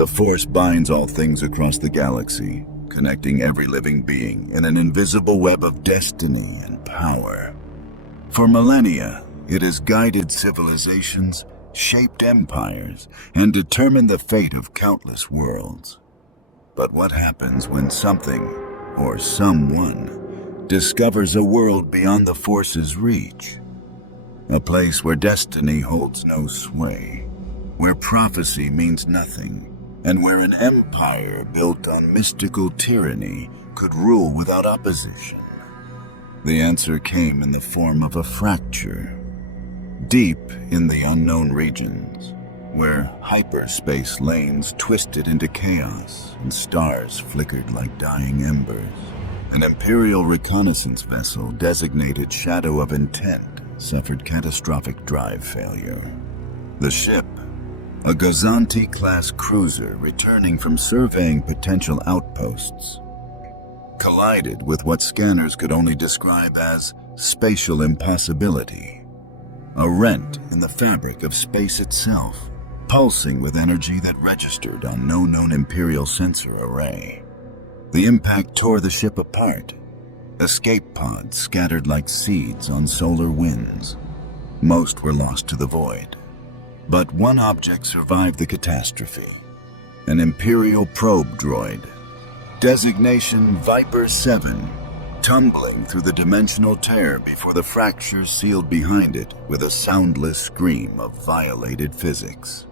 The Force binds all things across the galaxy, connecting every living being in an invisible web of destiny and power. For millennia, it has guided civilizations, shaped empires, and determined the fate of countless worlds. But what happens when something, or someone, discovers a world beyond the Force's reach? A place where destiny holds no sway, where prophecy means nothing, and where an empire built on mystical tyranny could rule without opposition. The answer came in the form of a fracture, deep in the unknown regions, where hyperspace lanes twisted into chaos and stars flickered like dying embers. An Imperial reconnaissance vessel designated Shadow of Intent suffered catastrophic drive failure. The ship, a Gazanti-class cruiser returning from surveying potential outposts, collided with what scanners could only describe as spatial impossibility, a rent in the fabric of space itself, pulsing with energy that registered on no known Imperial sensor array. The impact tore the ship apart, escape pods scattered like seeds on solar winds. Most were lost to the void. But one object survived the catastrophe, an Imperial probe droid, designation Viper 7, tumbling through the dimensional tear before the fracture sealed behind it with a soundless scream of violated physics.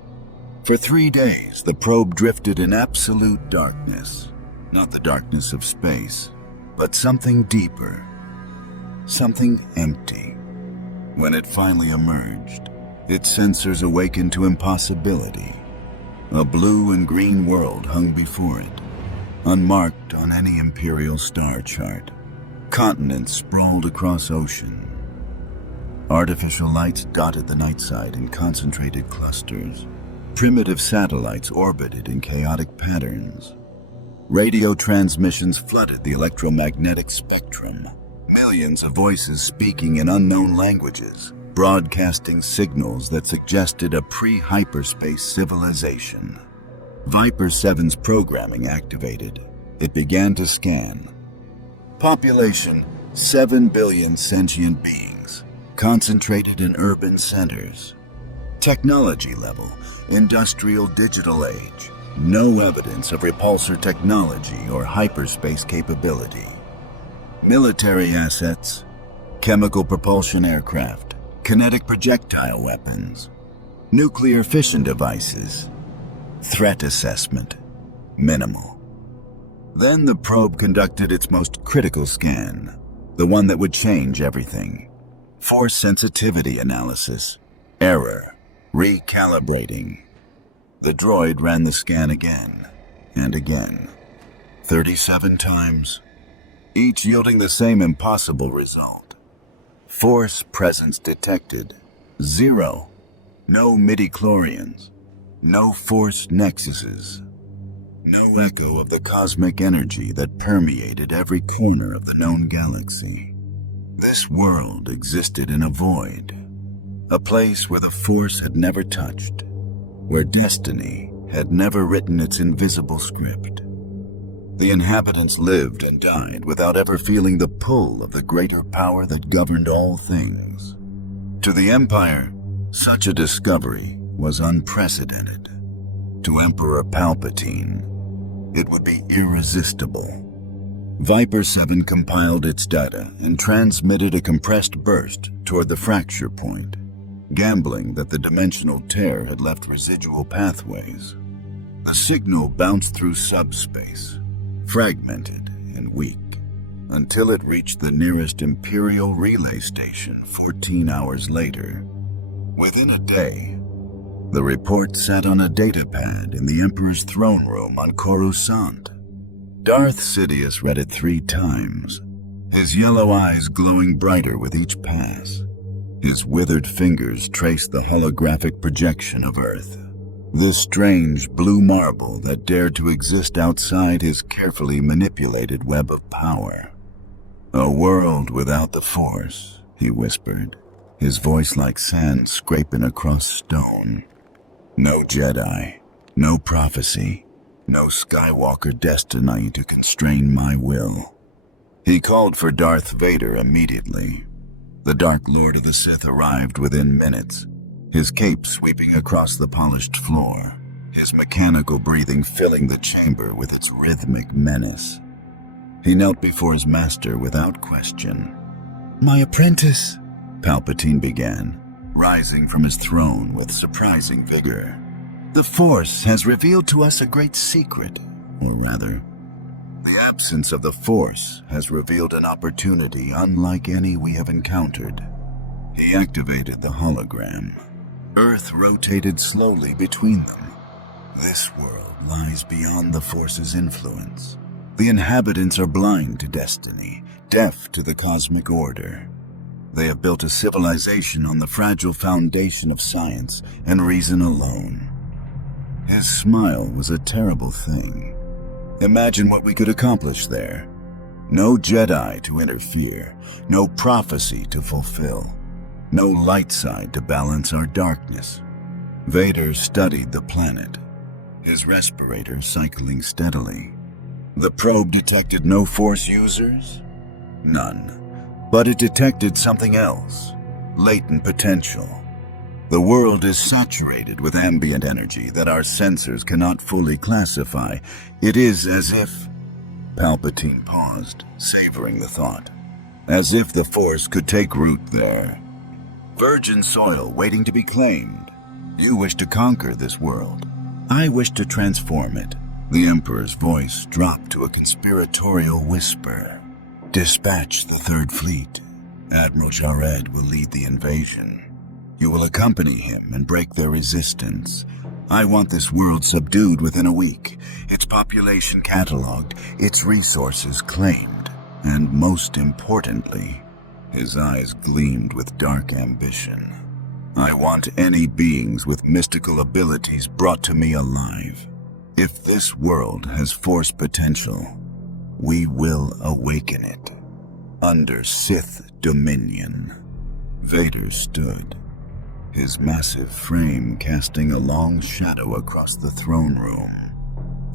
For 3 days, the probe drifted in absolute darkness, not the darkness of space, but something deeper, something empty. When it finally emerged, its sensors awakened to impossibility. A blue and green world hung before it, unmarked on any Imperial star chart. Continents sprawled across ocean. Artificial lights dotted the night side in concentrated clusters. Primitive satellites orbited in chaotic patterns. Radio transmissions flooded the electromagnetic spectrum. Millions of voices speaking in unknown languages, broadcasting signals that suggested a pre-hyperspace civilization. Viper 7's programming activated. It began to scan. Population, 7 billion sentient beings, concentrated in urban centers. Technology level, industrial digital age. No evidence of repulsor technology or hyperspace capability. Military assets, chemical propulsion aircraft, kinetic projectile weapons, nuclear fission devices. Threat assessment, minimal. Then the probe conducted its most critical scan, the one that would change everything. Force sensitivity analysis, error, recalibrating. The droid ran the scan again and again, 37 times, each yielding the same impossible result. Force presence detected, 0. No midichlorians, no force nexuses, no echo of the cosmic energy that permeated every corner of the known galaxy. This world existed in a void, a place where the Force had never touched, where destiny had never written its invisible script. The inhabitants lived and died without ever feeling the pull of the greater power that governed all things. To the Empire, such a discovery was unprecedented. To Emperor Palpatine, it would be irresistible. Viper 7 compiled its data and transmitted a compressed burst toward the fracture point, gambling that the dimensional tear had left residual pathways. The signal bounced through subspace, fragmented and weak, until it reached the nearest Imperial relay station 14 hours later. Within a day, the report sat on a datapad in the Emperor's throne room on Coruscant. Darth Sidious read it 3 times, his yellow eyes glowing brighter with each pass. His withered fingers traced the holographic projection of Earth, this strange blue marble that dared to exist outside his carefully manipulated web of power. A world without the Force, he whispered, his voice like sand scraping across stone. No Jedi, No prophecy, no Skywalker destiny to constrain my will. He called for Darth Vader immediately. The Dark Lord of the Sith arrived within minutes, his cape sweeping across the polished floor, his mechanical breathing filling the chamber with its rhythmic menace. He knelt before his master without question. "My apprentice," Palpatine began, rising from his throne with surprising vigor. "The Force has revealed to us a great secret, or rather, the absence of the Force has revealed an opportunity unlike any we have encountered." He activated the hologram. Earth rotated slowly between them. This world lies beyond the Force's influence. The inhabitants are blind to destiny, deaf to the cosmic order. They have built a civilization on the fragile foundation of science and reason alone. His smile was a terrible thing. Imagine what we could accomplish there. No Jedi to interfere, no prophecy to fulfill, no light side to balance our darkness. Vader studied the planet, his respirator cycling steadily. The probe detected no Force users? None. But it detected something else, latent potential. The world is saturated with ambient energy that our sensors cannot fully classify. It is as if... Palpatine paused, savoring the thought. As if the Force could take root there. Virgin soil waiting to be claimed. You wish to conquer this world. I wish to transform it. The Emperor's voice dropped to a conspiratorial whisper. Dispatch the Third Fleet. Admiral Jared will lead the invasion. You will accompany him and break their resistance. I want this world subdued within a week, its population cataloged, its resources claimed, and most importantly, his eyes gleamed with dark ambition. I want any beings with mystical abilities brought to me alive. If this world has Force potential, we will awaken it. Under Sith dominion. Vader stood, his massive frame casting a long shadow across the throne room.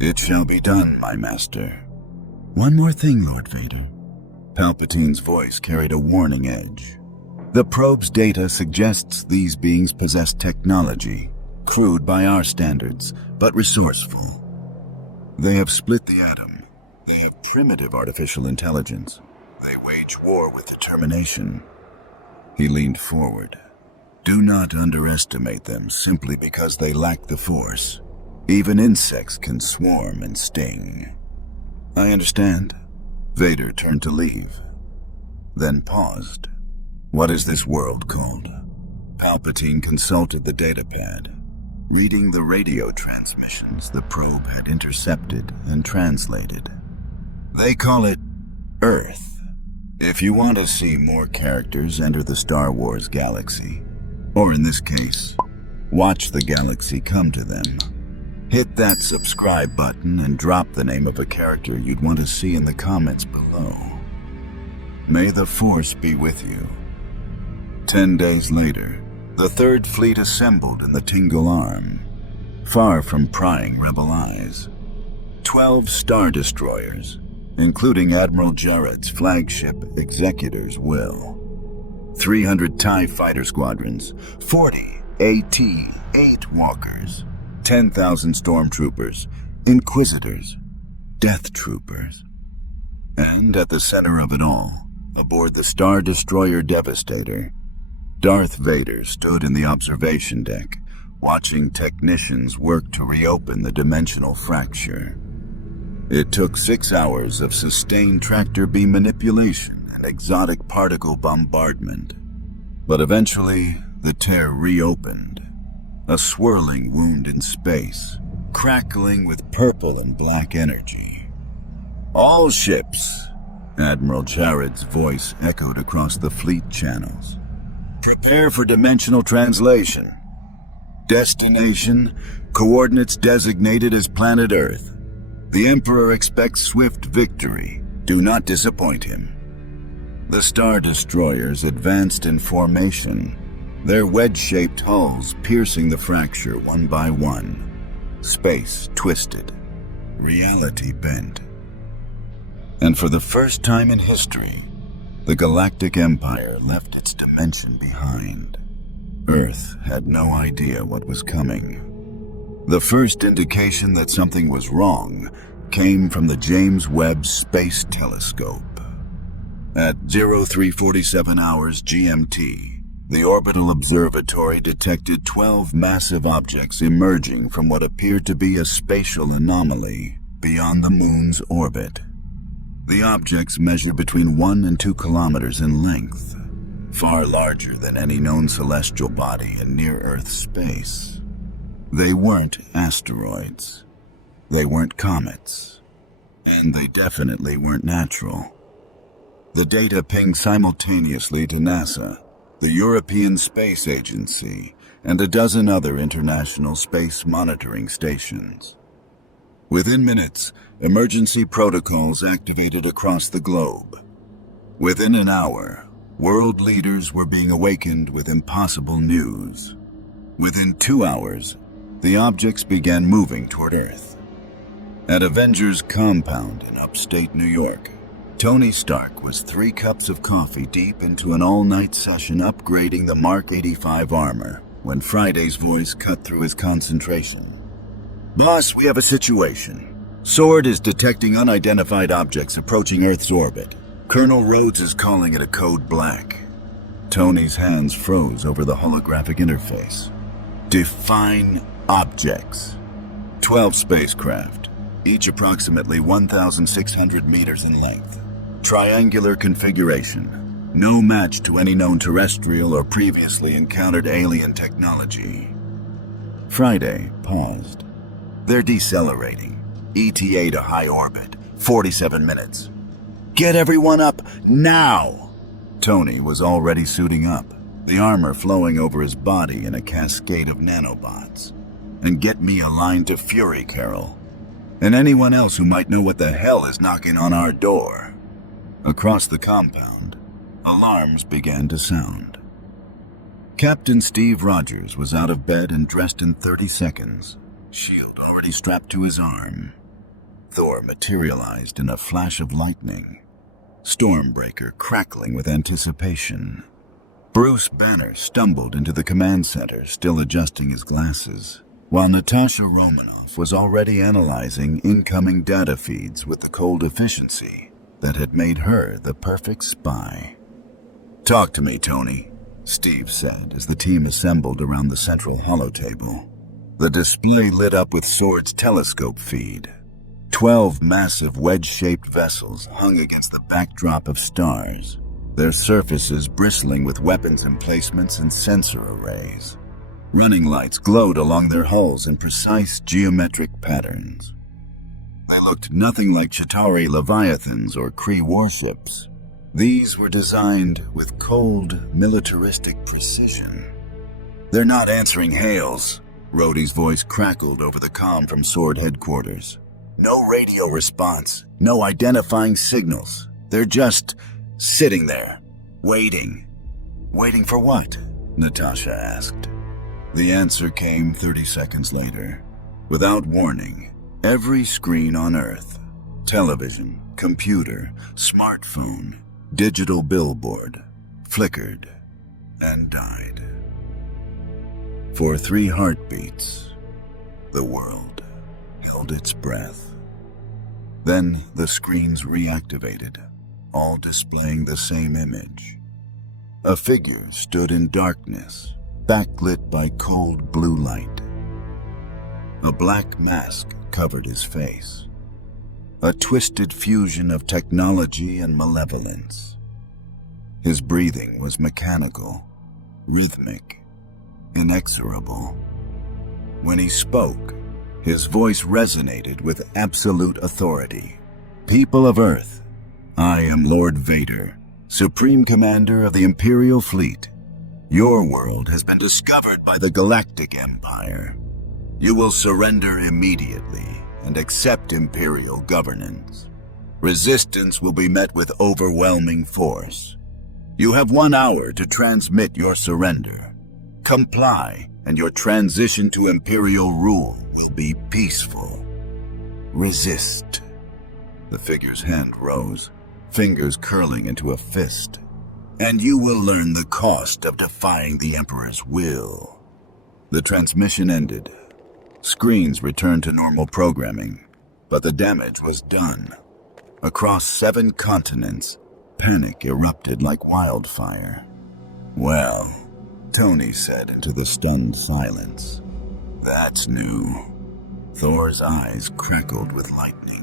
It shall be done, my master. One more thing, Lord Vader. Palpatine's voice carried a warning edge. The probe's data suggests these beings possess technology, crude by our standards, but resourceful. They have split the atom. They have primitive artificial intelligence. They wage war with determination. He leaned forward. Do not underestimate them simply because they lack the Force. Even insects can swarm and sting. I understand. Vader turned to leave, then paused. What is this world called? Palpatine consulted the datapad, reading the radio transmissions the probe had intercepted and translated. They call it Earth. If you want to see more characters enter the Star Wars galaxy, or in this case, watch the galaxy come to them, hit that subscribe button and drop the name of a character you'd want to see in the comments below. May the Force be with you. 10 days later, the Third Fleet assembled in the Tingle Arm, far from prying rebel eyes. 12 Star Destroyers, including Admiral Jared's flagship Executor's Will. 300 TIE Fighter Squadrons, 40 AT-8 Walkers, 10,000 Stormtroopers, Inquisitors, Death Troopers. And at the center of it all, aboard the Star Destroyer Devastator, Darth Vader stood in the observation deck, watching technicians work to reopen the dimensional fracture. It took 6 hours of sustained tractor beam manipulation and exotic particle bombardment. But eventually, the tear reopened. A swirling wound in space, crackling with purple and black energy. All ships, Admiral Jared's voice echoed across the fleet channels. Prepare for dimensional translation. Destination, coordinates designated as planet Earth. The Emperor expects swift victory. Do not disappoint him. The Star Destroyers advanced in formation, their wedge-shaped hulls piercing the fracture one by one. Space twisted, reality bent. And for the first time in history, the Galactic Empire left its dimension behind. Earth had no idea what was coming. The first indication that something was wrong came from the James Webb Space Telescope. At 0347 hours GMT, the orbital observatory detected 12 massive objects emerging from what appeared to be a spatial anomaly beyond the moon's orbit. The objects measured between 1 and 2 kilometers in length, far larger than any known celestial body in near-Earth space. They weren't asteroids. They weren't comets. And they definitely weren't natural. The data pinged simultaneously to NASA, the European Space Agency, and a dozen other international space monitoring stations. Within minutes, emergency protocols activated across the globe. Within an hour, world leaders were being awakened with impossible news. Within 2 hours, the objects began moving toward Earth. At Avengers compound in upstate New York, Tony Stark was 3 cups of coffee deep into an all-night session upgrading the Mark 85 armor when Friday's voice cut through his concentration. "Boss, we have a situation. SWORD is detecting unidentified objects approaching Earth's orbit. Colonel Rhodes is calling it a code black." Tony's hands froze over the holographic interface. Define objects. 12 spacecraft, each approximately 1,600 meters in length. Triangular configuration. No match to any known terrestrial or previously encountered alien technology. Friday paused. "They're decelerating. ETA to high orbit, 47 minutes. Get everyone up, now!" Tony was already suiting up, the armor flowing over his body in a cascade of nanobots. "And get me aligned to Fury, Carol. And anyone else who might know what the hell is knocking on our door." Across the compound, alarms began to sound. Captain Steve Rogers was out of bed and dressed in 30 seconds, shield already strapped to his arm. Thor materialized in a flash of lightning, Stormbreaker crackling with anticipation. Bruce Banner stumbled into the command center, still adjusting his glasses, while Natasha Romanoff was already analyzing incoming data feeds with the cold efficiency that had made her the perfect spy. "Talk to me, Tony," Steve said as the team assembled around the central holotable. The display lit up with SWORD's telescope feed. 12 massive wedge-shaped vessels hung against the backdrop of stars, their surfaces bristling with weapons emplacements and sensor arrays. Running lights glowed along their hulls in precise geometric patterns. They looked nothing like Chitauri Leviathans or Kree warships. These were designed with cold, militaristic precision. "They're not answering hails," Rhodey's voice crackled over the comm from SWORD headquarters. "No radio response, no identifying signals. They're just sitting there, waiting." "Waiting for what?" Natasha asked. The answer came 30 seconds later. Without warning, every screen on Earth, television, computer, smartphone, digital billboard, flickered and died. For 3 heartbeats, the world held its breath. Then the screens reactivated, all displaying the same image. A figure stood in darkness, backlit by cold blue light. A black mask covered his face, a twisted fusion of technology and malevolence. His breathing was mechanical, rhythmic, inexorable. When he spoke, his voice resonated with absolute authority. "People of Earth, I am Lord Vader, Supreme Commander of the Imperial Fleet. Your world has been discovered by the Galactic Empire. You will surrender immediately and accept Imperial governance. Resistance will be met with overwhelming force. You have 1 hour to transmit your surrender. Comply, and your transition to Imperial rule will be peaceful. Resist. The figure's hand rose, fingers curling into a fist. And you will learn the cost of defying the Emperor's will. The transmission ended. Screens returned to normal programming, but the damage was done. Across 7 continents, panic erupted like wildfire. Well, Tony said into the stunned silence. That's new. Thor's eyes crackled with lightning.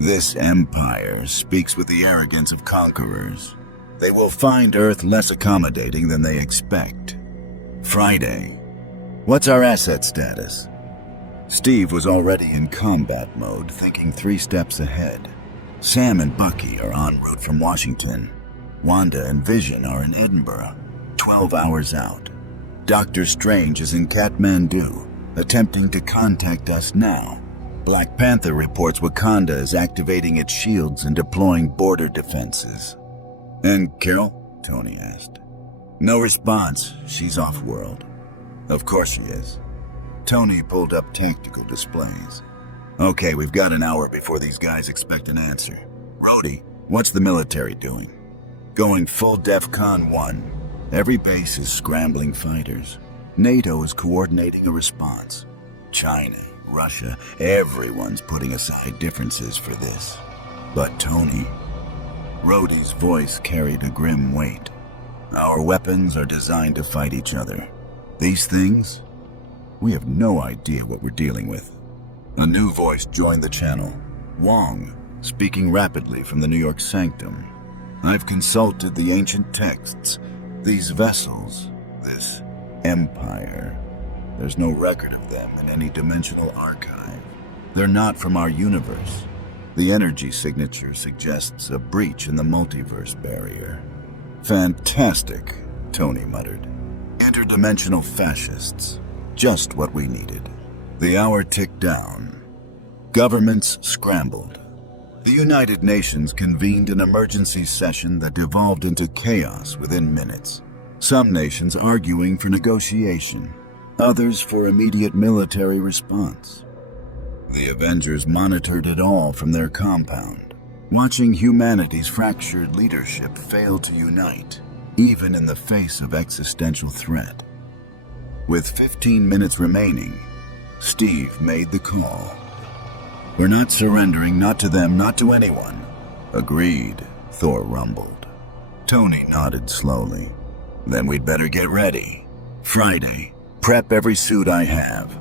This empire speaks with the arrogance of conquerors. They will find Earth less accommodating than they expect. Friday. What's our asset status? Steve was already in combat mode, thinking 3 steps ahead. Sam and Bucky are en route from Washington. Wanda and Vision are in Edinburgh, 12 hours out. Dr. Strange is in Kathmandu, attempting to contact us now. Black Panther reports Wakanda is activating its shields and deploying border defenses. And Carol? Tony asked. No response. She's off-world. Of course she is. Tony pulled up tactical displays. Okay, we've got an hour before these guys expect an answer. Rhodey, what's the military doing? Going full DEFCON 1. Every base is scrambling fighters. NATO is coordinating a response. China, Russia, everyone's putting aside differences for this. But Tony... Rhodey's voice carried a grim weight. Our weapons are designed to fight each other. These things? We have no idea what we're dealing with. A new voice joined the channel. Wong, speaking rapidly from the New York sanctum. I've consulted the ancient texts. These vessels, this empire, there's no record of them in any dimensional archive. They're not from our universe. The energy signature suggests a breach in the multiverse barrier. Fantastic, Tony muttered. Interdimensional fascists. Just what we needed. The hour ticked down. Governments scrambled. The United Nations convened an emergency session that devolved into chaos within minutes. Some nations arguing for negotiation, others for immediate military response. The Avengers monitored it all from their compound, watching humanity's fractured leadership fail to unite, even in the face of existential threat. With 15 minutes remaining, Steve made the call. We're not surrendering, not to them, not to anyone. Agreed, Thor rumbled. Tony nodded slowly. Then we'd better get ready. Friday, prep every suit I have.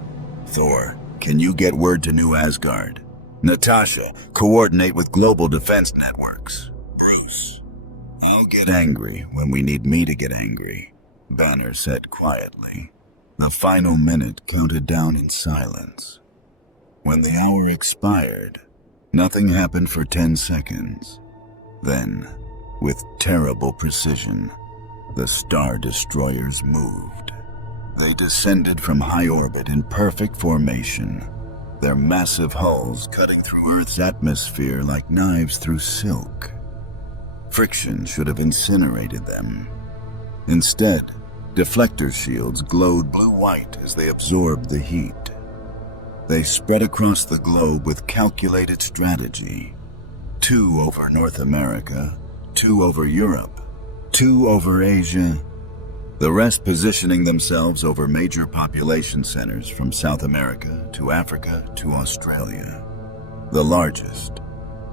Thor, can you get word to New Asgard? Natasha, coordinate with global defense networks. Bruce, I'll get angry when we need me to get angry, Banner said quietly. The final minute counted down in silence. When the hour expired, nothing happened for 10 seconds. Then, with terrible precision, the Star Destroyers moved. They descended from high orbit in perfect formation, their massive hulls cutting through Earth's atmosphere like knives through silk. Friction should have incinerated them. Instead, deflector shields glowed blue-white as they absorbed the heat. They spread across the globe with calculated strategy. 2 over North America, 2 over Europe, 2 over Asia, the rest positioning themselves over major population centers from South America to Africa to Australia. The largest,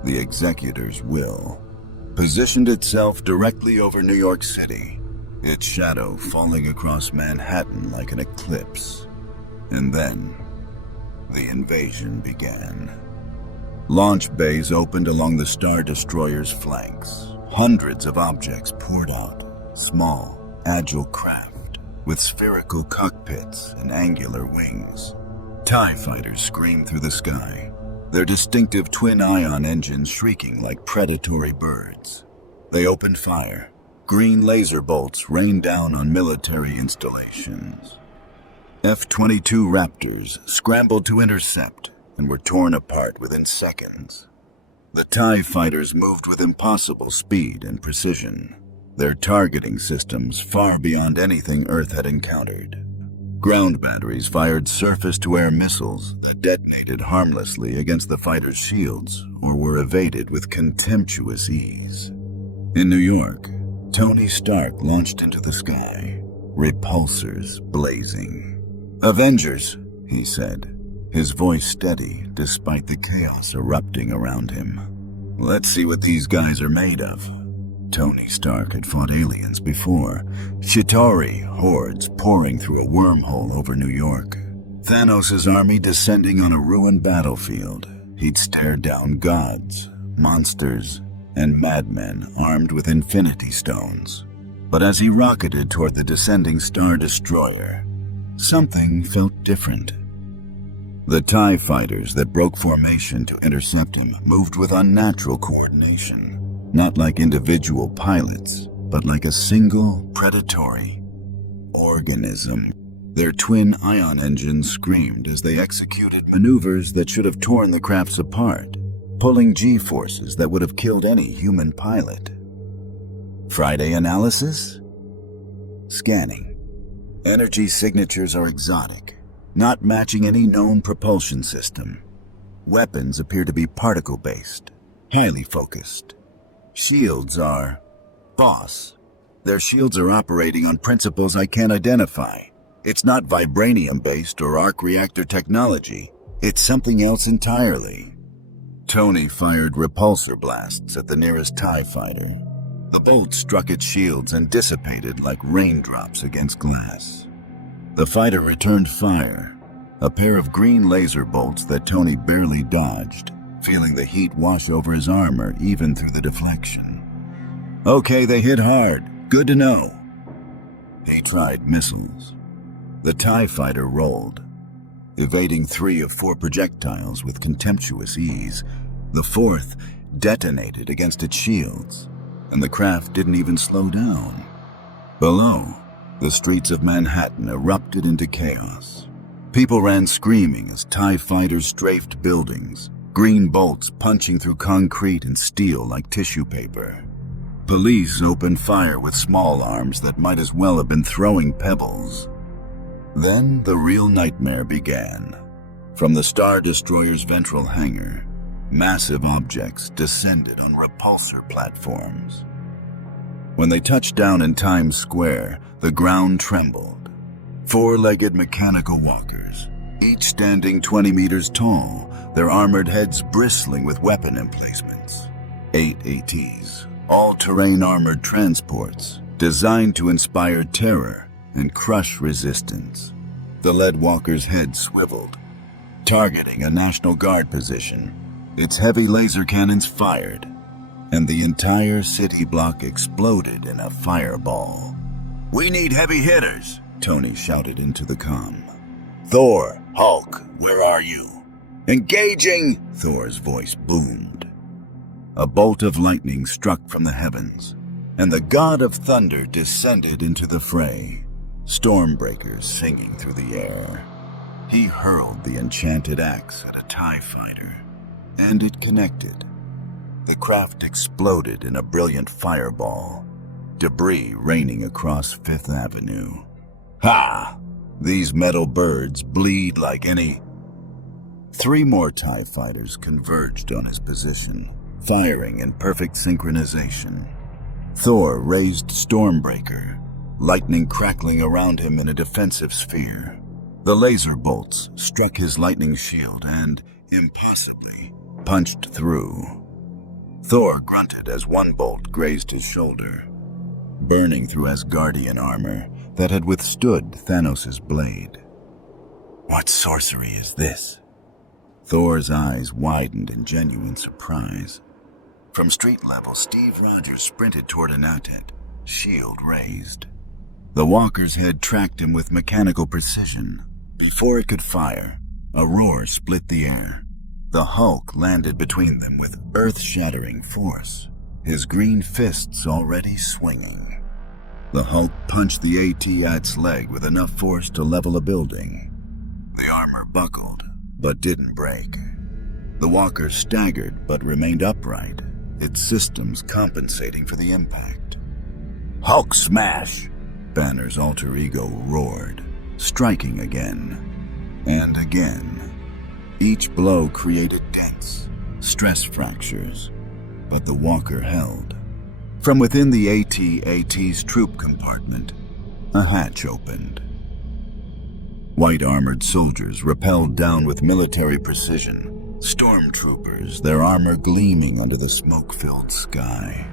the Executor's Will, positioned itself directly over New York City, its shadow falling across Manhattan like an eclipse. And then, the invasion began. Launch bays opened along the Star Destroyer's flanks. Hundreds of objects poured out, small, agile craft, with spherical cockpits and angular wings. TIE fighters screamed through the sky, their distinctive twin-ion engines shrieking like predatory birds. They opened fire. Green laser bolts rained down on military installations. F-22 Raptors scrambled to intercept and were torn apart within seconds. The TIE fighters moved with impossible speed and precision, their targeting systems far beyond anything Earth had encountered. Ground batteries fired surface-to-air missiles that detonated harmlessly against the fighters' shields or were evaded with contemptuous ease. In New York, Tony Stark launched into the sky, repulsors blazing. "Avengers," he said, his voice steady despite the chaos erupting around him. "Let's see what these guys are made of." Tony Stark had fought aliens before. Chitauri hordes pouring through a wormhole over New York. Thanos' army descending on a ruined battlefield. He'd stared down gods, monsters, and madmen armed with infinity stones. But as he rocketed toward the descending Star Destroyer, something felt different. The TIE fighters that broke formation to intercept him moved with unnatural coordination. Not like individual pilots, but like a single predatory organism. Their twin ion engines screamed as they executed maneuvers that should have torn the crafts apart, pulling G-forces that would have killed any human pilot. Friday analysis? Scanning. Energy signatures are exotic, not matching any known propulsion system. Weapons appear to be particle-based, highly focused. Shields are boss. Their shields are operating on principles I can't identify. It's not vibranium-based or arc reactor technology. It's something else entirely. Tony fired repulsor blasts at the nearest TIE fighter. The bolts struck its shields and dissipated like raindrops against glass. The fighter returned fire, a pair of green laser bolts that Tony barely dodged, feeling the heat wash over his armor even through the deflection. Okay, they hit hard. Good to know. He tried missiles. The TIE fighter rolled, evading 3 of 4 projectiles with contemptuous ease. The 4th detonated against its shields, and the craft didn't even slow down. Below, the streets of Manhattan erupted into chaos. People ran screaming as TIE fighters strafed buildings, green bolts punching through concrete and steel like tissue paper. Police opened fire with small arms that might as well have been throwing pebbles. Then the real nightmare began. From the Star Destroyer's ventral hangar, massive objects descended on repulsor platforms. When they touched down in Times Square, the ground trembled. 4-legged mechanical walkers, each standing 20 meters tall, their armored heads bristling with weapon emplacements. AT-ATs, all-terrain armored transports, designed to inspire terror and crush resistance. The lead walker's head swiveled, targeting a National Guard position. Its heavy laser cannons fired, and the entire city block exploded in a fireball. "We need heavy hitters," Tony shouted into the comm. "Thor, Hulk, where are you?" "Engaging!" Thor's voice boomed. A bolt of lightning struck from the heavens, and the god of thunder descended into the fray, stormbreakers singing through the air. He hurled the enchanted axe at a TIE fighter, and it connected. The craft exploded in a brilliant fireball, debris raining across Fifth Avenue. "Ha! These metal birds bleed like any..." 3 more TIE fighters converged on his position, firing in perfect synchronization. Thor raised Stormbreaker, lightning crackling around him in a defensive sphere. The laser bolts struck his lightning shield and, impossibly, punched through. Thor grunted as one bolt grazed his shoulder, burning through Asgardian armor that had withstood Thanos' blade. "What sorcery is this?" Thor's eyes widened in genuine surprise. From street level, Steve Rogers sprinted toward an AT-AT, shield raised. The walker's head tracked him with mechanical precision. Before it could fire, a roar split the air. The Hulk landed between them with earth-shattering force, his green fists already swinging. The Hulk punched the AT-AT's leg with enough force to level a building. The armor buckled, but didn't break. The walker staggered but remained upright, its systems compensating for the impact. "Hulk smash!" Banner's alter ego roared. striking again and again. Each blow created dents, stress fractures, but the walker held. From within the AT-ATs troop compartment, a hatch opened. White-armored soldiers rappelled down with military precision, stormtroopers, their armor gleaming under the smoke-filled sky.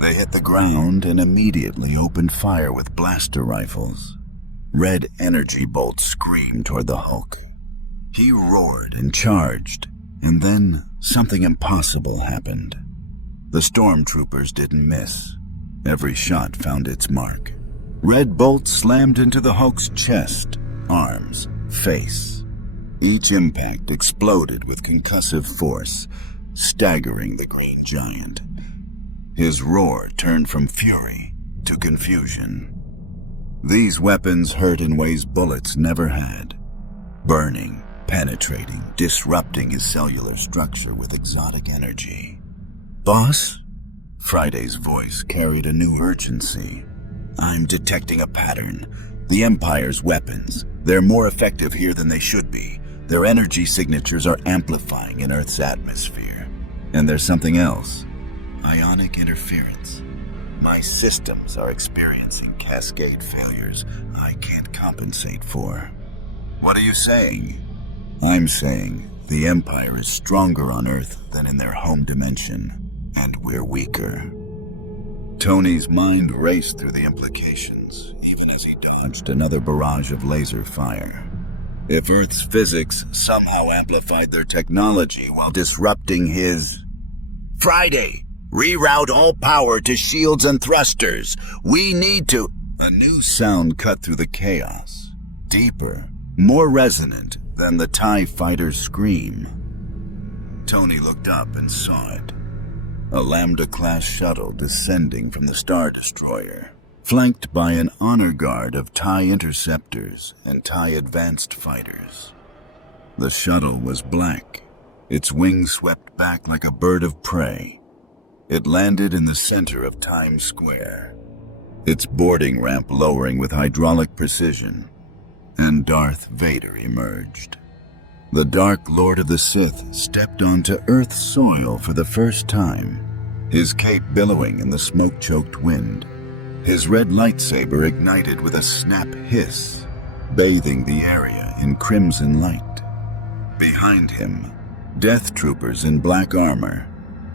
They hit the ground and immediately opened fire with blaster rifles. Red energy bolts screamed toward the Hulk. He roared and charged, and then something impossible happened. The stormtroopers didn't miss. Every shot found its mark. Red bolts slammed into the Hulk's chest, arms, face. Each impact exploded with concussive force, staggering the green giant. His roar turned from fury to confusion. These weapons hurt in ways bullets never had, burning, penetrating, disrupting his cellular structure with exotic energy. "Boss?" Friday's voice carried a new urgency. "I'm detecting a pattern. The Empire's weapons. They're more effective here than they should be. Their energy signatures are amplifying in Earth's atmosphere. And there's something else. Ionic interference. My systems are experiencing cascade failures I can't compensate for." "What are you saying?" "I'm saying the Empire is stronger on Earth than in their home dimension, and we're weaker." Tony's mind raced through the implications, even as he dodged another barrage of laser fire. If Earth's physics somehow amplified their technology while disrupting his... "Friday! Reroute all power to shields and thrusters! We need to..." A new sound cut through the chaos, deeper, more resonant than the TIE fighter's scream. Tony looked up and saw it. A Lambda-class shuttle descending from the Star Destroyer, flanked by an honor guard of TIE interceptors and TIE advanced fighters. The shuttle was black, its wings swept back like a bird of prey. It landed in the center of Times Square, its boarding ramp lowering with hydraulic precision, and Darth Vader emerged. The Dark Lord of the Sith stepped onto Earth's soil for the first time, his cape billowing in the smoke-choked wind. His red lightsaber ignited with a snap hiss, bathing the area in crimson light. Behind him, Death Troopers in black armor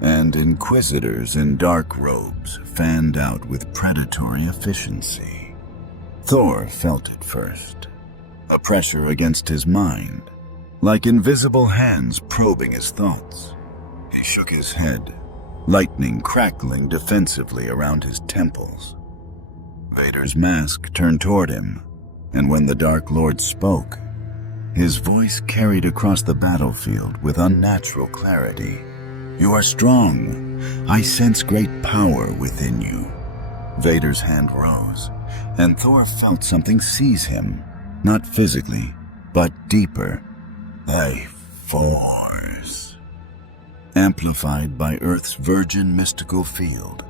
and Inquisitors in dark robes fanned out with predatory efficiency. Thor felt it first, a pressure against his mind, like invisible hands probing his thoughts. He shook his head, lightning crackling defensively around his temples. Vader's mask turned toward him, and when the Dark Lord spoke, his voice carried across the battlefield with unnatural clarity. "You are strong. I sense great power within you." Vader's hand rose, and Thor felt something seize him, not physically, but deeper. A force, amplified by Earth's virgin mystical field,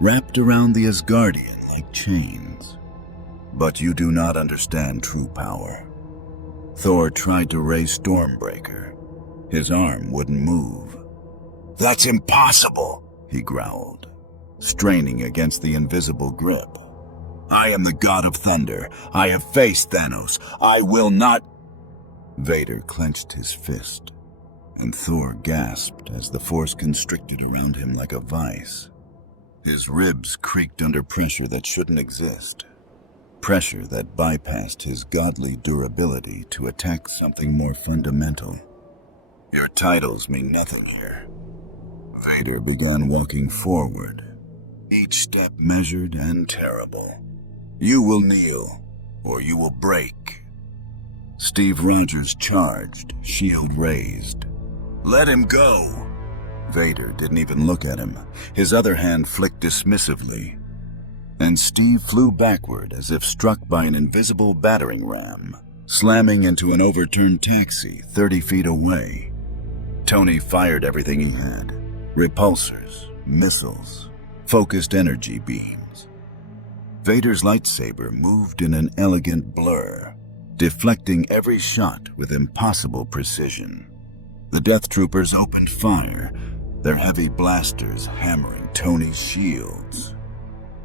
wrapped around the Asgardian like chains. "But you do not understand true power." Thor tried to raise Stormbreaker. His arm wouldn't move. "That's impossible," he growled, straining against the invisible grip. "I am the god of thunder. I have faced Thanos. I will not..." Vader clenched his fist, and Thor gasped as the force constricted around him like a vice. His ribs creaked under pressure that shouldn't exist, pressure that bypassed his godly durability to attack something more fundamental. "Your titles mean nothing here." Vader began walking forward, each step measured and terrible. "You will kneel, or you will break." Steve Rogers charged, shield raised. "Let him go!" Vader didn't even look at him. His other hand flicked dismissively, and Steve flew backward as if struck by an invisible battering ram, slamming into an overturned taxi 30 feet away. Tony fired everything he had. Repulsors, missiles, focused energy beams. Vader's lightsaber moved in an elegant blur, deflecting every shot with impossible precision. The Death Troopers opened fire, their heavy blasters hammering Tony's shields.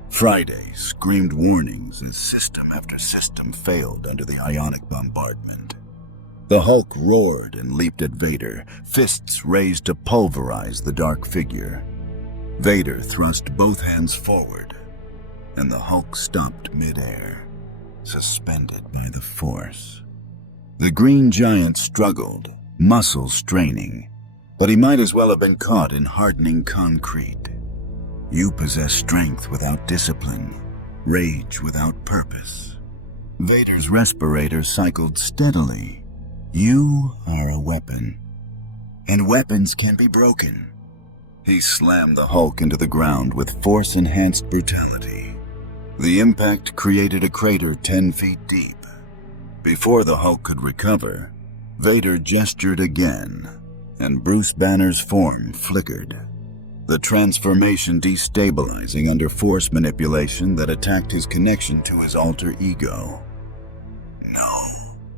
Friday screamed warnings as system after system failed under the ionic bombardment. The Hulk roared and leaped at Vader, fists raised to pulverize the dark figure. Vader thrust both hands forward, and the Hulk stopped midair, suspended by the Force. The Green Giant struggled, muscles straining, but he might as well have been caught in hardening concrete. You possess strength without discipline, rage without purpose. Vader's respirator cycled steadily. You are a weapon, and weapons can be broken. He slammed the Hulk into the ground with Force-enhanced brutality. The impact created a crater 10 feet deep. Before the Hulk could recover, Vader gestured again, and Bruce Banner's form flickered, the transformation destabilizing under Force manipulation that attacked his connection to his alter ego. "No,"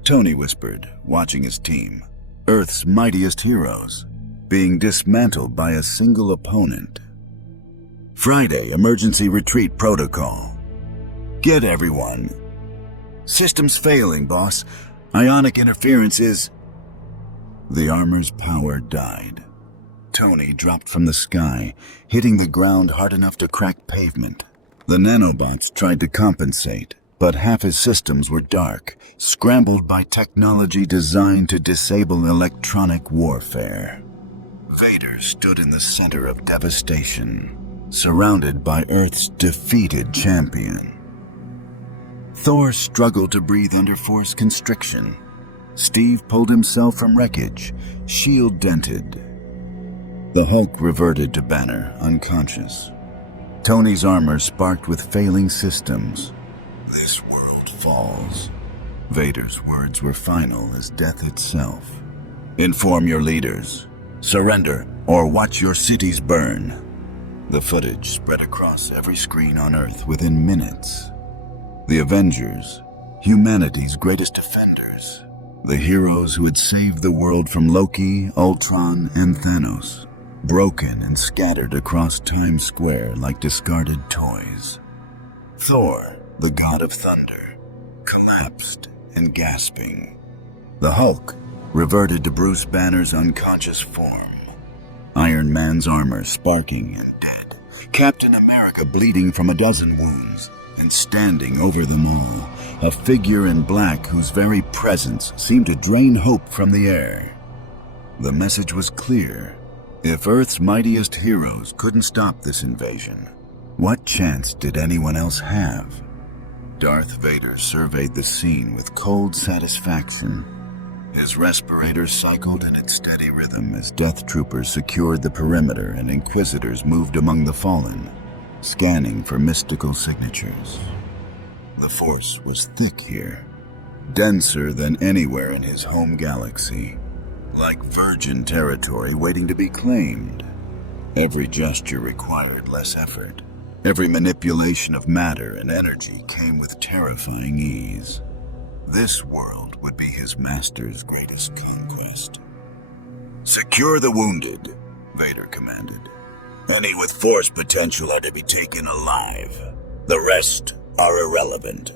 Tony whispered, watching his team, Earth's mightiest heroes, being dismantled by a single opponent. Friday, emergency retreat protocol. Get everyone. System's failing, boss. Ionic interference is... The armor's power died. Tony dropped from the sky, hitting the ground hard enough to crack pavement. The nanobots tried to compensate, but half his systems were dark, scrambled by technology designed to disable electronic warfare. Vader stood in the center of devastation, surrounded by Earth's defeated champion. Thor struggled to breathe under Force constriction. Steve pulled himself from wreckage, shield dented. The Hulk reverted to Banner, unconscious. Tony's armor sparked with failing systems. This world falls. Vader's words were final as death itself. Inform your leaders. Surrender, or watch your cities burn. The footage spread across every screen on Earth within minutes. The Avengers, humanity's greatest defenders. The heroes who had saved the world from Loki, Ultron, and Thanos. Broken and scattered across Times Square like discarded toys. Thor, the god of thunder, collapsed and gasping. The Hulk reverted to Bruce Banner's unconscious form. Iron Man's armor sparking and dead. Captain America bleeding from a dozen wounds, and standing over them all, a figure in black whose very presence seemed to drain hope from the air. The message was clear. If Earth's mightiest heroes couldn't stop this invasion, what chance did anyone else have? Darth Vader surveyed the scene with cold satisfaction. His respirator cycled in its steady rhythm as Death Troopers secured the perimeter and Inquisitors moved among the fallen, scanning for mystical signatures. The Force was thick here, denser than anywhere in his home galaxy, like virgin territory waiting to be claimed. Every gesture required less effort. Every manipulation of matter and energy came with terrifying ease. This world would be his master's greatest conquest. "Secure the wounded," Vader commanded. "Any with Force potential are to be taken alive. The rest are irrelevant."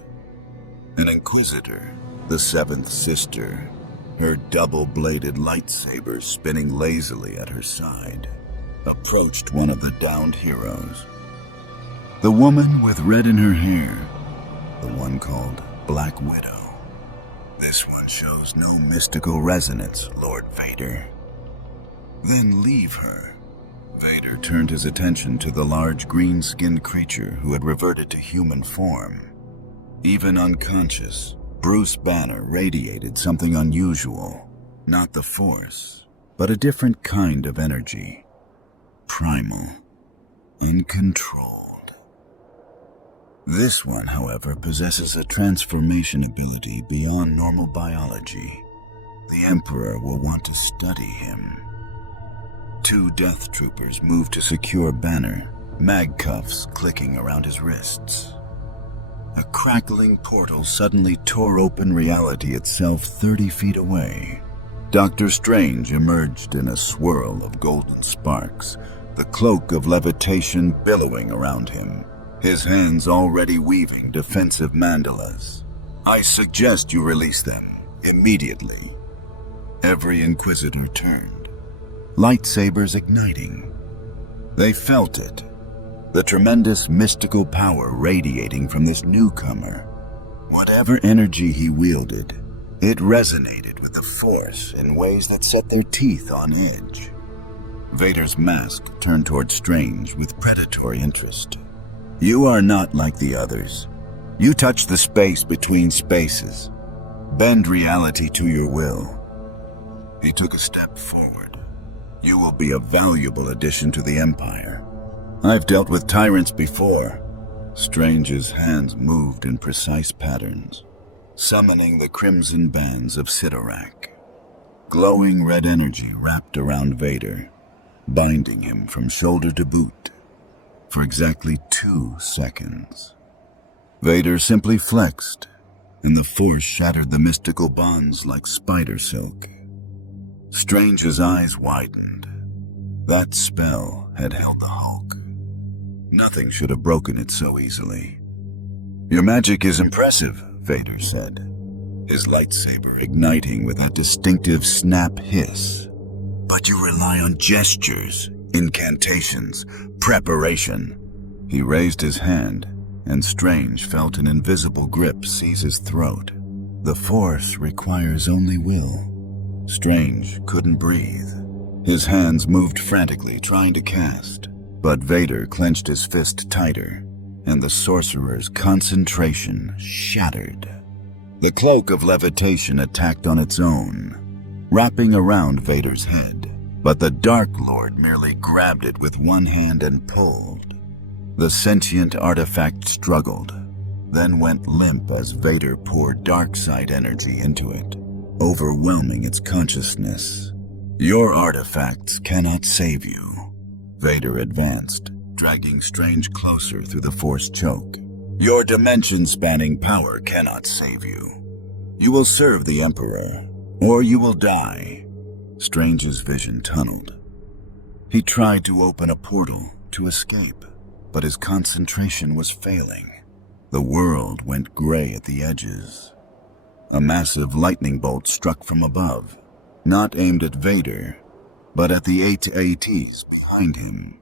An Inquisitor, the seventh sister, her double-bladed lightsaber spinning lazily at her side, approached one of the downed heroes. The woman with red in her hair, the one called Black Widow. "This one shows no mystical resonance, Lord Vader." "Then leave her." Vader turned his attention to the large green-skinned creature who had reverted to human form. Even unconscious, Bruce Banner radiated something unusual. Not the Force, but a different kind of energy. Primal. Uncontrolled. This one, however, possesses a transformation ability beyond normal biology. The Emperor will want to study him. Two Death Troopers moved to secure Banner, mag cuffs clicking around his wrists. a crackling portal suddenly tore open reality itself 30 feet away. Dr. Strange emerged in a swirl of golden sparks, the cloak of levitation billowing around him, his hands already weaving defensive mandalas. "I suggest you release them, immediately." Every Inquisitor turned, lightsabers igniting. They felt it, the tremendous mystical power radiating from this newcomer. Whatever energy he wielded, it resonated with the Force in ways that set their teeth on edge. Vader's mask turned toward Strange with predatory interest. "You are not like the others. You touch the space between spaces. Bend reality to your will." He took a step forward. "You will be a valuable addition to the Empire. I've dealt with tyrants before." Strange's hands moved in precise patterns, summoning the crimson bands of Sidorak. Glowing red energy wrapped around Vader, binding him from shoulder to boot for exactly 2 seconds. Vader simply flexed, and the Force shattered the mystical bonds like spider silk. Strange's eyes widened. That spell had held the Hulk. Nothing should have broken it so easily. "Your magic is impressive," Vader said, his lightsaber igniting with that distinctive snap hiss. "But you rely on gestures, incantations, preparation." He raised his hand, and Strange felt an invisible grip seize his throat. "The Force requires only will." Strange couldn't breathe. His hands moved frantically, trying to cast, but Vader clenched his fist tighter, and the sorcerer's concentration shattered. The cloak of levitation attacked on its own, wrapping around Vader's head, but the Dark Lord merely grabbed it with one hand and pulled. The sentient artifact struggled, then went limp as Vader poured dark side energy into it, overwhelming its consciousness. "Your artifacts cannot save you." Vader advanced, dragging Strange closer through the Force choke. "Your dimension-spanning power cannot save you. You will serve the Emperor, or you will die." Strange's vision tunneled. He tried to open a portal to escape, but his concentration was failing. The world went gray at the edges. A massive lightning bolt struck from above, not aimed at Vader, but at the AT-ATs behind him.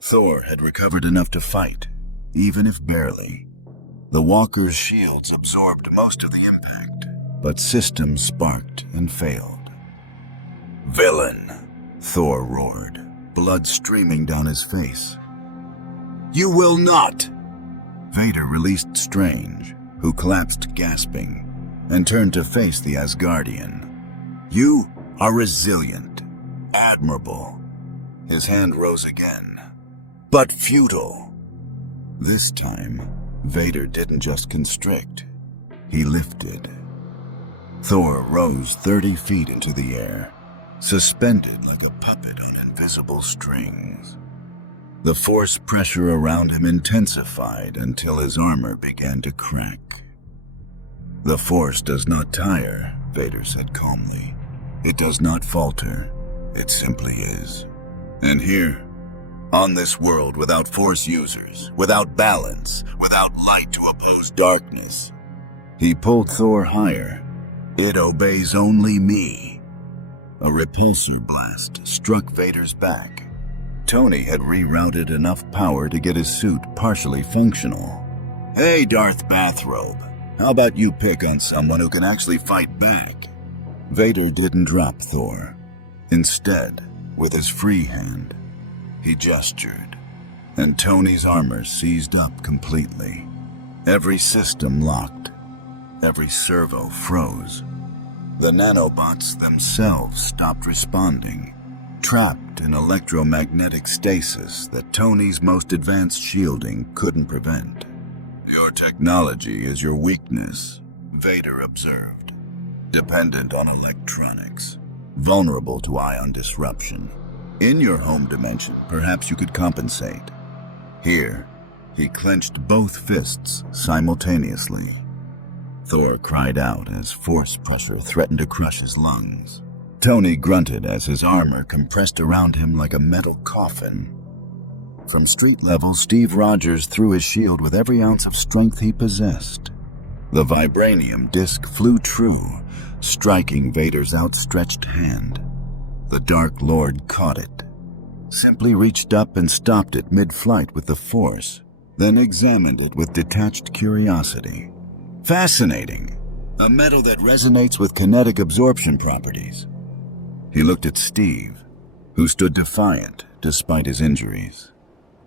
Thor had recovered enough to fight, even if barely. The walker's shields absorbed most of the impact, but systems sparked and failed. "Villain!" Thor roared, blood streaming down his face. "You will not!" Vader released Strange, who collapsed gasping, and turned to face the Asgardian. "You are resilient, admirable." His hand rose again, "but futile." This time, Vader didn't just constrict, he lifted. Thor rose 30 feet into the air, suspended like a puppet on invisible strings. The force pressure around him intensified until his armor began to crack. "The Force does not tire," Vader said calmly. "It does not falter. It simply is. And here, on this world without Force users, without balance, without light to oppose darkness." He pulled Thor higher. "It obeys only me." A repulsor blast struck Vader's back. Tony had rerouted enough power to get his suit partially functional. "Hey, Darth Bathrobe. How about you pick on someone who can actually fight back?" Vader didn't drop Thor. Instead, with his free hand, he gestured, and Tony's armor seized up completely. Every system locked. Every servo froze. The nanobots themselves stopped responding, trapped in electromagnetic stasis that Tony's most advanced shielding couldn't prevent. "Your technology is your weakness," Vader observed. "Dependent on electronics, vulnerable to ion disruption. In your home dimension, perhaps you could compensate. Here, He clenched both fists simultaneously. Thor cried out as force pressure threatened to crush his lungs. Tony grunted as his armor compressed around him like a metal coffin. From street level, Steve Rogers threw his shield with every ounce of strength he possessed. The vibranium disc flew true, striking Vader's outstretched hand. The Dark Lord caught it, simply reached up and stopped it mid-flight with the Force, then examined it with detached curiosity. Fascinating. A metal that resonates with kinetic absorption properties. He looked at Steve, who stood defiant despite his injuries.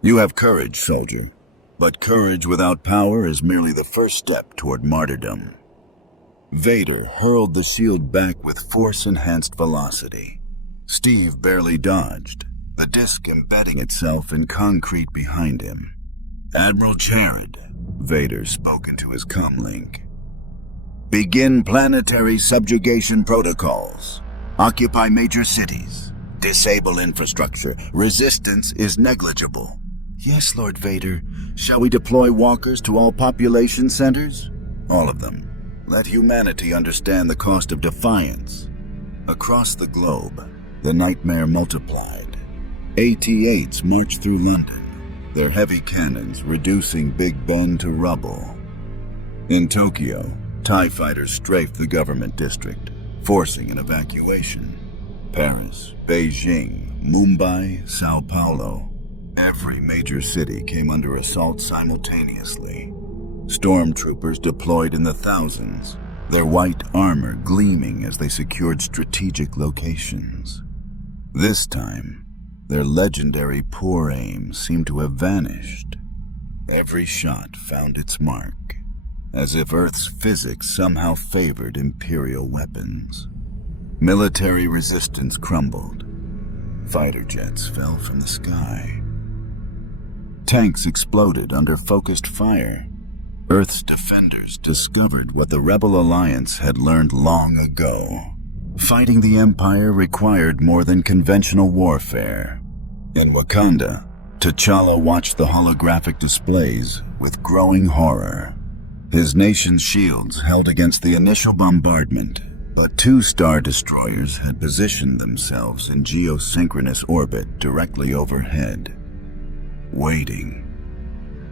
You have courage, soldier, but courage without power is merely the first step toward martyrdom. Vader hurled the shield back with force-enhanced velocity. Steve barely dodged, the disc embedding itself in concrete behind him. Admiral Jared, Vader spoke into his comlink. Begin planetary subjugation protocols. Occupy major cities. Disable infrastructure. Resistance is negligible. Yes, Lord Vader. Shall we deploy walkers to all population centers? All of them. Let humanity understand the cost of defiance. Across the globe, the nightmare multiplied. AT-ATs marched through London, their heavy cannons reducing Big Ben to rubble. In Tokyo, TIE fighters strafed the government district, forcing an evacuation. Paris, Beijing, Mumbai, Sao Paulo. Every major city came under assault simultaneously. Stormtroopers deployed in the thousands, their white armor gleaming as they secured strategic locations. This time, their legendary poor aim seemed to have vanished. Every shot found its mark, as if Earth's physics somehow favored Imperial weapons. Military resistance crumbled. Fighter jets fell from the sky. Tanks exploded under focused fire. Earth's defenders discovered what the Rebel Alliance had learned long ago. Fighting the Empire required more than conventional warfare. In Wakanda, T'Challa watched the holographic displays with growing horror. His nation's shields held against the initial bombardment, but 2 Star Destroyers had positioned themselves in geosynchronous orbit directly overhead. Waiting.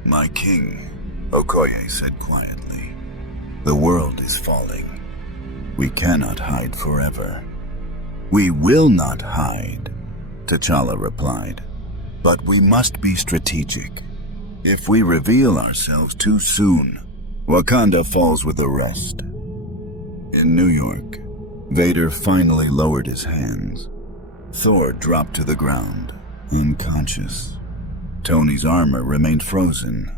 My king, Okoye said quietly. The world is falling. We cannot hide forever. We will not hide, T'Challa replied. But we must be strategic. If we reveal ourselves too soon, Wakanda falls with the rest. In New York, Vader finally lowered his hands. Thor dropped to the ground, unconscious. Tony's armor remained frozen,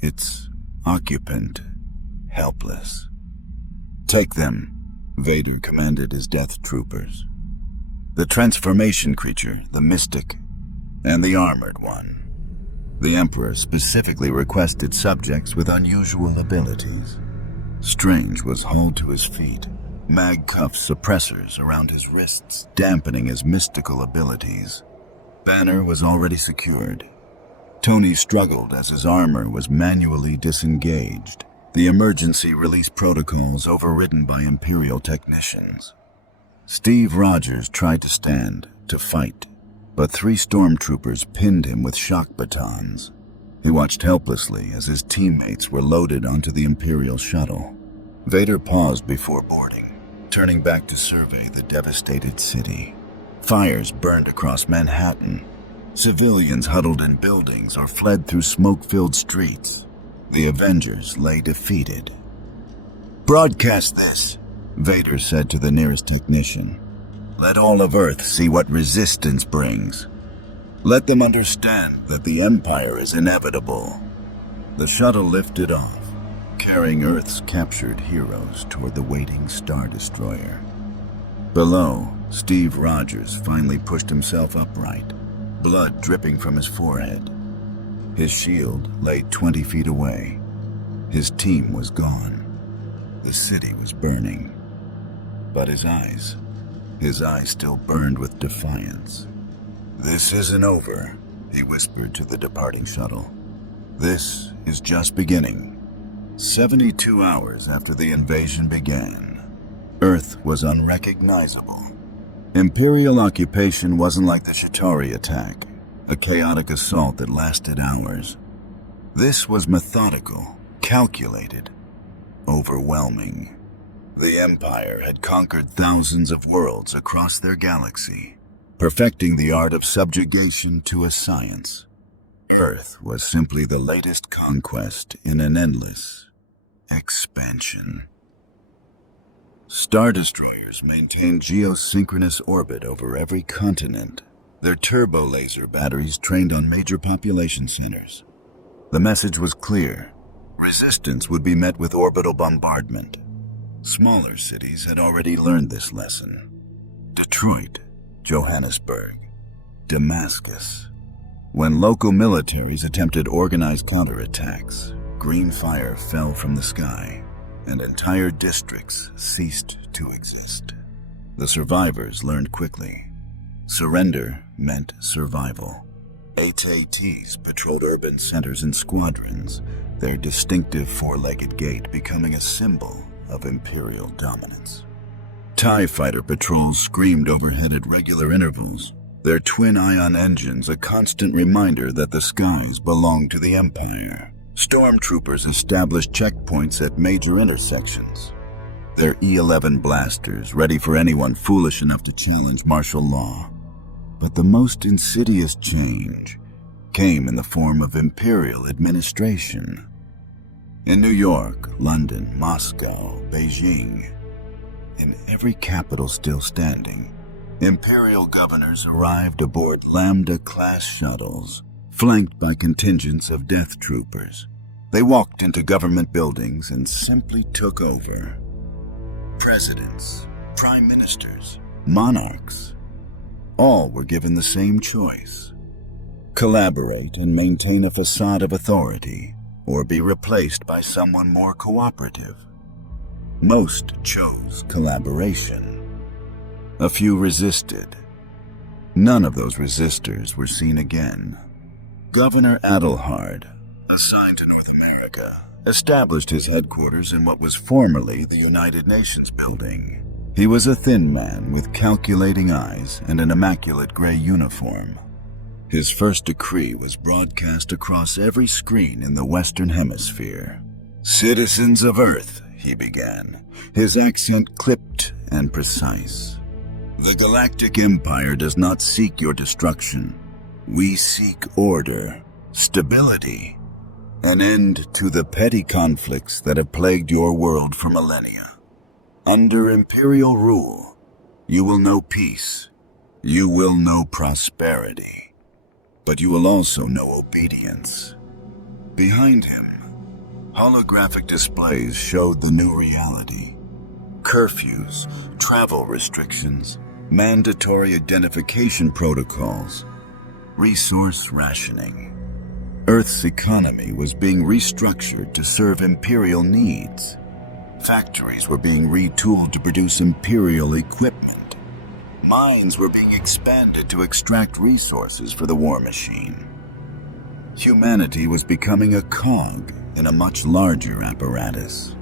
its occupant helpless. Take them, Vader commanded his death troopers. The transformation creature, the Mystic, and the Armored One. The Emperor specifically requested subjects with unusual abilities. Strange was hauled to his feet, mag-cuff suppressors around his wrists dampening his mystical abilities. Banner was already secured. Tony struggled as his armor was manually disengaged, the emergency release protocols overridden by Imperial technicians. Steve Rogers tried to stand, to fight, but 3 stormtroopers pinned him with shock batons. He watched helplessly as his teammates were loaded onto the Imperial shuttle. Vader paused before boarding, turning back to survey the devastated city. Fires burned across Manhattan. Civilians huddled in buildings or fled through smoke-filled streets. The Avengers lay defeated. Broadcast this, Vader said to the nearest technician. Let all of Earth see what resistance brings. Let them understand that the Empire is inevitable. The shuttle lifted off, carrying Earth's captured heroes toward the waiting Star Destroyer. Below, Steve Rogers finally pushed himself upright, blood dripping from his forehead. His shield lay 20 feet away. His team was gone. The city was burning. But his eyes still burned with defiance. This isn't over, he whispered to the departing shuttle. This is just beginning. 72 hours after the invasion began, Earth was unrecognizable. Imperial occupation wasn't like the Chitauri attack, a chaotic assault that lasted hours. This was methodical, calculated, overwhelming. The Empire had conquered thousands of worlds across their galaxy, perfecting the art of subjugation to a science. Earth was simply the latest conquest in an endless expansion. Star Destroyers maintained geosynchronous orbit over every continent, their turbo-laser batteries trained on major population centers. The message was clear. Resistance would be met with orbital bombardment. Smaller cities had already learned this lesson. Detroit, Johannesburg, Damascus. When local militaries attempted organized counterattacks, green fire fell from the sky, and entire districts ceased to exist. The survivors learned quickly. Surrender meant survival. AT-ATs patrolled urban centers in squadrons, their distinctive four-legged gait becoming a symbol of Imperial dominance. TIE fighter patrols screamed overhead at regular intervals, their twin-ion engines a constant reminder that the skies belonged to the Empire. Stormtroopers established checkpoints at major intersections, their E-11 blasters ready for anyone foolish enough to challenge martial law. But the most insidious change came in the form of Imperial administration. In New York, London, Moscow, Beijing, in every capital still standing, Imperial governors arrived aboard Lambda-class shuttles, flanked by contingents of death troopers. They walked into government buildings and simply took over. Presidents, prime ministers, monarchs, all were given the same choice: collaborate and maintain a facade of authority, or be replaced by someone more cooperative. Most chose collaboration. A few resisted. None of those resistors were seen again. Governor Adelhard, assigned to North America, established his headquarters in what was formerly the United Nations building. He was a thin man with calculating eyes and an immaculate gray uniform. His first decree was broadcast across every screen in the Western Hemisphere. "Citizens of Earth," he began, his accent clipped and precise. "The Galactic Empire does not seek your destruction. We seek order, stability, an end to the petty conflicts that have plagued your world for millennia. Under Imperial rule, you will know peace, you will know prosperity, but you will also know obedience." Behind him, holographic displays showed the new reality. Curfews, travel restrictions, mandatory identification protocols, resource rationing. Earth's economy was being restructured to serve Imperial needs. Factories were being retooled to produce Imperial equipment. Mines were being expanded to extract resources for the war machine. Humanity was becoming a cog in a much larger apparatus.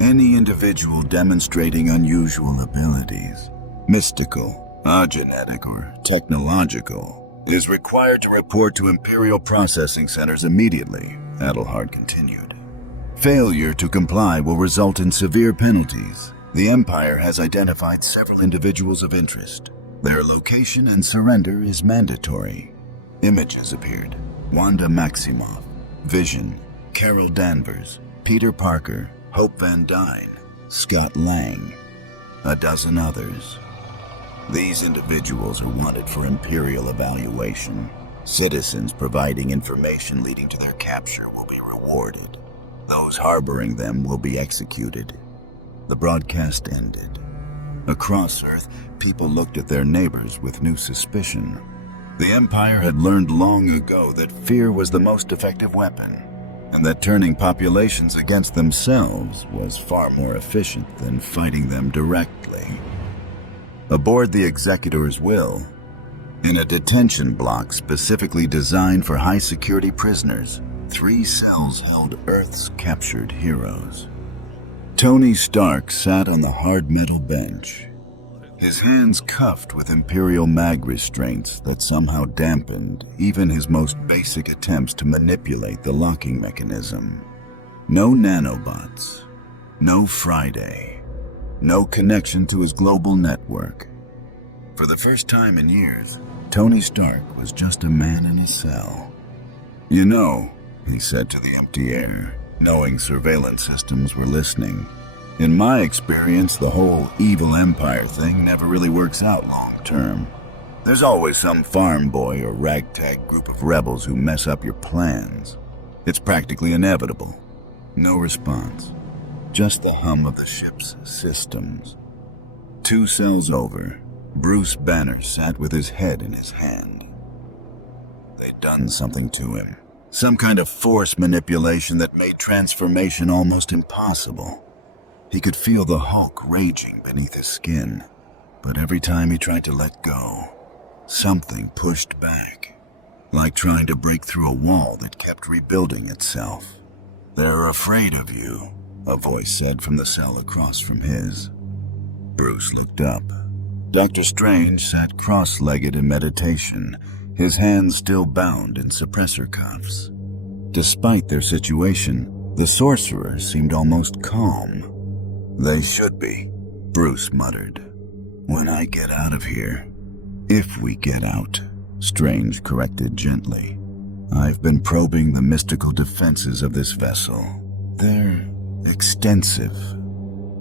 Any individual demonstrating unusual abilities, mystical, genetic, or technological, is required to report to Imperial processing centers immediately, Adelhard continued. Failure to comply will result in severe penalties. The Empire has identified several individuals of interest. Their location and surrender is mandatory. Images appeared. Wanda Maximoff, Vision, Carol Danvers, Peter Parker, Hope Van Dyne, Scott Lang, a dozen others. These individuals are wanted for Imperial evaluation. Citizens providing information leading to their capture will be rewarded. Those harboring them will be executed. The broadcast ended. Across Earth, people looked at their neighbors with new suspicion. The Empire had learned long ago that fear was the most effective weapon, and that turning populations against themselves was far more efficient than fighting them directly. Aboard the Executor's Will, in a detention block specifically designed for high-security prisoners, 3 cells held Earth's captured heroes. Tony Stark sat on the hard metal bench, his hands cuffed with Imperial mag restraints that somehow dampened even his most basic attempts to manipulate the locking mechanism. No nanobots, no Friday, no connection to his global network. For the first time in years, Tony Stark was just a man in a cell. "You know," he said to the empty air, knowing surveillance systems were listening, "in my experience, the whole evil empire thing never really works out long term. There's always some farm boy or ragtag group of rebels who mess up your plans. It's practically inevitable." No response, just the hum of the ship's systems. 2 cells over, Bruce Banner sat with his head in his hand. They'd done something to him. Some kind of force manipulation that made transformation almost impossible. He could feel the Hulk raging beneath his skin, but every time he tried to let go, something pushed back, like trying to break through a wall that kept rebuilding itself. "They're afraid of you," a voice said from the cell across from his. Bruce looked up. Dr. Strange sat cross-legged in meditation, his hands still bound in suppressor cuffs. Despite their situation, the sorcerer seemed almost calm. "They should be," Bruce muttered. "When I get out of here." "If we get out," Strange corrected gently. "I've been probing the mystical defenses of this vessel. They're extensive.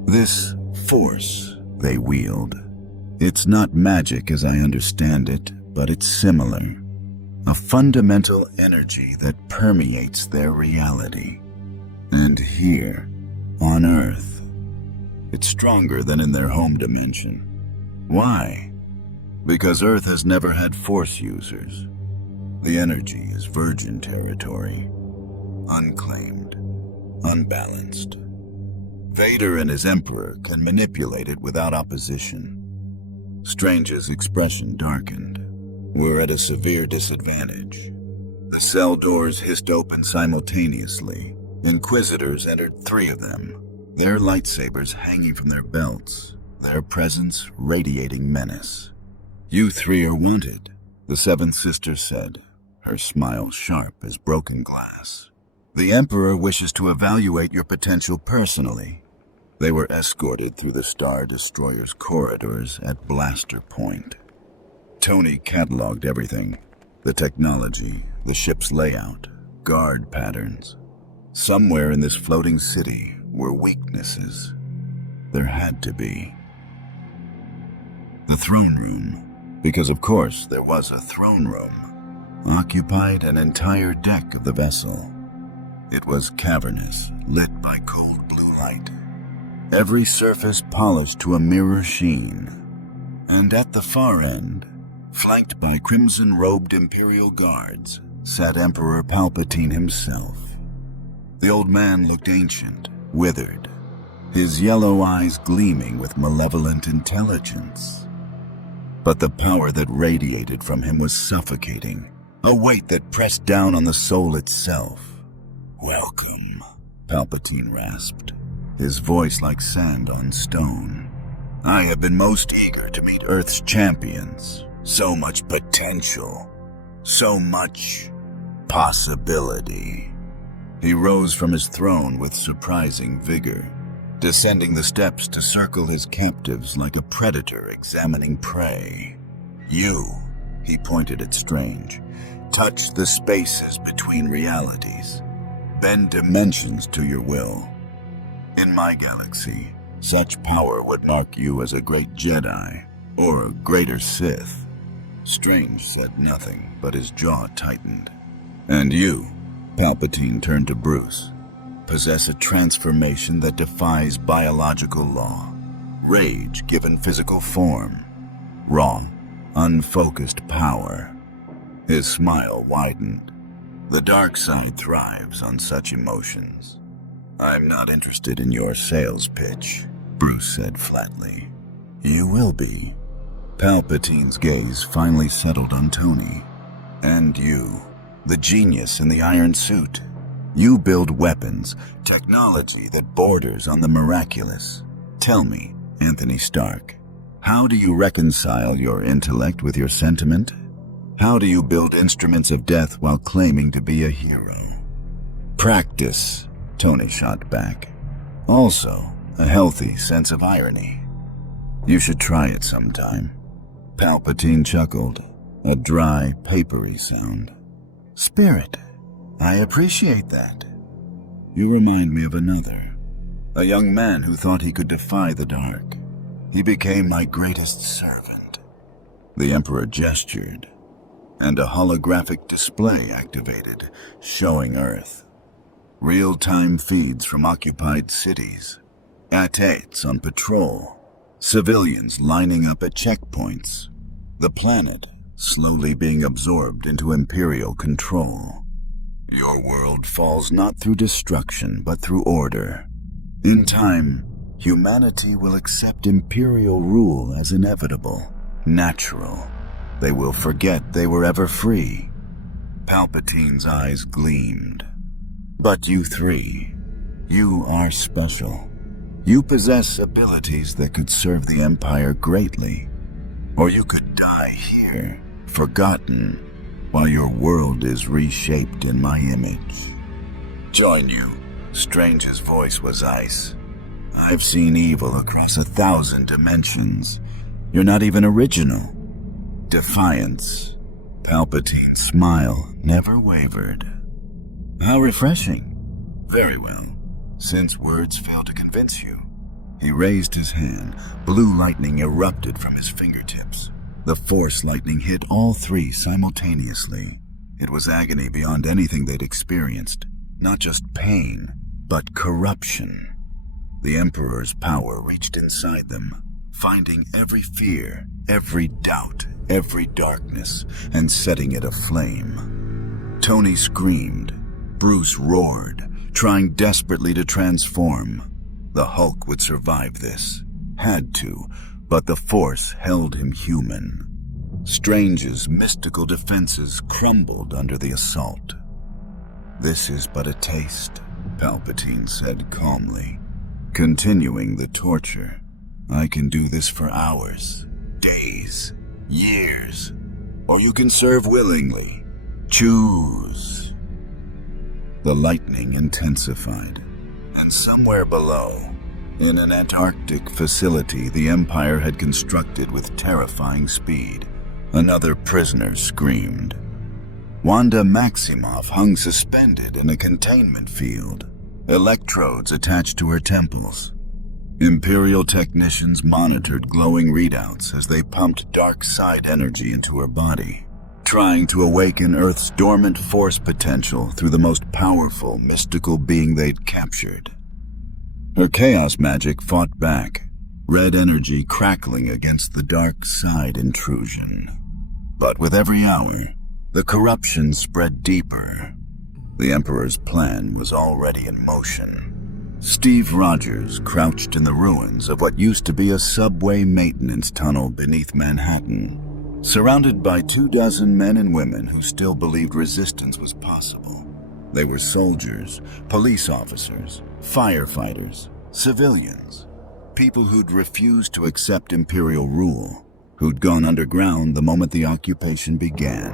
This force they wield, it's not magic as I understand it, but it's similar. A fundamental energy that permeates their reality. And here, on Earth, it's stronger than in their home dimension. Why? Because Earth has never had force users. The energy is virgin territory, unclaimed, unbalanced. Vader and his Emperor can manipulate it without opposition." Strange's expression darkened. "We're at a severe disadvantage." The cell doors hissed open simultaneously. Inquisitors entered 3 of them, their lightsabers hanging from their belts, their presence radiating menace. "You 3 are wanted," the 7th sister said, her smile sharp as broken glass. "The Emperor wishes to evaluate your potential personally." They were escorted through the Star Destroyer's corridors at blaster point. Tony cataloged everything: the technology, the ship's layout, guard patterns. Somewhere in this floating city were weaknesses. There had to be. The throne room, because of course there was a throne room, occupied an entire deck of the vessel. It was cavernous, lit by cold blue light, every surface polished to a mirror sheen. And at the far end, flanked by crimson-robed Imperial guards, sat Emperor Palpatine himself. The old man looked ancient, withered, his yellow eyes gleaming with malevolent intelligence. But the power that radiated from him was suffocating, a weight that pressed down on the soul itself. "Welcome," Palpatine rasped, his voice like sand on stone. "I have been most eager to meet Earth's champions. So much potential, so much possibility." He rose from his throne with surprising vigor, descending the steps to circle his captives like a predator examining prey. "You," he pointed at Strange, "touch the spaces between realities, bend dimensions to your will. In my galaxy, such power would mark you as a great Jedi or a greater Sith." Strange said nothing, but his jaw tightened. "And you," Palpatine turned to Bruce, "possess a transformation that defies biological law. Rage given physical form. Raw, unfocused power." His smile widened. "The dark side thrives on such emotions." "I'm not interested in your sales pitch," Bruce said flatly. "You will be." Palpatine's gaze finally settled on Tony. "And you, the genius in the iron suit, You build weapons, technology that borders on the miraculous. Tell me, Anthony Stark, how do you reconcile your intellect with your sentiment? How do you build instruments of death while claiming to be a hero? Practice, Tony shot back. Also, a healthy sense of irony. You should try it sometime. Palpatine chuckled, a dry, papery sound. Spirit, I appreciate that. You remind me of another. A young man who thought he could defy the dark. He became my greatest servant. The Emperor gestured, and a holographic display activated, showing Earth. Real-time feeds from occupied cities. AT-ATs on patrol. Civilians lining up at checkpoints. The planet slowly being absorbed into Imperial control. Your world falls not through destruction, but through order. In time, humanity will accept Imperial rule as inevitable, natural. They will forget they were ever free. Palpatine's eyes gleamed. But you three, you are special. You possess abilities that could serve the Empire greatly. Or you could die here, forgotten, while your world is reshaped in my image. Join you. Strange's voice was ice. I've seen evil across 1,000 dimensions. You're not even original. Defiance. Palpatine's smile never wavered. How refreshing. Very well. Since words fail to convince you. He raised his hand. Blue lightning erupted from his fingertips. The Force lightning hit all three simultaneously. It was agony beyond anything they'd experienced. Not just pain, but corruption. The Emperor's power reached inside them, finding every fear, every doubt, every darkness, and setting it aflame. Tony screamed. Bruce roared, trying desperately to transform. The Hulk would survive this. Had to, but the Force held him human. Strange's mystical defenses crumbled under the assault. This is but a taste, Palpatine said calmly. Continuing the torture. I can do this for hours, days, years, or you can serve willingly. Choose. The lightning intensified, and somewhere below, in an Antarctic facility the Empire had constructed with terrifying speed, another prisoner screamed. Wanda Maximoff hung suspended in a containment field, electrodes attached to her temples. Imperial technicians monitored glowing readouts as they pumped dark side energy into her body, trying to awaken Earth's dormant force potential through the most powerful, mystical being they'd captured. Her chaos magic fought back, red energy crackling against the dark side intrusion. But with every hour, the corruption spread deeper. The Emperor's plan was already in motion. Steve Rogers crouched in the ruins of what used to be a subway maintenance tunnel beneath Manhattan, surrounded by 24 men and women who still believed resistance was possible. They were soldiers, police officers, firefighters, civilians, people who'd refused to accept Imperial rule, who'd gone underground the moment the occupation began.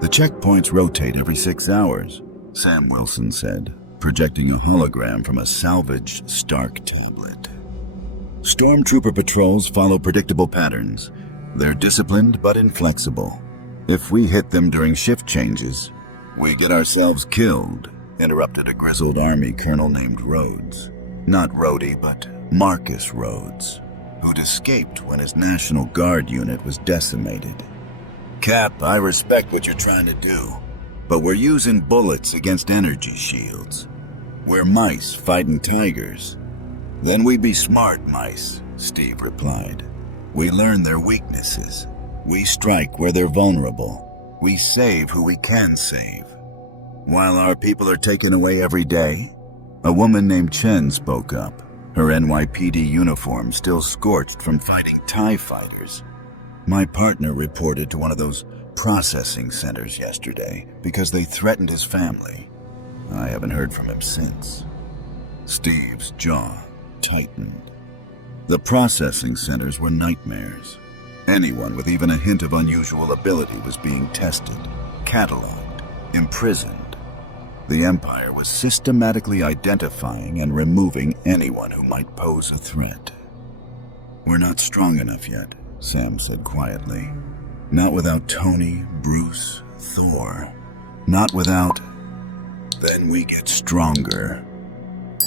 The checkpoints rotate every 6 hours, Sam Wilson said, projecting a hologram from a salvaged Stark tablet. Stormtrooper patrols follow predictable patterns. They're disciplined but inflexible. If we hit them during shift changes, we get ourselves killed, interrupted a grizzled army colonel named Rhodes. Not Rhodey, but Marcus Rhodes, who'd escaped when his National Guard unit was decimated. Cap, I respect what you're trying to do, but we're using bullets against energy shields. We're mice fighting tigers. Then we be smart mice, Steve replied. We learn their weaknesses. We strike where they're vulnerable. We save who we can save. While our people are taken away every day, a woman named Chen spoke up, her NYPD uniform still scorched from fighting TIE fighters. My partner reported to one of those processing centers yesterday because they threatened his family. I haven't heard from him since. Steve's jaw tightened. The processing centers were nightmares. Anyone with even a hint of unusual ability was being tested, cataloged, imprisoned. The Empire was systematically identifying and removing anyone who might pose a threat. "We're not strong enough yet," Sam said quietly. "Not without Tony, Bruce, Thor. Not without... Then we get stronger."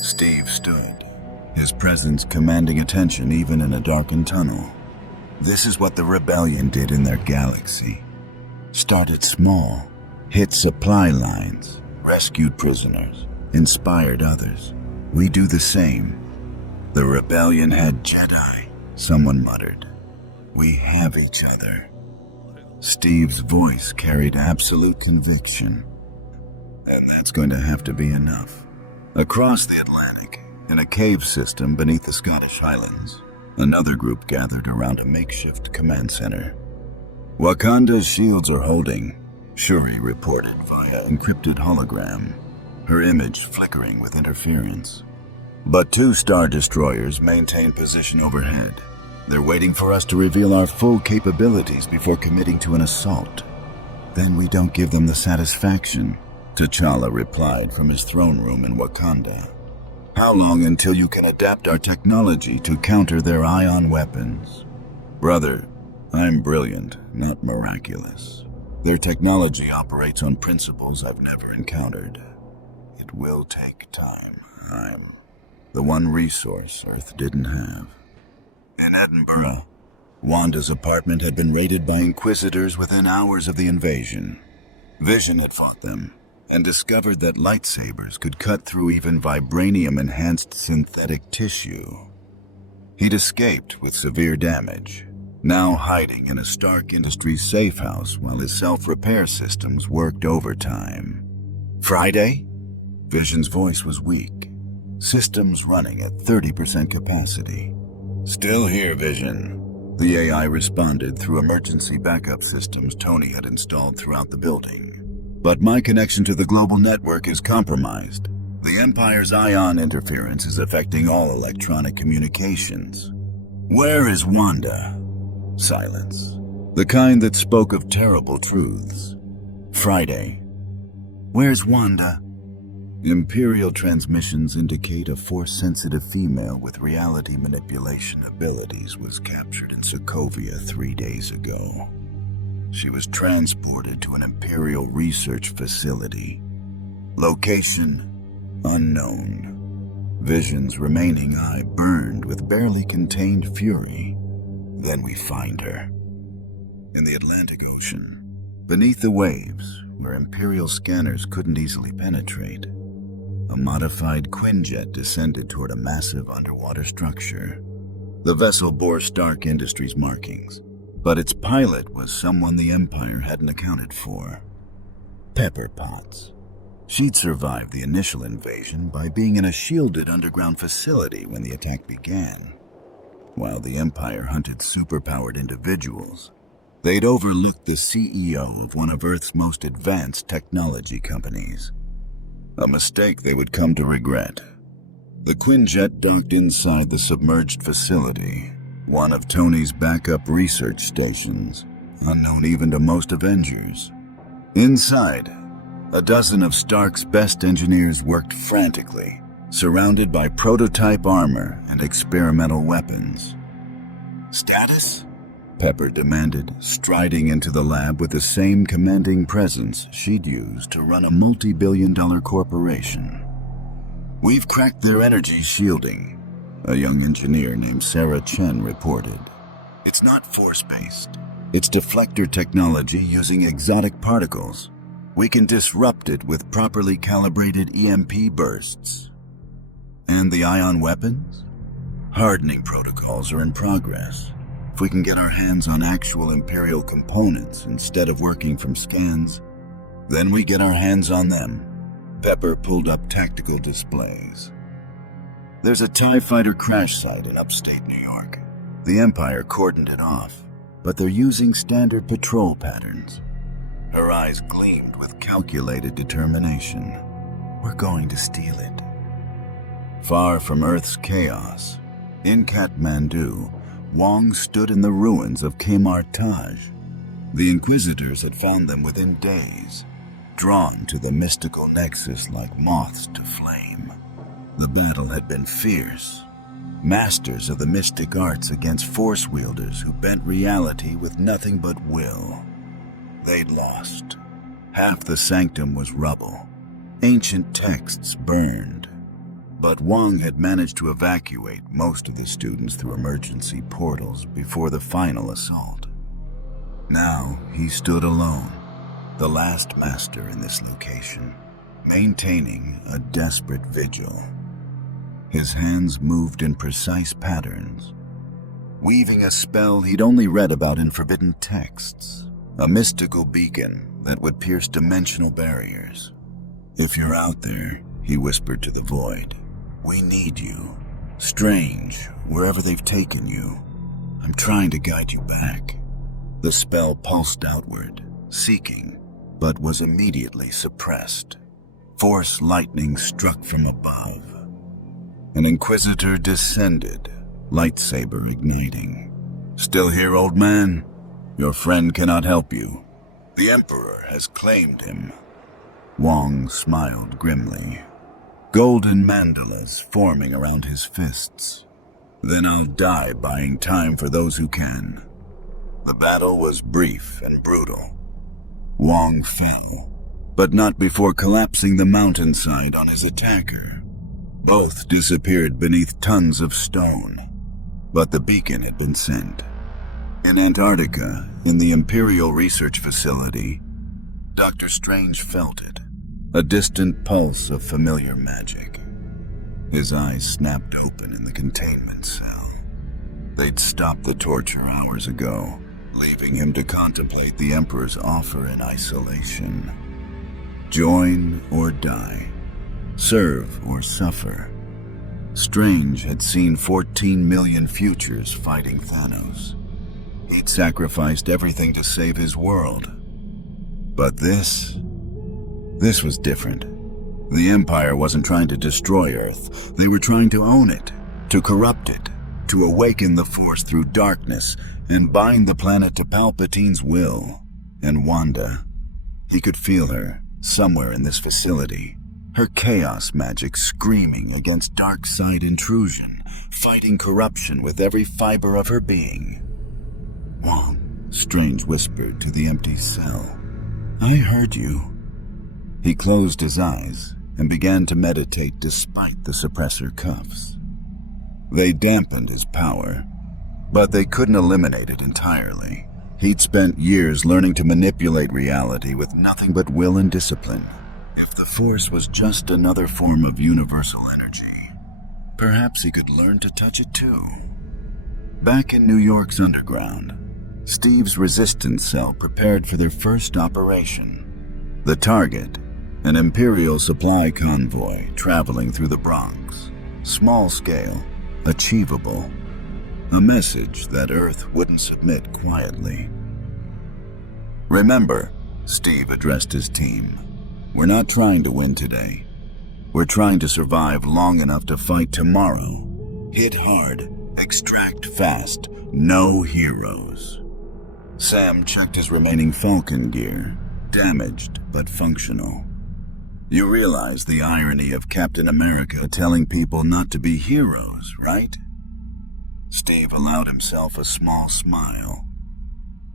Steve stood, his presence commanding attention even in a darkened tunnel. This is what the rebellion did in their galaxy. Started small, hit supply lines, rescued prisoners, inspired others. We do the same. "The rebellion had Jedi," someone muttered. "We have each other." Steve's voice carried absolute conviction. "And that's going to have to be enough." Across the Atlantic, in a cave system beneath the Scottish Highlands, another group gathered around a makeshift command center. "Wakanda's shields are holding," Shuri reported via encrypted hologram, her image flickering with interference. "But 2 Star Destroyers maintain position overhead. They're waiting for us to reveal our full capabilities before committing to an assault." "Then we don't give them the satisfaction," T'Challa replied from his throne room in Wakanda. "How long until you can adapt our technology to counter their ion weapons?" "Brother, I'm brilliant, not miraculous. Their technology operates on principles I've never encountered. It will take time. I'm the one resource Earth didn't have." In Edinburgh, Wanda's apartment had been raided by Inquisitors within hours of the invasion. Vision had fought them and discovered that lightsabers could cut through even vibranium-enhanced synthetic tissue. He'd escaped with severe damage, now hiding in a Stark Industries safe house while his self-repair systems worked overtime. "Friday?" Vision's voice was weak. Systems running at 30% capacity. "Still here, Vision." The AI responded through emergency backup systems Tony had installed throughout the building. "But my connection to the global network is compromised. The Empire's ion interference is affecting all electronic communications." "Where is Wanda?" Silence. The kind that spoke of terrible truths. "Friday." "Where's Wanda?" Imperial transmissions indicate a Force-sensitive female with reality manipulation abilities was captured in Sokovia 3 days ago. She was transported to an Imperial research facility. Location unknown. Vision's remaining eye burned with barely contained fury. Then we find her. In the Atlantic Ocean, beneath the waves, where Imperial scanners couldn't easily penetrate, a modified Quinjet descended toward a massive underwater structure. The vessel bore Stark Industries markings, but its pilot was someone the Empire hadn't accounted for. Pepper Potts. She'd survived the initial invasion by being in a shielded underground facility when the attack began. While the Empire hunted superpowered individuals, they'd overlooked the CEO of one of Earth's most advanced technology companies. A mistake they would come to regret. The Quinjet docked inside the submerged facility, one of Tony's backup research stations, unknown even to most Avengers. Inside, a dozen of Stark's best engineers worked frantically, surrounded by prototype armor and experimental weapons. "Status?" Pepper demanded, striding into the lab with the same commanding presence she'd used to run a multi-billion-dollar corporation. "We've cracked their energy shielding," a young engineer named Sarah Chen reported. "It's not force-based. It's deflector technology using exotic particles. We can disrupt it with properly calibrated EMP bursts." "And the ion weapons?" "Hardening protocols are in progress. If we can get our hands on actual Imperial components instead of working from scans, then we get our hands on them." Pepper pulled up tactical displays. "There's a TIE fighter crash site in upstate New York. The Empire cordoned it off, but they're using standard patrol patterns." Her eyes gleamed with calculated determination. We're going to steal it. Far from Earth's chaos, in Kathmandu, Wong stood in the ruins of Khmer Taj. The Inquisitors had found them within days, drawn to the mystical nexus like moths to flame. The battle had been fierce. Masters of the mystic arts against force wielders who bent reality with nothing but will. They'd lost. Half the sanctum was rubble. Ancient texts burned. But Wong had managed to evacuate most of the students through emergency portals before the final assault. Now he stood alone, the last master in this location, maintaining a desperate vigil. His hands moved in precise patterns, weaving a spell he'd only read about in forbidden texts, a mystical beacon that would pierce dimensional barriers. "If you're out there," he whispered to the void, "we need you. Strange, wherever they've taken you. I'm trying to guide you back." The spell pulsed outward, seeking, but was immediately suppressed. Force lightning struck from above. An Inquisitor descended, lightsaber igniting. "Still here, old man? Your friend cannot help you. The Emperor has claimed him." Wong smiled grimly, golden mandalas forming around his fists. "Then I'll die buying time for those who can." The battle was brief and brutal. Wong fell, but not before collapsing the mountainside on his attacker. Both disappeared beneath tons of stone, but the beacon had been sent. In Antarctica, in the Imperial research facility, Dr. Strange felt it, a distant pulse of familiar magic. His eyes snapped open in the containment cell. They'd stopped the torture hours ago, leaving him to contemplate the Emperor's offer in isolation. Join or die, serve or suffer. Strange had seen 14 million futures fighting Thanos. He'd sacrificed everything to save his world. But this was different. The Empire wasn't trying to destroy Earth. They were trying to own it, to corrupt it, to awaken the Force through darkness and bind the planet to Palpatine's will. And Wanda, he could feel her somewhere in this facility, her chaos magic screaming against dark side intrusion, fighting corruption with every fiber of her being. "Wong," Strange whispered to the empty cell. "I heard you." He closed his eyes and began to meditate despite the suppressor cuffs. They dampened his power, but they couldn't eliminate it entirely. He'd spent years learning to manipulate reality with nothing but will and discipline. If the Force was just another form of universal energy, perhaps he could learn to touch it too. Back in New York's underground, Steve's resistance cell prepared for their first operation. The target, an Imperial supply convoy traveling through the Bronx. Small scale, achievable. A message that Earth wouldn't submit quietly. "Remember," Steve addressed his team, "we're not trying to win today. We're trying to survive long enough to fight tomorrow. Hit hard, extract fast, no heroes." Sam checked his remaining Falcon gear, damaged but functional. "You realize the irony of Captain America telling people not to be heroes, right?" Steve allowed himself a small smile.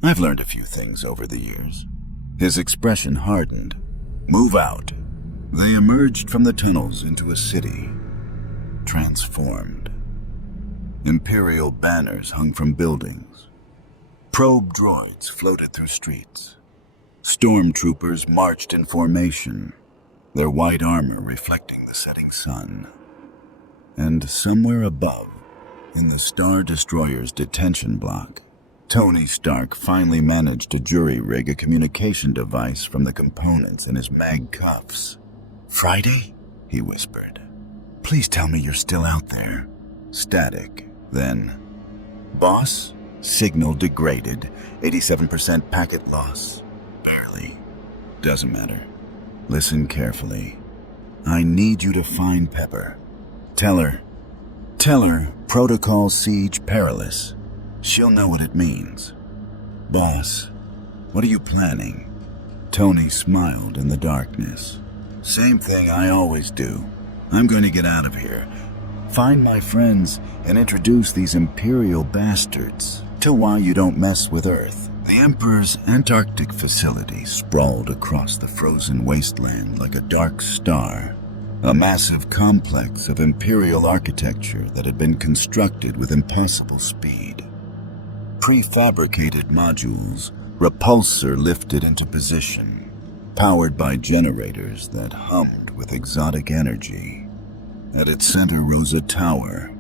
"I've learned a few things over the years." His expression hardened. "Move out." They emerged from the tunnels into a city, transformed. Imperial banners hung from buildings. Probe droids floated through streets. Stormtroopers marched in formation, their white armor reflecting the setting sun. And somewhere above, in the Star Destroyer's detention block, Tony Stark finally managed to jury-rig a communication device from the components in his mag cuffs. "Friday?" he whispered. "Please tell me you're still out there." Static. Then, "Boss? Signal degraded. 87% packet loss." "Barely. Doesn't matter. Listen carefully. I need you to find Pepper. Tell her, Protocol Siege Perilous. She'll know what it means. Boss, what are you planning? Tony smiled in the darkness. Same thing I always do. I'm going to get out of here. Find my friends and introduce these Imperial bastards to why you don't mess with Earth. The Emperor's Antarctic facility sprawled across the frozen wasteland like a dark star, a massive complex of Imperial architecture that had been constructed with impossible speed. Prefabricated modules, repulsor lifted into position, powered by generators that hummed with exotic energy. At its center rose a tower,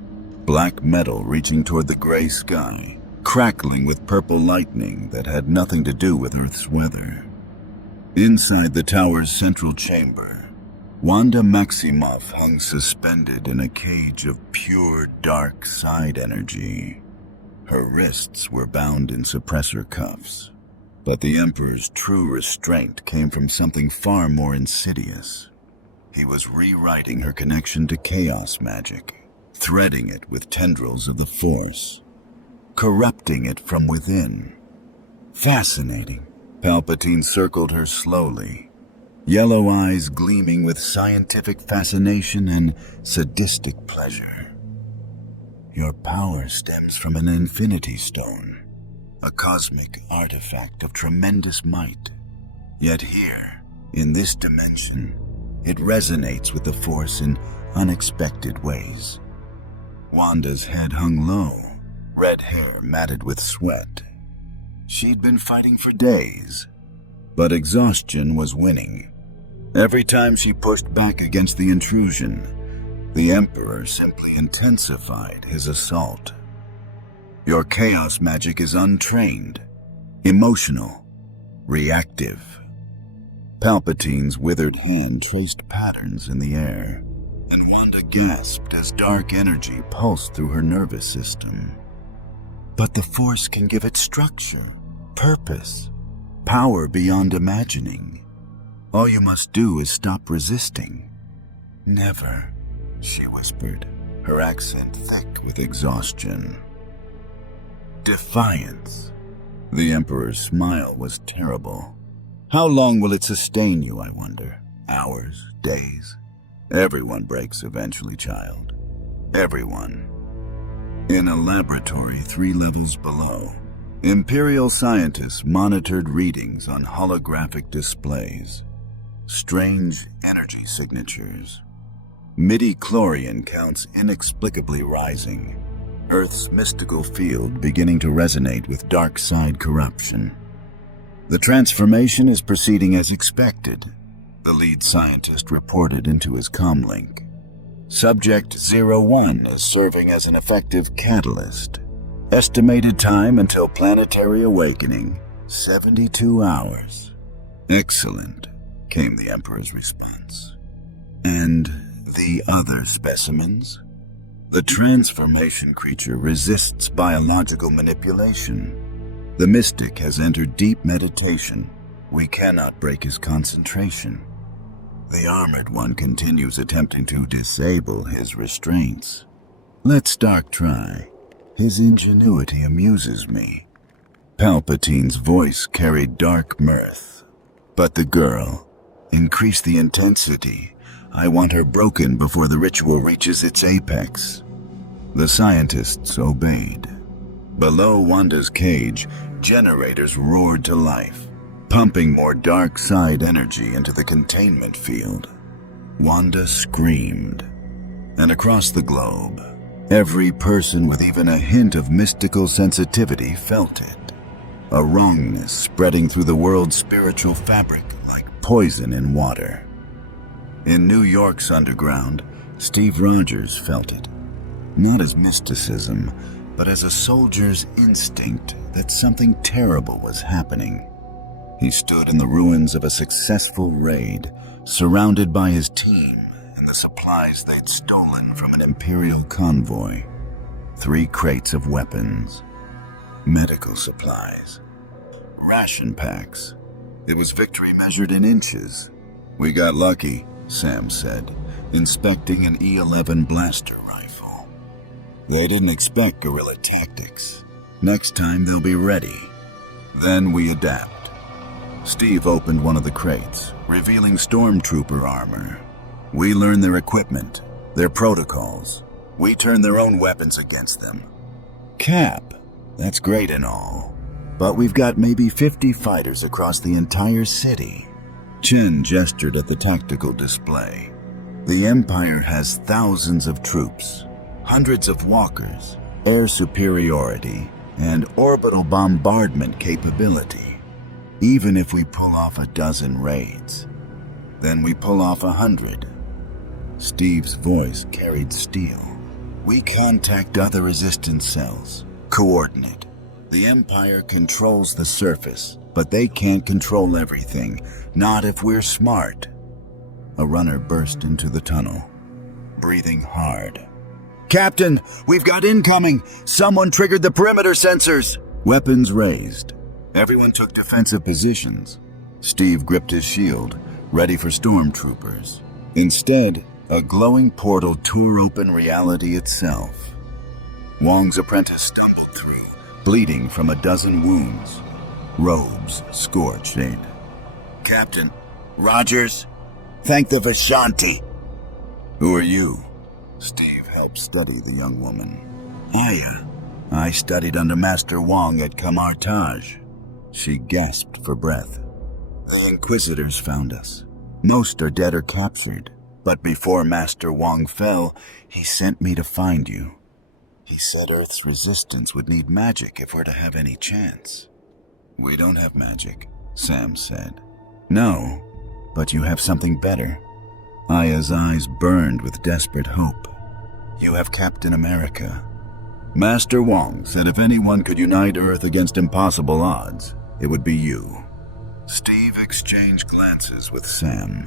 black metal reaching toward the gray sky, crackling with purple lightning that had nothing to do with Earth's weather. Inside the tower's central chamber, Wanda Maximoff hung suspended in a cage of pure dark side energy. Her wrists were bound in suppressor cuffs, but the Emperor's true restraint came from something far more insidious. He was rewriting her connection to chaos magic, threading it with tendrils of the Force, corrupting it from within. Fascinating. Palpatine circled her slowly, yellow eyes gleaming with scientific fascination and sadistic pleasure. Your power stems from an infinity stone, a cosmic artifact of tremendous might. Yet here, in this dimension, it resonates with the Force in unexpected ways. Wanda's head hung low, red hair matted with sweat. She'd been fighting for days, but exhaustion was winning. Every time she pushed back against the intrusion, the Emperor simply intensified his assault. Your chaos magic is untrained, emotional, reactive. Palpatine's withered hand traced patterns in the air, and Wanda gasped as dark energy pulsed through her nervous system. But the Force can give it structure, purpose, power beyond imagining. All you must do is stop resisting. Never, she whispered, her accent thick with exhaustion. Defiance. The Emperor's smile was terrible. How long will it sustain you, I wonder? Hours? Days? Everyone breaks eventually, child. Everyone. In a laboratory 3 levels below, Imperial scientists monitored readings on holographic displays. Strange energy signatures. Midi-chlorian counts inexplicably rising. Earth's mystical field beginning to resonate with dark side corruption. The transformation is proceeding as expected, the lead scientist reported into his comlink. Subject 01 is serving as an effective catalyst. Estimated time until planetary awakening, 72 hours. Excellent, came the Emperor's response. And the other specimens? The transformation creature resists biological manipulation. The mystic has entered deep meditation. We cannot break his concentration. The armored one continues attempting to disable his restraints. Let Stark try. His ingenuity amuses me. Palpatine's voice carried dark mirth. But the girl, increase the intensity. I want her broken before the ritual reaches its apex. The scientists obeyed. Below Wanda's cage, generators roared to life, pumping more dark side energy into the containment field. Wanda screamed, and across the globe, every person with even a hint of mystical sensitivity felt it. A wrongness spreading through the world's spiritual fabric like poison in water. In New York's underground, Steve Rogers felt it, not as mysticism, but as a soldier's instinct that something terrible was happening. He stood in the ruins of a successful raid, surrounded by his team and the supplies they'd stolen from an Imperial convoy. 3 crates of weapons, medical supplies, ration packs. It was victory measured in inches. We got lucky, Sam said, inspecting an E-11 blaster rifle. They didn't expect guerrilla tactics. Next time they'll be ready. Then we adapt. Steve opened one of the crates, revealing stormtrooper armor. We learn their equipment, their protocols. We turn their own weapons against them. Cap, that's great and all, but we've got maybe 50 fighters across the entire city. Chen gestured at the tactical display. The Empire has thousands of troops, hundreds of walkers, air superiority, and orbital bombardment capability. Even if we pull off a dozen raids, then we pull off 100. Steve's voice carried steel. We contact other resistance cells. Coordinate. The Empire controls the surface, but they can't control everything. Not if we're smart. A runner burst into the tunnel, breathing hard. Captain, we've got incoming! Someone triggered the perimeter sensors! Weapons raised. Everyone took defensive positions. Steve gripped his shield, ready for stormtroopers. Instead, a glowing portal tore open reality itself. Wong's apprentice stumbled through, bleeding from a dozen wounds. Robes scorched. Captain, Rogers, thank the Vishanti. Who are you? Steve helped steady the young woman. I studied under Master Wong at Kamartaj. She gasped for breath. The Inquisitors found us. Most are dead or captured. But before Master Wong fell, he sent me to find you. He said Earth's resistance would need magic if we're to have any chance. We don't have magic, Sam said. No, but you have something better. Aya's eyes burned with desperate hope. You have Captain America. Master Wong said if anyone could unite Earth against impossible odds, it would be you. Steve exchanged glances with Sam.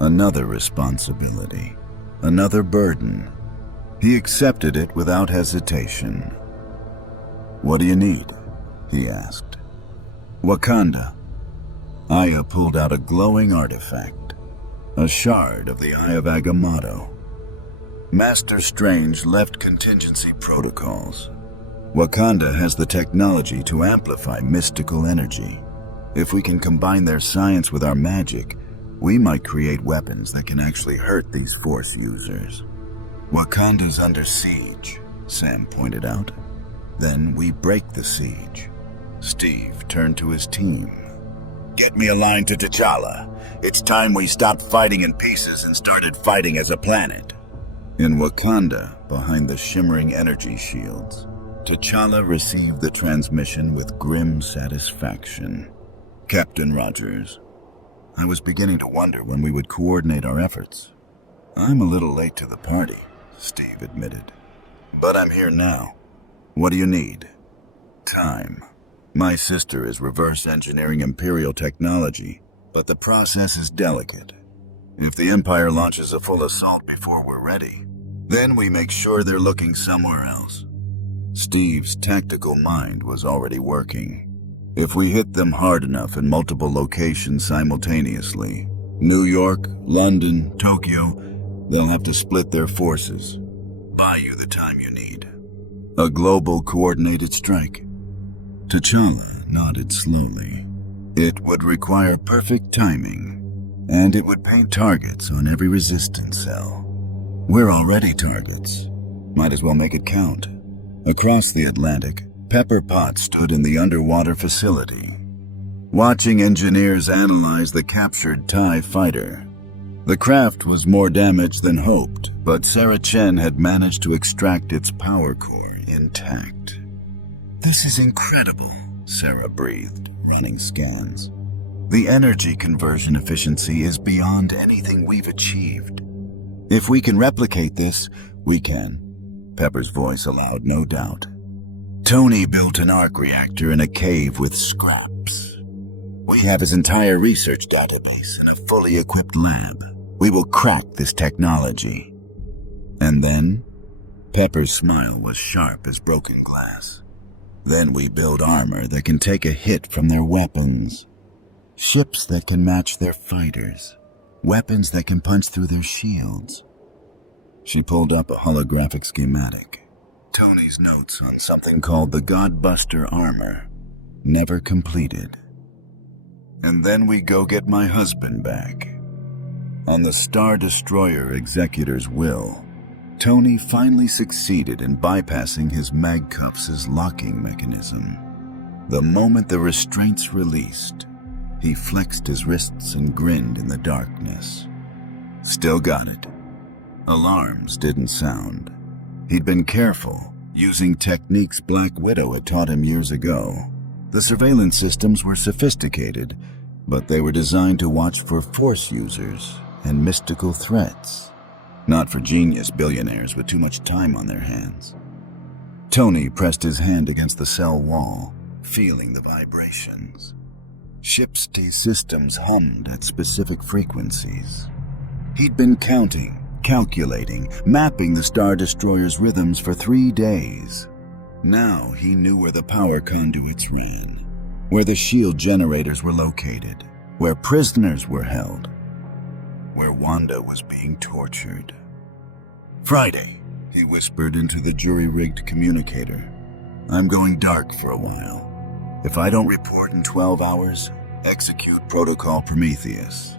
Another responsibility, another burden. He accepted it without hesitation. What do you need? He asked. Wakanda. Aya pulled out a glowing artifact, a shard of the Eye of Agamotto. Master Strange left contingency protocols. Wakanda has the technology to amplify mystical energy. If we can combine their science with our magic, we might create weapons that can actually hurt these Force users. Wakanda's under siege, Sam pointed out. Then we break the siege. Steve turned to his team. Get me aligned to T'Challa. It's time we stopped fighting in pieces and started fighting as a planet. In Wakanda, behind the shimmering energy shields, T'Challa received the transmission with grim satisfaction. Captain Rogers, I was beginning to wonder when we would coordinate our efforts. I'm a little late to the party, Steve admitted. But I'm here now. What do you need? Time. My sister is reverse engineering Imperial technology, but the process is delicate. If the Empire launches a full assault before we're ready, then we make sure they're looking somewhere else. Steve's tactical mind was already working. If we hit them hard enough in multiple locations simultaneously, New York, London, Tokyo, they'll have to split their forces. Buy you the time you need. A global coordinated strike. T'Challa nodded slowly. It would require perfect timing, and it would paint targets on every resistance cell. We're already targets. Might as well make it count. Across the Atlantic, Pepper Potts stood in the underwater facility, watching engineers analyze the captured TIE fighter. The craft was more damaged than hoped, but Sarah Chen had managed to extract its power core intact. This is incredible, Sarah breathed, running scans. The energy conversion efficiency is beyond anything we've achieved. If we can replicate this, we can. Pepper's voice allowed no doubt. Tony built an arc reactor in a cave with scraps. We have his entire research database in a fully equipped lab. We will crack this technology. And then, Pepper's smile was sharp as broken glass. Then we build armor that can take a hit from their weapons. Ships that can match their fighters. weapons that can punch through their shields. She pulled up a holographic schematic. Tony's notes on something called the Godbuster armor, never completed. And then we go get my husband back. On the Star Destroyer Executor's will, Tony finally succeeded in bypassing his mag cuffs' locking mechanism. The moment the restraints released, he flexed his wrists and grinned in the darkness. Still got it. Alarms didn't sound. He'd been careful, using techniques Black Widow had taught him years ago. The surveillance systems were sophisticated, but they were designed to watch for Force users and mystical threats, not for genius billionaires with too much time on their hands. Tony pressed his hand against the cell wall, feeling the vibrations. Ship's T-systems hummed at specific frequencies. He'd been counting, calculating, mapping the Star Destroyer's rhythms for 3 days. Now he knew where the power conduits ran, where the shield generators were located, where prisoners were held, where Wanda was being tortured. Friday, he whispered into the jury-rigged communicator. I'm going dark for a while. If I don't report in 12 hours, execute Protocol Prometheus.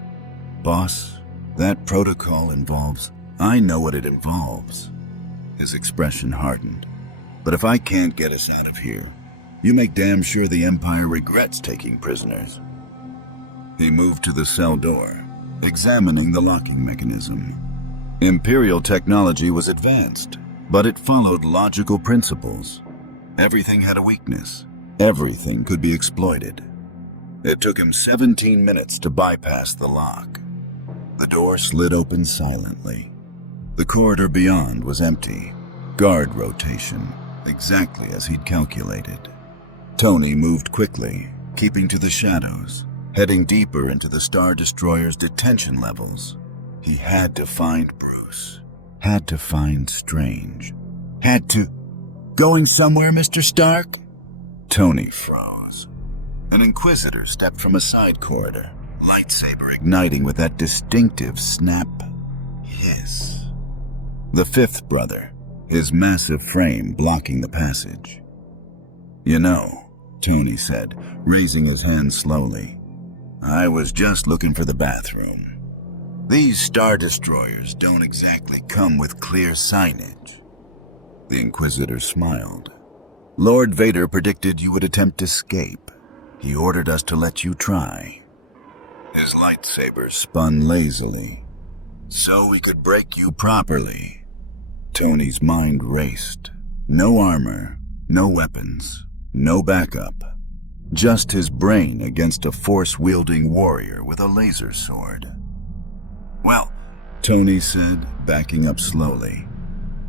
Boss, that protocol involves... I know what it involves. His expression hardened. But if I can't get us out of here, you make damn sure the Empire regrets taking prisoners. He moved to the cell door, examining the locking mechanism. Imperial technology was advanced, but it followed logical principles. Everything had a weakness. Everything could be exploited. It took him 17 minutes to bypass the lock. The door slid open silently. The corridor beyond was empty. Guard rotation, exactly as he'd calculated. Tony moved quickly, keeping to the shadows, heading deeper into the Star Destroyer's detention levels. He had to find Bruce. Had to find Strange. Had to... Going somewhere, Mr. Stark? Tony froze. An Inquisitor stepped from a side corridor, lightsaber igniting with that distinctive snap hiss. The fifth brother, his massive frame blocking the passage. You know, Tony said, raising his hand slowly, I was just looking for the bathroom. These Star Destroyers don't exactly come with clear signage. The Inquisitor smiled. Lord Vader predicted you would attempt escape. He ordered us to let you try. His lightsaber spun lazily. So we could break you properly. Tony's mind raced. No armor, no weapons, no backup. Just his brain against a force-wielding warrior with a laser sword. Well, Tony said, backing up slowly.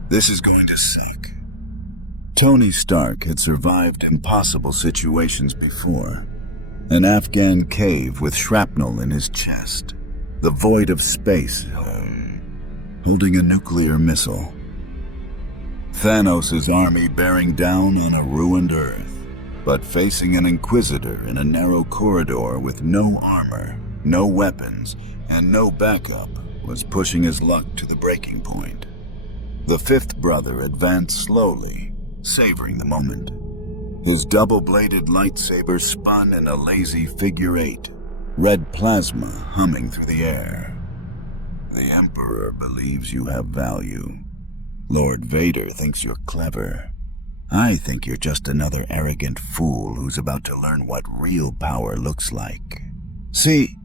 This is going to suck. Tony Stark had survived impossible situations before. An Afghan cave with shrapnel in his chest. The void of space, holding a nuclear missile. Thanos' army bearing down on a ruined Earth, but facing an Inquisitor in a narrow corridor with no armor, no weapons, and no backup was pushing his luck to the breaking point. The fifth brother advanced slowly, savoring the moment. His double-bladed lightsaber spun in a lazy figure eight, red plasma humming through the air. The Emperor believes you have value. Lord Vader thinks you're clever. I think you're just another arrogant fool who's about to learn what real power looks like. See,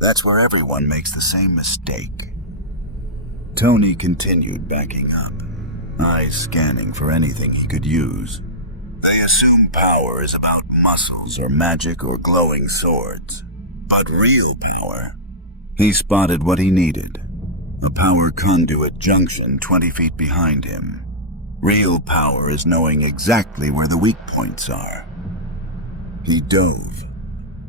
that's where everyone makes the same mistake. Tony continued backing up, eyes scanning for anything he could use. They assume power is about muscles or magic or glowing swords. But real power... He spotted what he needed. A power conduit junction 20 feet behind him. Real power is knowing exactly where the weak points are. He dove.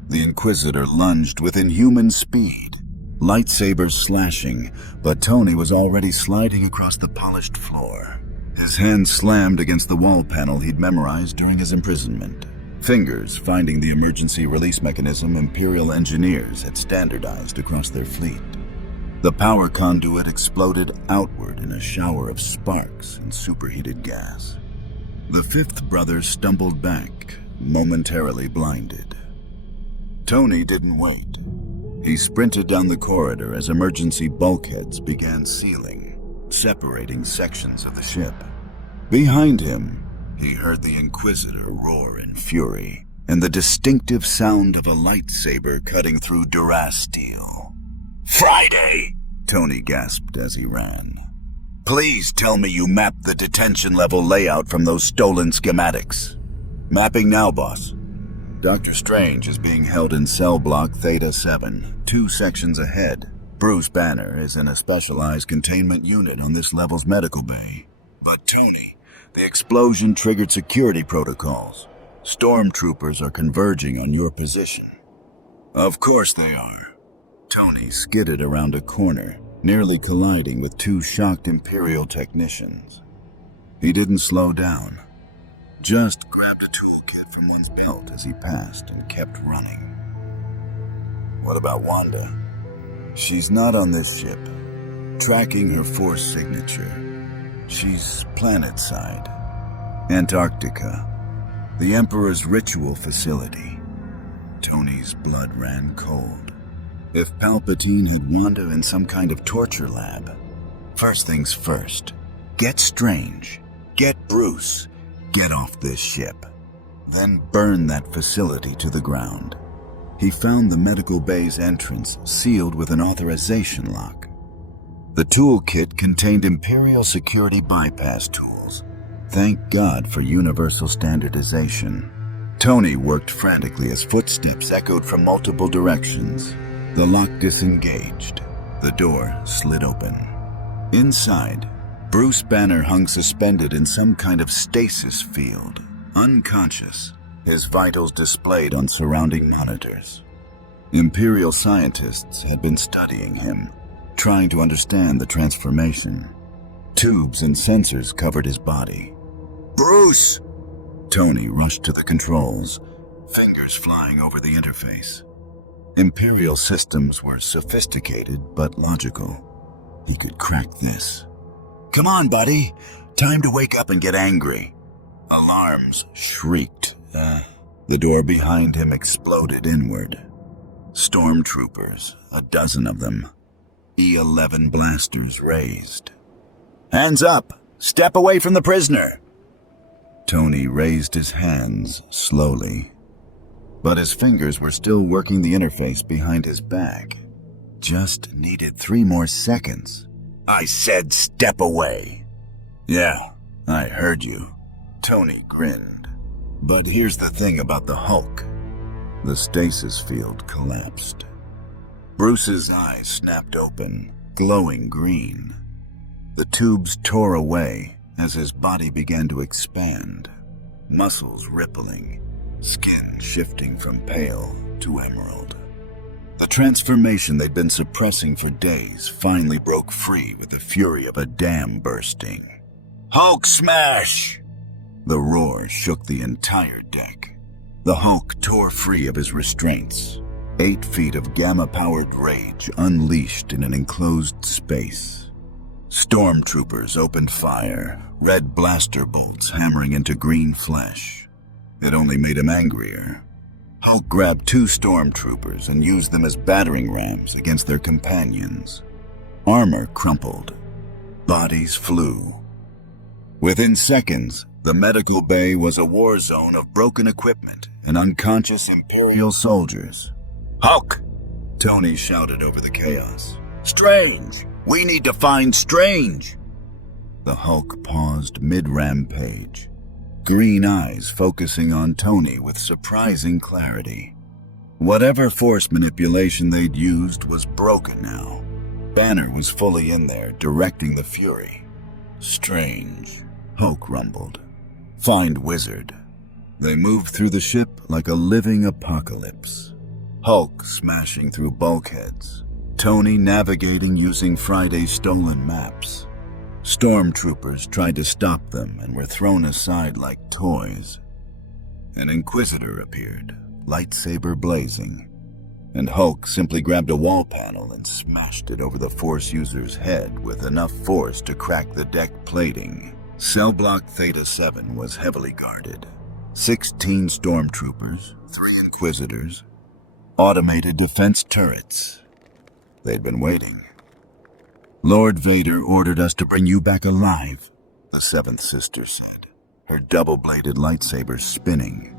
The Inquisitor lunged with inhuman speed, lightsabers slashing, but Tony was already sliding across the polished floor. His hand slammed against the wall panel he'd memorized during his imprisonment, fingers finding the emergency release mechanism Imperial engineers had standardized across their fleet. The power conduit exploded outward in a shower of sparks and superheated gas. The fifth brother stumbled back, momentarily blinded. Tony didn't wait. He sprinted down the corridor as emergency bulkheads began sealing, separating sections of the ship. Behind him, he heard the Inquisitor roar in fury, and the distinctive sound of a lightsaber cutting through durasteel. "Friday!" Tony gasped as he ran. "Please tell me you mapped the detention level layout from those stolen schematics." "Mapping now, boss." Dr. Strange is being held in cell block Theta 7, 2 sections ahead. Bruce Banner is in a specialized containment unit on this level's medical bay. But Tony, the explosion triggered security protocols. Stormtroopers are converging on your position. Of course they are. Tony skidded around a corner, nearly colliding with 2 shocked Imperial technicians. He didn't slow down, just grabbed a toolkit from one's belt as he passed and kept running. What about Wanda? She's not on this ship. Tracking her force signature. She's planet-side. Antarctica. The Emperor's ritual facility. Tony's blood ran cold. If Palpatine had Wanda in some kind of torture lab, first things first, get Strange, get Bruce, get off this ship, then burn that facility to the ground. He found the medical bay's entrance sealed with an authorization lock. The toolkit contained Imperial security bypass tools. Thank God for universal standardization. Tony worked frantically as footsteps echoed from multiple directions. The lock disengaged. The door slid open. Inside, Bruce Banner hung suspended in some kind of stasis field, unconscious, his vitals displayed on surrounding monitors. Imperial scientists had been studying him, trying to understand the transformation. Tubes and sensors covered his body. "Bruce!" Tony rushed to the controls, fingers flying over the interface. Imperial systems were sophisticated but logical. He could crack this. "Come on, buddy. Time to wake up and get angry." Alarms shrieked. The door behind him exploded inward. Stormtroopers, a dozen of them. E-11 blasters raised. "Hands up! Step away from the prisoner!" Tony raised his hands slowly, but his fingers were still working the interface behind his back. Just needed 3 more seconds. "I said step away." "Yeah, I heard you." Tony grinned. But here's the thing about the Hulk. The stasis field collapsed. Bruce's eyes snapped open, glowing green. The tubes tore away as his body began to expand, muscles rippling, skin shifting from pale to emerald. The transformation they'd been suppressing for days finally broke free with the fury of a dam bursting. "Hulk smash!" The roar shook the entire deck. The Hulk tore free of his restraints. 8 feet of gamma-powered rage unleashed in an enclosed space. Stormtroopers opened fire, red blaster bolts hammering into green flesh. It only made him angrier. Hulk grabbed 2 stormtroopers and used them as battering rams against their companions. Armor crumpled. Bodies flew. Within seconds, the medical bay was a war zone of broken equipment and unconscious Imperial soldiers. "Hulk!" Tony shouted over the chaos. "Strange! We need to find Strange!" The Hulk paused mid-rampage, green eyes focusing on Tony with surprising clarity. Whatever force manipulation they'd used was broken now. Banner was fully in there, directing the fury. "Strange," Hulk rumbled. "Find Wizard." They moved through the ship like a living apocalypse. Hulk smashing through bulkheads, Tony navigating using Friday's stolen maps. Stormtroopers tried to stop them and were thrown aside like toys. An Inquisitor appeared, lightsaber blazing. and Hulk simply grabbed a wall panel and smashed it over the Force user's head with enough force to crack the deck plating. Cell Block Theta 7 was heavily guarded. 16 stormtroopers, 3 Inquisitors, automated defense turrets. They'd been waiting. "Lord Vader ordered us to bring you back alive," the seventh sister said, her double-bladed lightsaber spinning.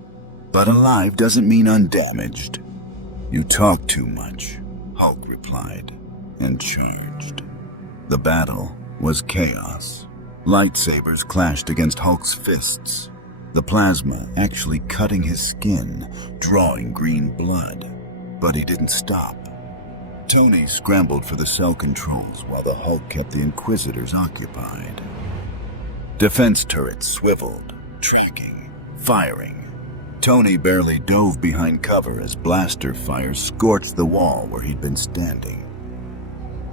"But alive doesn't mean undamaged." "You talk too much," Hulk replied, and charged. The battle was chaos. Lightsabers clashed against Hulk's fists, the plasma actually cutting his skin, drawing green blood. But he didn't stop. Tony scrambled for the cell controls while the Hulk kept the Inquisitors occupied. Defense turrets swiveled, tracking, firing. Tony barely dove behind cover as blaster fire scorched the wall where he'd been standing.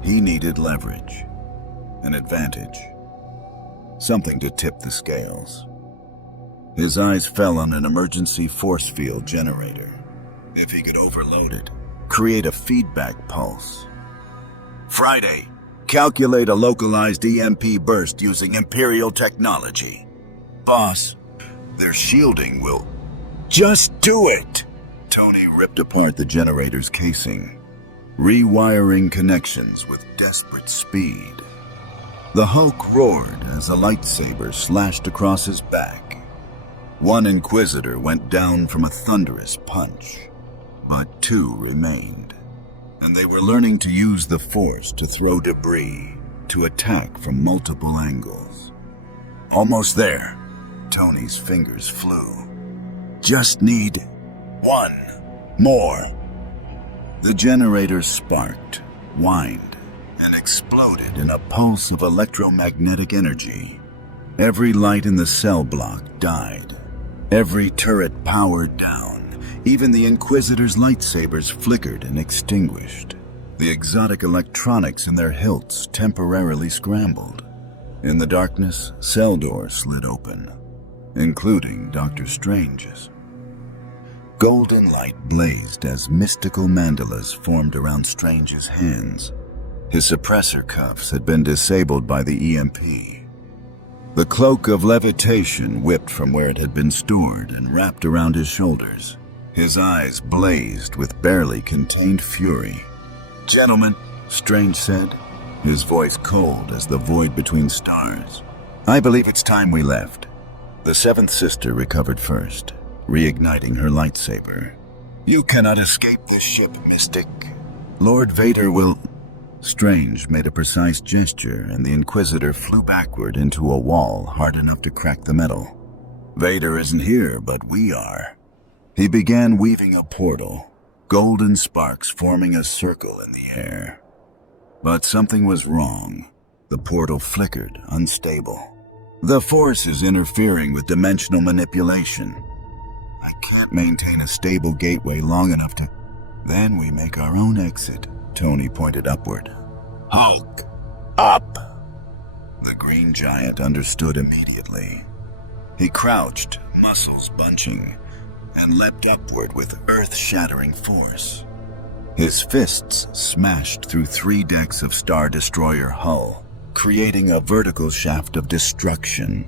He needed leverage, an advantage, something to tip the scales. His eyes fell on an emergency force field generator. If he could overload it, create a feedback pulse. "Friday, calculate a localized EMP burst using Imperial technology." "Boss, their shielding will..." "Just do it!" Tony ripped apart the generator's casing, rewiring connections with desperate speed. The Hulk roared as a lightsaber slashed across his back. One Inquisitor went down from a thunderous punch, but 2 remained, and they were learning to use the Force to throw debris, to attack from multiple angles. "Almost there." Tony's fingers flew. "Just need 1 more." The generator sparked, whined, and exploded in a pulse of electromagnetic energy. Every light in the cell block died. Every turret powered down. Even the Inquisitors' lightsabers flickered and extinguished. The exotic electronics in their hilts temporarily scrambled. In the darkness, cell doors slid open, including Dr. Strange's. Golden light blazed as mystical mandalas formed around Strange's hands. His suppressor cuffs had been disabled by the EMP. The cloak of levitation whipped from where it had been stored and wrapped around his shoulders. His eyes blazed with barely contained fury. "Gentlemen," Strange said, his voice cold as the void between stars, "I believe it's time we left." The seventh sister recovered first, reigniting her lightsaber. "You cannot escape this ship, Mystic. Lord Vader will..." Strange made a precise gesture, and the Inquisitor flew backward into a wall hard enough to crack the metal. "Vader isn't here, but we are." He began weaving a portal, golden sparks forming a circle in the air. But something was wrong. The portal flickered, unstable. "The Force is interfering with dimensional manipulation. I can't maintain a stable gateway long enough to..." "Then we make our own exit." Tony pointed upward. "Hulk, up!" The green giant understood immediately. He crouched, muscles bunching, and leapt upward with earth-shattering force. His fists smashed through 3 decks of Star Destroyer hull, creating a vertical shaft of destruction.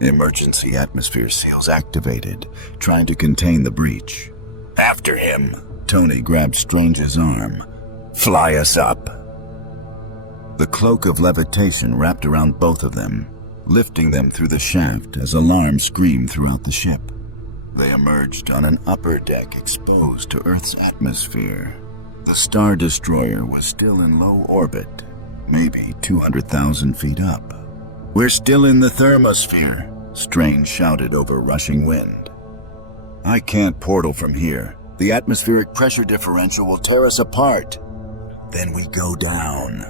Emergency atmosphere seals activated, trying to contain the breach. "After him!" Tony grabbed Strange's arm. "Fly us up." The cloak of levitation wrapped around both of them, lifting them through the shaft as alarms screamed throughout the ship. They emerged on an upper deck exposed to Earth's atmosphere. The Star Destroyer was still in low orbit, maybe 200,000 feet up. "We're still in the thermosphere," Strange shouted over rushing wind. "I can't portal from here. The atmospheric pressure differential will tear us apart." "Then we go down."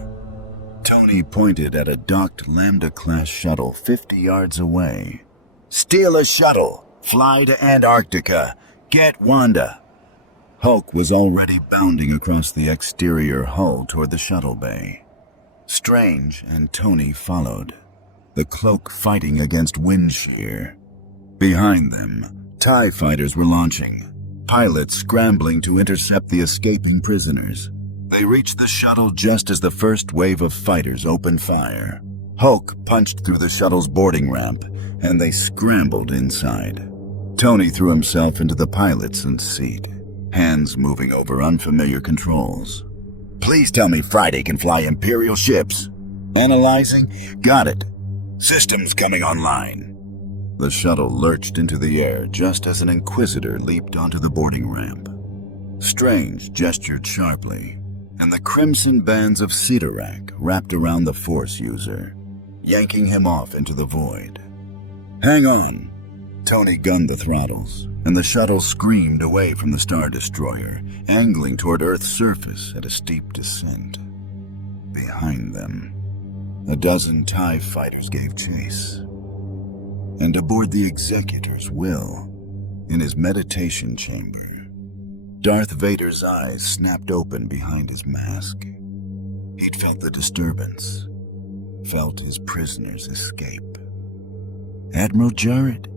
Tony pointed at a docked Lambda-class shuttle 50 yards away. "Steal a shuttle. Fly to Antarctica. Get Wanda." Hulk was already bounding across the exterior hull toward the shuttle bay. Strange and Tony followed, the cloak fighting against wind shear. Behind them, TIE fighters were launching. pilots scrambling to intercept the escaping prisoners. They reached the shuttle just as the first wave of fighters opened fire. Hulk punched through the shuttle's boarding ramp, and they scrambled inside. Tony threw himself into the pilot's seat, hands moving over unfamiliar controls. "Please tell me Friday can fly Imperial ships." "Analyzing. Got it. Systems coming online." The shuttle lurched into the air just as an Inquisitor leaped onto the boarding ramp. Strange gestured sharply, and the crimson bands of Cedarak wrapped around the Force user, yanking him off into the void. "Hang on." Tony gunned the throttles, and the shuttle screamed away from the Star Destroyer, angling toward Earth's surface at a steep descent. Behind them, a dozen TIE fighters gave chase. And aboard the Executor's Will, in his meditation chamber, Darth Vader's eyes snapped open behind his mask. He'd felt the disturbance, felt his prisoners escape. "Admiral Jarrett,"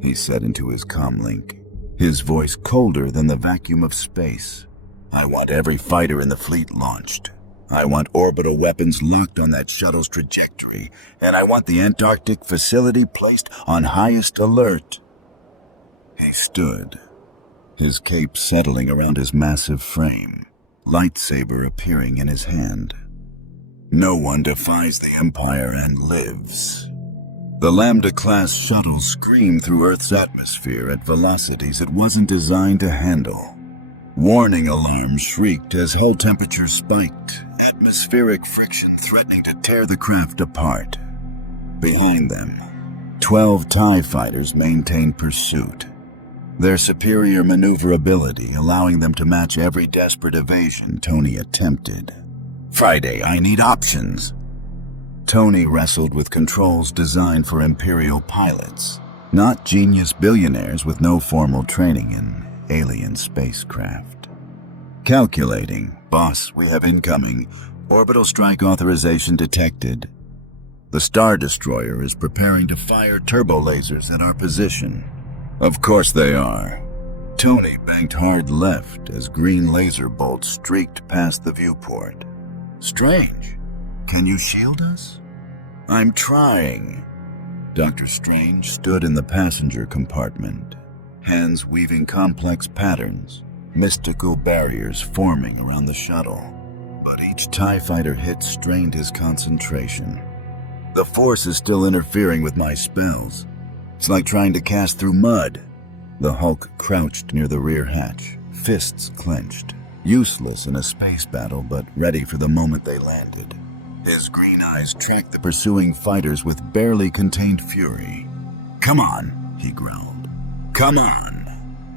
he said into his comlink, his voice colder than the vacuum of space. "I want every fighter in the fleet launched. I want orbital weapons locked on that shuttle's trajectory, and I want the Antarctic facility placed on highest alert." He stood, his cape settling around his massive frame, lightsaber appearing in his hand. "No one defies the Empire and lives." The Lambda-class shuttle screamed through Earth's atmosphere at velocities it wasn't designed to handle. Warning alarms shrieked as hull temperature spiked, atmospheric friction threatening to tear the craft apart. Behind them, 12 TIE fighters maintained pursuit, their superior maneuverability allowing them to match every desperate evasion Tony attempted. "Friday, I need options." Tony wrestled with controls designed for Imperial pilots, not genius billionaires with no formal training in alien spacecraft. "Calculating. Boss, we have incoming. Orbital strike authorization detected. The Star Destroyer is preparing to fire turbo lasers at our position." "Of course they are." Tony banked hard left as green laser bolts streaked past the viewport. "Strange. Can you shield us?" "I'm trying." Dr. Strange stood in the passenger compartment, hands weaving complex patterns, mystical barriers forming around the shuttle. But each TIE fighter hit strained his concentration. "The Force is still interfering with my spells. It's like trying to cast through mud." The Hulk crouched near the rear hatch, fists clenched, useless in a space battle but ready for the moment they landed. His green eyes tracked the pursuing fighters with barely contained fury. "Come on," he growled. "Come on."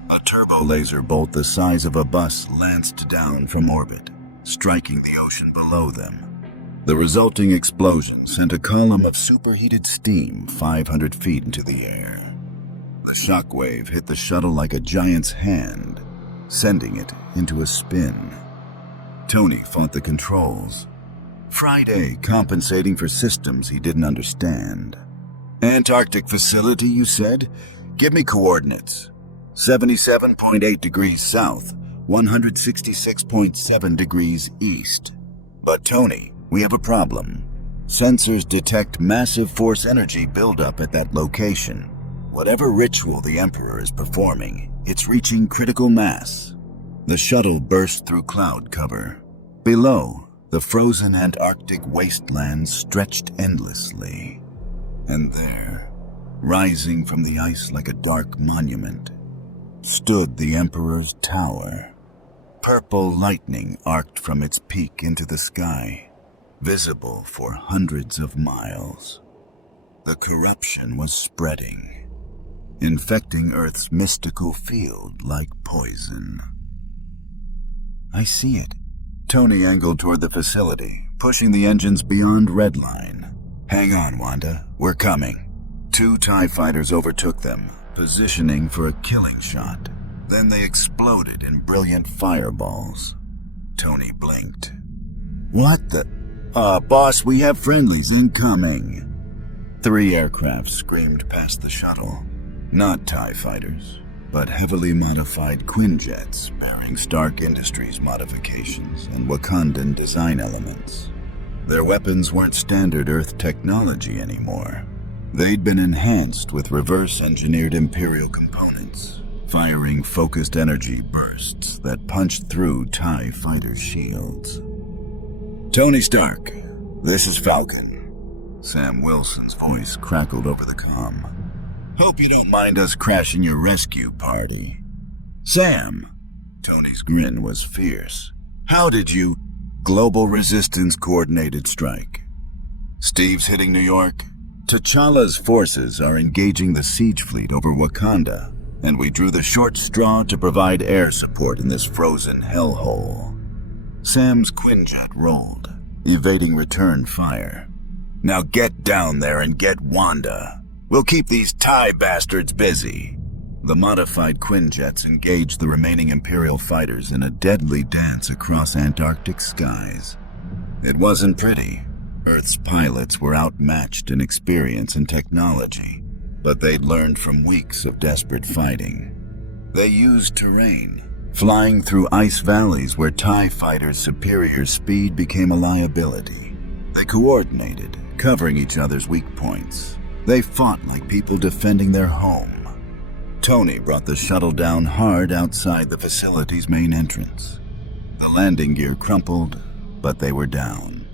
A turbo laser bolt the size of a bus lanced down from orbit, striking the ocean below them. The resulting explosion sent a column of superheated steam 500 feet into the air. The shockwave hit the shuttle like a giant's hand, sending it into a spin. Tony fought the controls, Friday compensating for systems he didn't understand. "Antarctic facility, you said? Give me coordinates. 77.8 degrees south, 166.7 degrees east. But Tony, we have a problem. Sensors detect massive force energy buildup at that location. Whatever ritual the Emperor is performing, it's reaching critical mass." The shuttle burst through cloud cover. Below, the frozen Antarctic wasteland stretched endlessly. And there, rising from the ice like a dark monument, stood the Emperor's tower. Purple lightning arced from its peak into the sky, visible for hundreds of miles. The corruption was spreading, infecting Earth's mystical field like poison. "I see it." Tony angled toward the facility, pushing the engines beyond redline. "Hang on, Wanda. We're coming." 2 TIE fighters overtook them, positioning for a killing shot. Then they exploded in brilliant fireballs. Tony blinked. "What the? Boss, we have friendlies incoming." 3 aircraft screamed past the shuttle. Not TIE fighters. but heavily modified Quinjets bearing Stark Industries modifications and Wakandan design elements. Their weapons weren't standard Earth technology anymore. They'd been enhanced with reverse-engineered Imperial components, firing focused energy bursts that punched through TIE fighter shields. "Tony Stark, this is Falcon." Sam Wilson's voice crackled over the comm. "Hope you don't mind us crashing your rescue party." "Sam!" Tony's grin was fierce. "How did you—" "Global Resistance Coordinated Strike. Steve's hitting New York. T'Challa's forces are engaging the siege fleet over Wakanda, and we drew the short straw to provide air support in this frozen hellhole." Sam's Quinjet rolled, evading return fire. "Now get down there and get Wanda. We'll keep these TIE bastards busy." The modified Quinjets engaged the remaining Imperial fighters in a deadly dance across Antarctic skies. It wasn't pretty. Earth's pilots were outmatched in experience and technology, but they'd learned from weeks of desperate fighting. They used terrain, flying through ice valleys where TIE fighters' superior speed became a liability. They coordinated, covering each other's weak points. They fought like people defending their home. Tony brought the shuttle down hard outside the facility's main entrance. The landing gear crumpled, but they were down.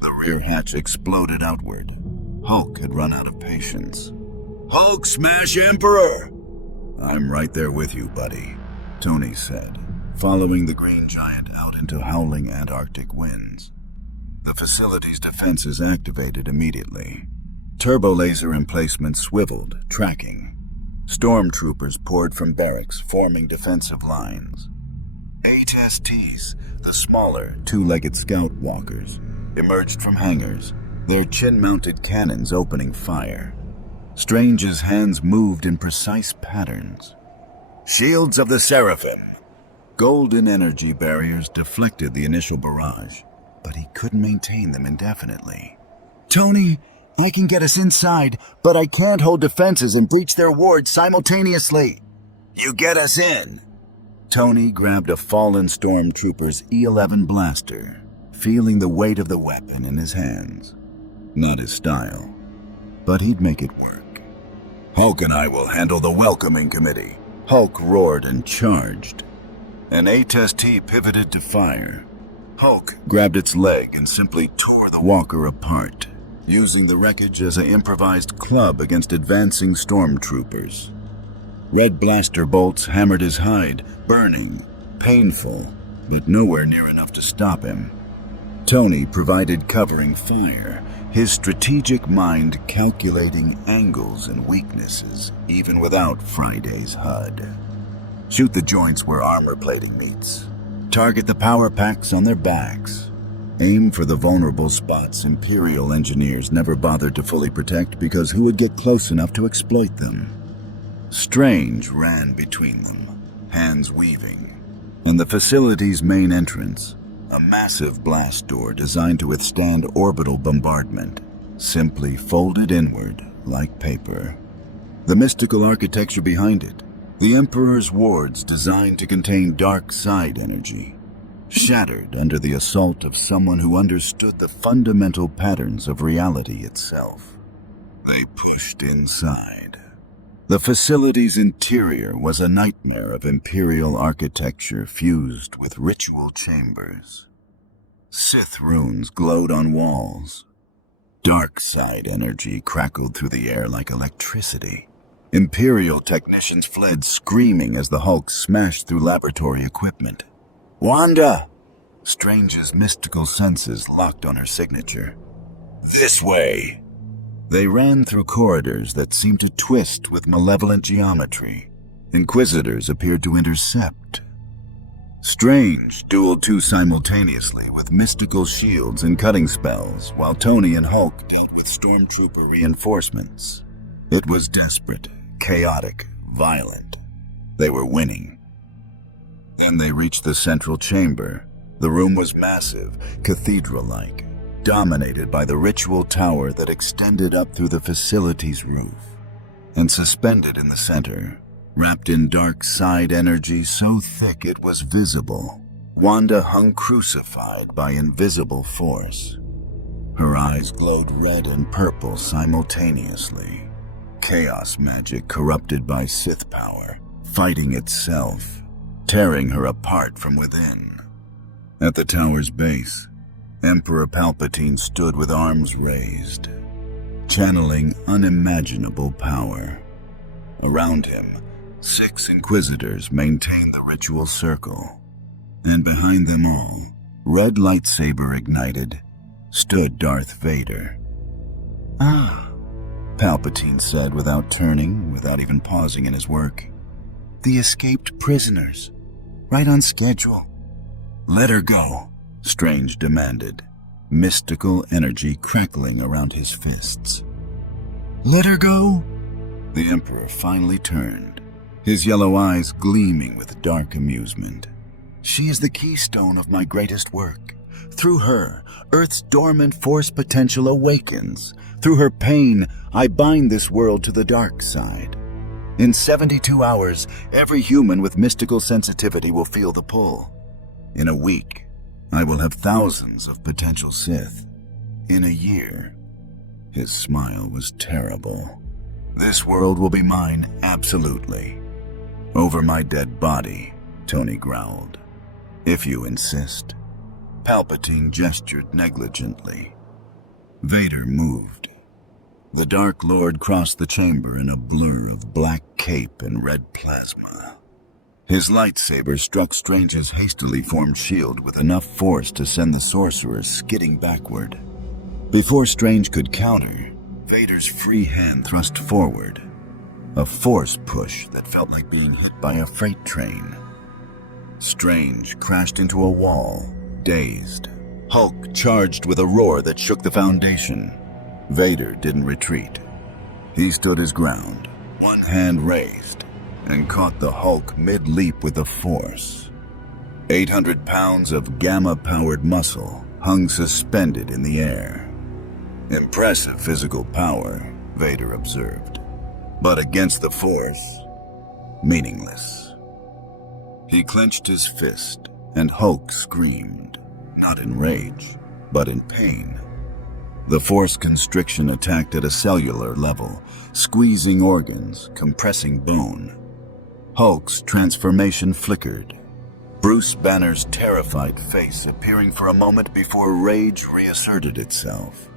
The rear hatch exploded outward. Hulk had run out of patience. "Hulk smash Emperor!" "I'm right there with you, buddy," Tony said, following the green giant out into howling Antarctic winds. The facility's defenses activated immediately. Turbo laser emplacements swiveled, tracking. Stormtroopers poured from barracks, forming defensive lines. AT-ATs, the smaller, two-legged scout walkers, emerged from hangars, their chin-mounted cannons opening fire. Strange's hands moved in precise patterns. "Shields of the Seraphim!" Golden energy barriers deflected the initial barrage, but he couldn't maintain them indefinitely. "Tony, I can get us inside, but I can't hold defenses and breach their wards simultaneously." "You get us in!" Tony grabbed a fallen stormtrooper's E-11 blaster, feeling the weight of the weapon in his hands. Not his style, but he'd make it work. "Hulk and I will handle the welcoming committee." Hulk roared and charged. An AT-AT pivoted to fire. Hulk grabbed its leg and simply tore the walker apart, using the wreckage as an improvised club against advancing stormtroopers. Red blaster bolts hammered his hide, burning, painful, but nowhere near enough to stop him. Tony provided covering fire, his strategic mind calculating angles and weaknesses, even without Friday's HUD. Shoot the joints where armor plating meets. Target the power packs on their backs. Aim for the vulnerable spots Imperial engineers never bothered to fully protect because who would get close enough to exploit them? Strange ran between them, hands weaving, and the facility's main entrance, a massive blast door designed to withstand orbital bombardment, simply folded inward like paper. The mystical architecture behind it, the Emperor's wards designed to contain dark side energy, shattered under the assault of someone who understood the fundamental patterns of reality itself. They pushed inside. The facility's interior was a nightmare of Imperial architecture fused with ritual chambers. Sith runes glowed on walls. Dark side energy crackled through the air like electricity. Imperial technicians fled screaming as the Hulk smashed through laboratory equipment. "Wanda!" Strange's mystical senses locked on her signature. "This way!" They ran through corridors that seemed to twist with malevolent geometry. Inquisitors appeared to intercept. Strange dueled two simultaneously with mystical shields and cutting spells, while Tony and Hulk dealt with stormtrooper reinforcements. It was desperate, chaotic, violent. They were winning. Then they reached the central chamber. The room was massive, cathedral-like, dominated by the ritual tower that extended up through the facility's roof. And suspended in the center, Wrapped in dark side energy so thick it was visible, Wanda hung crucified by invisible force. Her eyes glowed red and purple simultaneously. Chaos magic corrupted by Sith power, fighting itself, tearing her apart from within. At the tower's base, Emperor Palpatine stood with arms raised, channeling unimaginable power. Around him, 6 Inquisitors maintained the ritual circle, and behind them all, red lightsaber ignited, stood Darth Vader. "Ah," Palpatine said without turning, without even pausing in his work. "The escaped prisoners, right on schedule." "Let her go," Strange demanded, mystical energy crackling around his fists. "Let her go?" The Emperor finally turned, his yellow eyes gleaming with dark amusement. "She is the keystone of my greatest work. Through her, Earth's dormant force potential awakens. Through her pain, I bind this world to the dark side. In 72 hours, every human with mystical sensitivity will feel the pull. In a week, I will have thousands of potential Sith. In a year," his smile was terrible, "this world will be mine absolutely. Over my dead body," Tony growled. "If you insist." Palpatine gestured negligently. Vader moved. The Dark Lord crossed the chamber in a blur of black cape and red plasma. His lightsaber struck Strange's hastily formed shield with enough force to send the sorcerer skidding backward. Before Strange could counter, Vader's free hand thrust forward, a force push that felt like being hit by a freight train. Strange crashed into a wall, dazed. Hulk charged with a roar that shook the foundation. Vader didn't retreat. He stood his ground, one hand raised, and caught the Hulk mid-leap with the force. 800 pounds of gamma-powered muscle hung suspended in the air. Impressive physical power, Vader observed, but against the force, meaningless. He clenched his fist, and Hulk screamed, not in rage, but in pain. The force constriction attacked at a cellular level, squeezing organs, compressing bone. Hulk's transformation flickered, Bruce Banner's terrified face appearing for a moment before rage reasserted itself.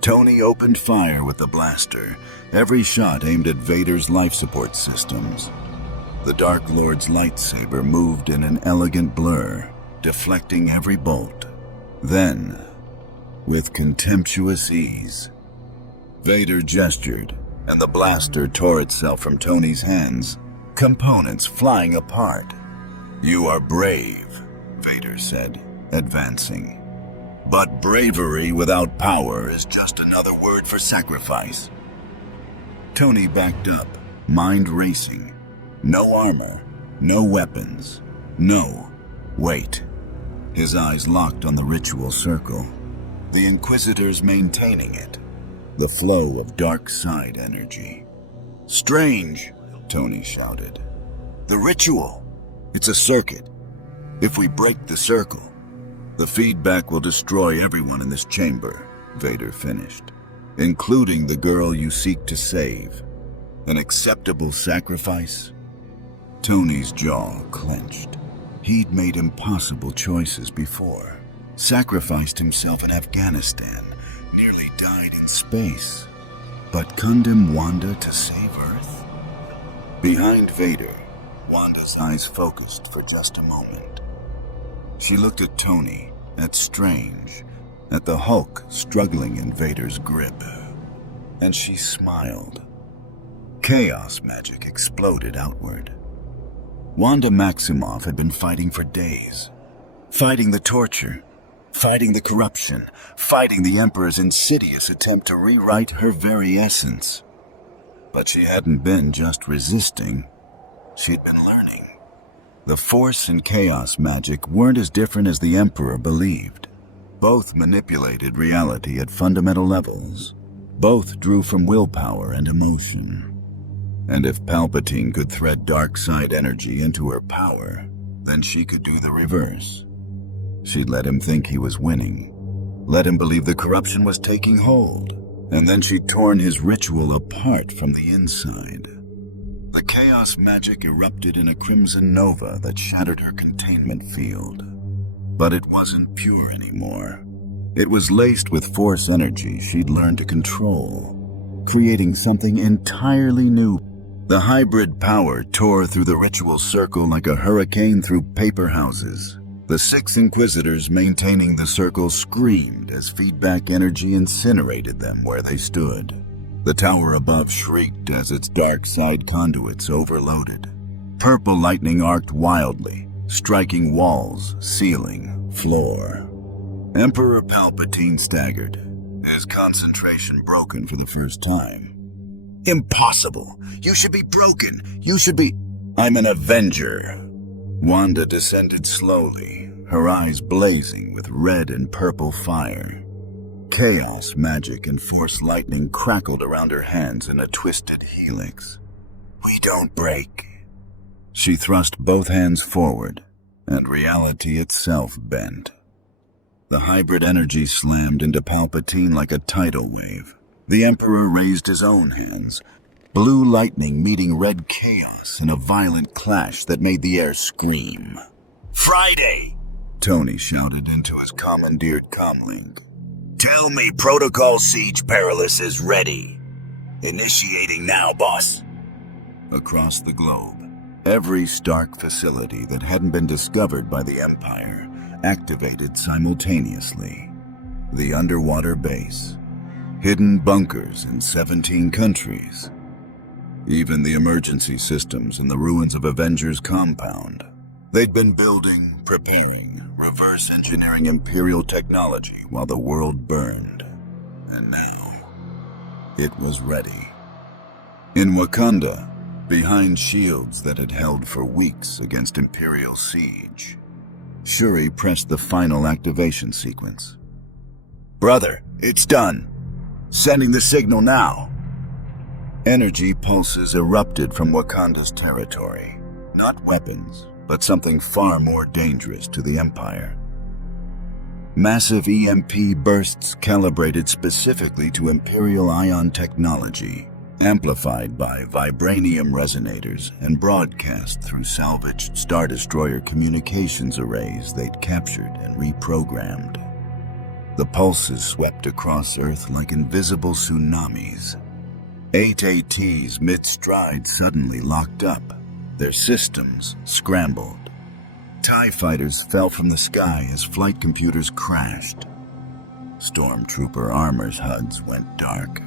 Tony opened fire with the blaster, every shot aimed at Vader's life support systems. The Dark Lord's lightsaber moved in an elegant blur, deflecting every bolt. Then, with contemptuous ease, Vader gestured, and the blaster tore itself from Tony's hands, components flying apart. "You are brave," Vader said, advancing. "But bravery without power is just another word for sacrifice." Tony backed up, mind racing. No armor, no weapons, no wait. His eyes locked on the ritual circle, the Inquisitors maintaining it, the flow of dark side energy. "Strange," Tony shouted. "The ritual! It's a circuit. If we break the circle, the feedback will destroy everyone in this chamber," Vader finished, "including the girl you seek to save. An acceptable sacrifice?" Tony's jaw clenched. He'd made impossible choices before. Sacrificed himself in Afghanistan, nearly died in space, but condemned Wanda to save Earth? Behind Vader, Wanda's eyes focused for just a moment. She looked at Tony, at Strange, at the Hulk struggling in Vader's grip, and she smiled. Chaos magic exploded outward. Wanda Maximoff had been fighting for days, fighting the torture, fighting the corruption, fighting the Emperor's insidious attempt to rewrite her very essence. But she hadn't been just resisting, she'd been learning. The Force and Chaos magic weren't as different as the Emperor believed. Both manipulated reality at fundamental levels. Both drew from willpower and emotion. And if Palpatine could thread dark side energy into her power, then she could do the reverse. She'd let him think he was winning, let him believe the corruption was taking hold, and then she'd torn his ritual apart from the inside. The chaos magic erupted in a crimson nova that shattered her containment field. But it wasn't pure anymore. It was laced with force energy she'd learned to control, creating something entirely new. The hybrid power tore through the ritual circle like a hurricane through paper houses. The 6 Inquisitors maintaining the circle screamed as feedback energy incinerated them where they stood. The tower above shrieked as its dark side conduits overloaded. Purple lightning arced wildly, striking walls, ceiling, floor. Emperor Palpatine staggered, his concentration broken for the first time. "Impossible! You should be broken! You should be—" "I'm an Avenger!" Wanda descended slowly, her eyes blazing with red and purple fire. Chaos, magic, and force lightning crackled around her hands in a twisted helix. "We don't break." She thrust both hands forward, and reality itself bent. The hybrid energy slammed into Palpatine like a tidal wave. The Emperor raised his own hands, blue lightning meeting red chaos in a violent clash that made the air scream. "Friday!" Tony shouted into his commandeered comlink. "Tell me Protocol Siege Perilous is ready. Initiating now, boss." Across the globe, every Stark facility that hadn't been discovered by the Empire activated simultaneously. The underwater base, hidden bunkers in 17 countries, even the emergency systems in the ruins of Avengers compound. They'd been building, preparing, reverse engineering Imperial technology while the world burned. And now, it was ready. In Wakanda, behind shields that had held for weeks against Imperial siege, Shuri pressed the final activation sequence. "Brother, it's done. Sending the signal now." Energy pulses erupted from Wakanda's territory. Not weapons, but something far more dangerous to the Empire. Massive EMP bursts calibrated specifically to Imperial ion technology, amplified by vibranium resonators and broadcast through salvaged Star Destroyer communications arrays they'd captured and reprogrammed. The pulses swept across Earth like invisible tsunamis. AT-ATs mid-stride suddenly locked up, their systems scrambled. TIE fighters fell from the sky as flight computers crashed. Stormtrooper armor's HUDs went dark.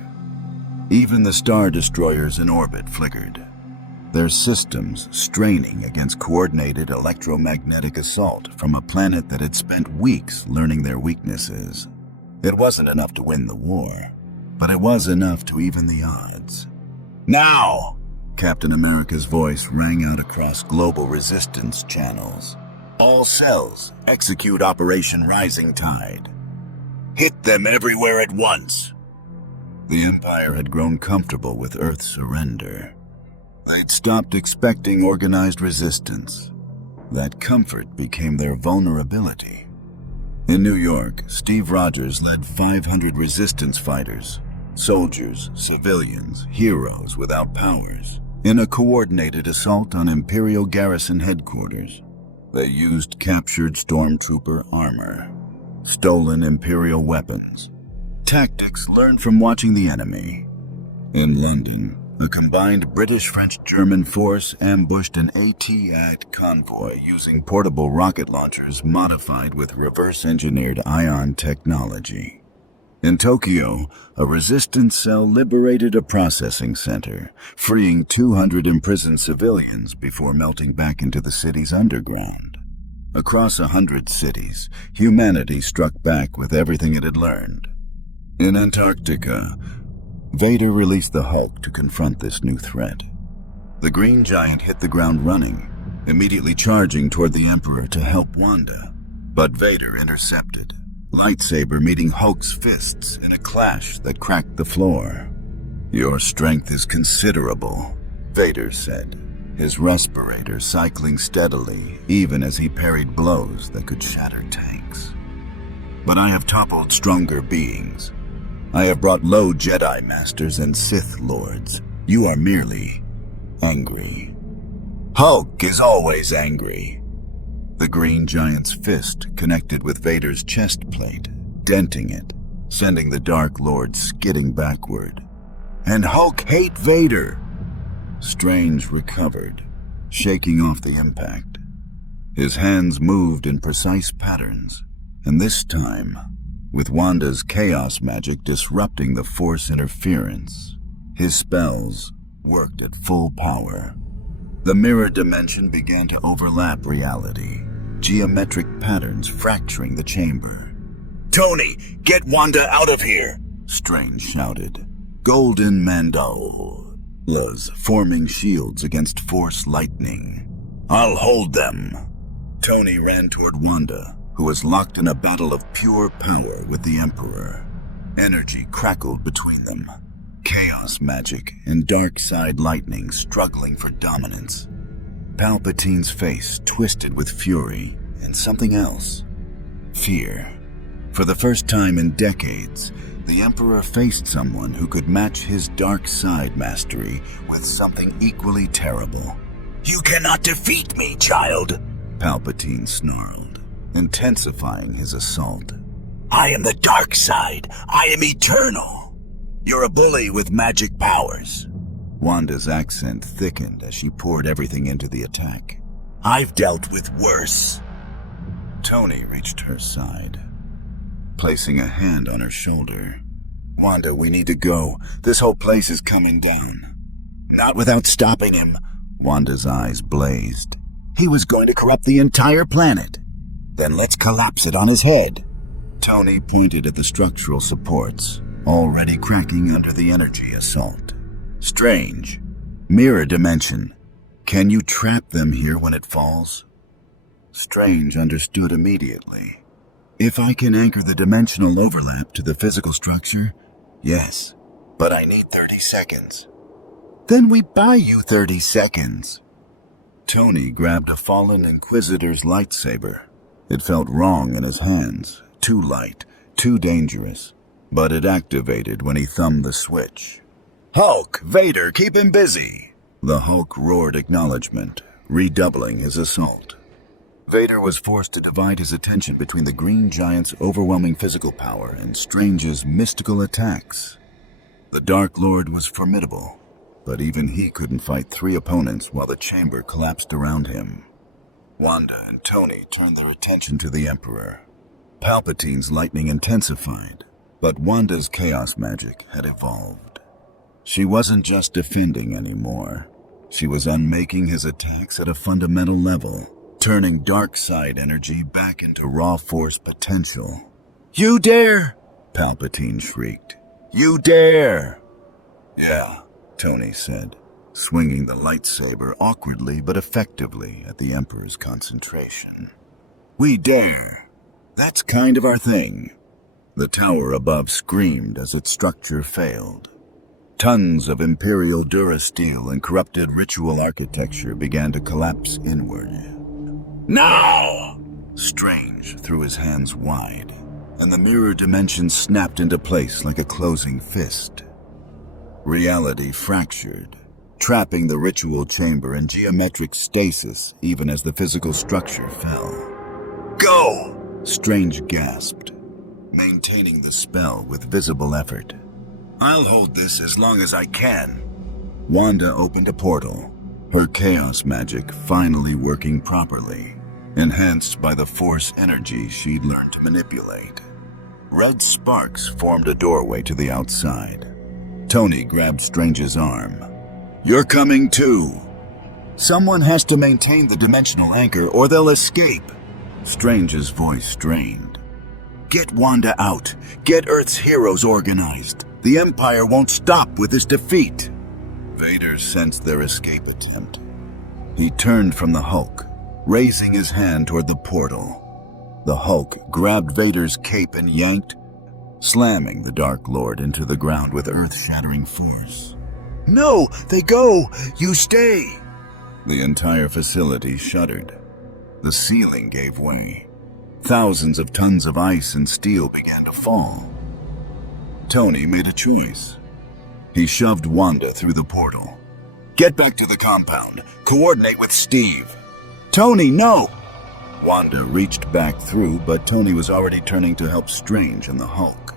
Even the Star Destroyers in orbit flickered, their systems straining against coordinated electromagnetic assault from a planet that had spent weeks learning their weaknesses. It wasn't enough to win the war, but it was enough to even the odds. "Now!" Captain America's voice rang out across global resistance channels. "All cells, execute Operation Rising Tide. Hit them everywhere at once." The Empire had grown comfortable with Earth's surrender. They'd stopped expecting organized resistance. That comfort became their vulnerability. In New York, Steve Rogers led 500 resistance fighters, soldiers, civilians, heroes without powers, in a coordinated assault on Imperial garrison headquarters. They used captured stormtrooper armor, stolen Imperial weapons, tactics learned from watching the enemy. In London, a combined British-French-German force ambushed an AT-AT convoy using portable rocket launchers modified with reverse-engineered ion technology. In Tokyo, a resistance cell liberated a processing center, freeing 200 imprisoned civilians before melting back into the city's underground. Across 100 cities, humanity struck back with everything it had learned. In Antarctica, Vader released the Hulk to confront this new threat. The Green Giant hit the ground running, immediately charging toward the Emperor to help Wanda. But Vader intercepted, lightsaber meeting Hulk's fists in a clash that cracked the floor. "Your strength is considerable," Vader said, his respirator cycling steadily even as he parried blows that could shatter tanks. But I have toppled stronger beings. I have brought low Jedi Masters and Sith Lords. You are merely angry. Hulk is always angry. The green giant's fist connected with Vader's chest plate, denting it, sending the Dark Lord skidding backward. And Hulk hate Vader. Strange recovered, shaking off the impact. His hands moved in precise patterns, and this time, with Wanda's chaos magic disrupting the Force interference, his spells worked at full power. The mirror dimension began to overlap reality, geometric patterns fracturing the chamber. "Tony, get Wanda out of here!" Strange shouted. Golden mandalas forming shields against Force lightning. "I'll hold them." Tony ran toward Wanda, who was locked in a battle of pure power with the Emperor. Energy crackled between them. Chaos magic and dark side lightning struggling for dominance. Palpatine's face twisted with fury and something else. Fear. For the first time in decades, the Emperor faced someone who could match his dark side mastery with something equally terrible. "You cannot defeat me, child," Palpatine snarled, intensifying his assault. "I am the dark side. I am eternal. You're a bully with magic powers." Wanda's accent thickened as she poured everything into the attack. "I've dealt with worse." Tony reached her side, placing a hand on her shoulder. "Wanda, we need to go. This whole place is coming down." "Not without stopping him." Wanda's eyes blazed. "He was going to corrupt the entire planet." "Then let's collapse it on his head." Tony pointed at the structural supports, already cracking under the energy assault. "Strange. Mirror dimension. Can you trap them here when it falls?" Strange understood immediately. "If I can anchor the dimensional overlap to the physical structure, yes. But I need 30 seconds. "Then we buy you 30 seconds. Tony grabbed a fallen Inquisitor's lightsaber. It felt wrong in his hands, too light, too dangerous. But it activated when he thumbed the switch. "Hulk, Vader, keep him busy!" The Hulk roared acknowledgement, redoubling his assault. Vader was forced to divide his attention between the green giant's overwhelming physical power and Strange's mystical attacks. The Dark Lord was formidable, but even he couldn't fight 3 opponents while the chamber collapsed around him. Wanda and Tony turned their attention to the Emperor. Palpatine's lightning intensified, but Wanda's chaos magic had evolved. She wasn't just defending anymore. She was unmaking his attacks at a fundamental level, turning dark side energy back into raw force potential. "You dare!" Palpatine shrieked. "You dare!" "Yeah," Tony said, swinging the lightsaber awkwardly but effectively at the Emperor's concentration. "We dare. That's kind of our thing." The tower above screamed as its structure failed. Tons of Imperial durasteel and corrupted ritual architecture began to collapse inward. "Now!" Strange threw his hands wide, and the mirror dimension snapped into place like a closing fist. Reality fractured, trapping the ritual chamber in geometric stasis even as the physical structure fell. "Go!" Strange gasped, maintaining the spell with visible effort. "I'll hold this as long as I can." Wanda opened a portal, her chaos magic finally working properly, enhanced by the force energy she'd learned to manipulate. Red sparks formed a doorway to the outside. Tony grabbed Strange's arm. "You're coming too." "Someone has to maintain the dimensional anchor or they'll escape." Strange's voice strained. "Get Wanda out. Get Earth's heroes organized. The Empire won't stop with this defeat." Vader sensed their escape attempt. He turned from the Hulk, raising his hand toward the portal. The Hulk grabbed Vader's cape and yanked, slamming the Dark Lord into the ground with earth-shattering force. No, they go! You stay! The entire facility shuddered. The ceiling gave way. Thousands of tons of ice and steel began to fall. Tony made a choice. He shoved Wanda through the portal. Get back to the compound. Coordinate with Steve. Tony, no! Wanda reached back through, but Tony was already turning to help Strange and the Hulk.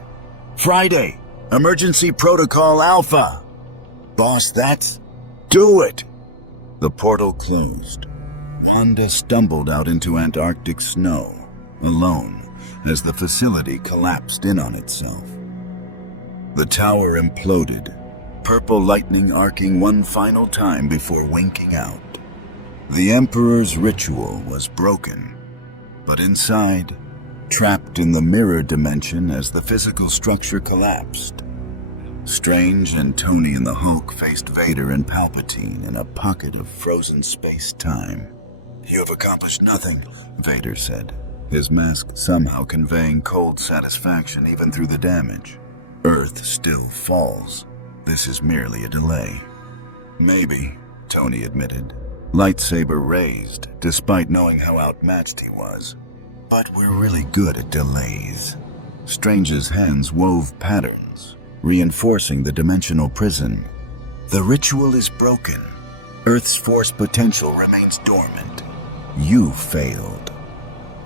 Friday! Emergency Protocol Alpha! Boss, that's... Do it! The portal closed. Wanda stumbled out into Antarctic snow, alone, as the facility collapsed in on itself. The tower imploded, purple lightning arcing one final time before winking out. The Emperor's ritual was broken, but inside, trapped in the mirror dimension as the physical structure collapsed, Strange and Tony and the Hulk faced Vader and Palpatine in a pocket of frozen space-time. You have accomplished nothing, Vader said, his mask somehow conveying cold satisfaction even through the damage. Earth still falls. This is merely a delay. Maybe, Tony admitted, lightsaber raised, despite knowing how outmatched he was. But we're really good at delays. Strange's hands wove patterns, reinforcing the dimensional prison. The ritual is broken. Earth's force potential remains dormant. You failed.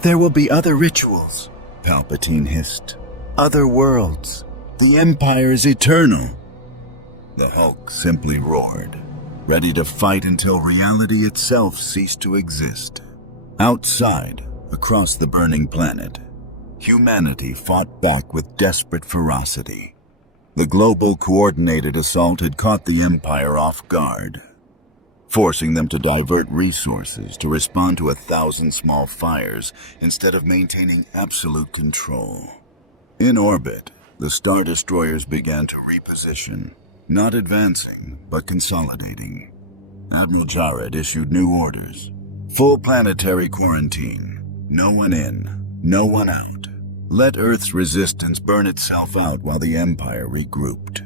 There will be other rituals, Palpatine hissed. Other worlds. The Empire is eternal. The Hulk simply roared, ready to fight until reality itself ceased to exist. Outside, across the burning planet, humanity fought back with desperate ferocity. The global coordinated assault had caught the Empire off guard, forcing them to divert resources to respond to 1,000 small fires instead of maintaining absolute control. In orbit, the Star Destroyers began to reposition, not advancing, but consolidating. Admiral Jared issued new orders. Full planetary quarantine. No one in, no one out. Let Earth's resistance burn itself out while the Empire regrouped.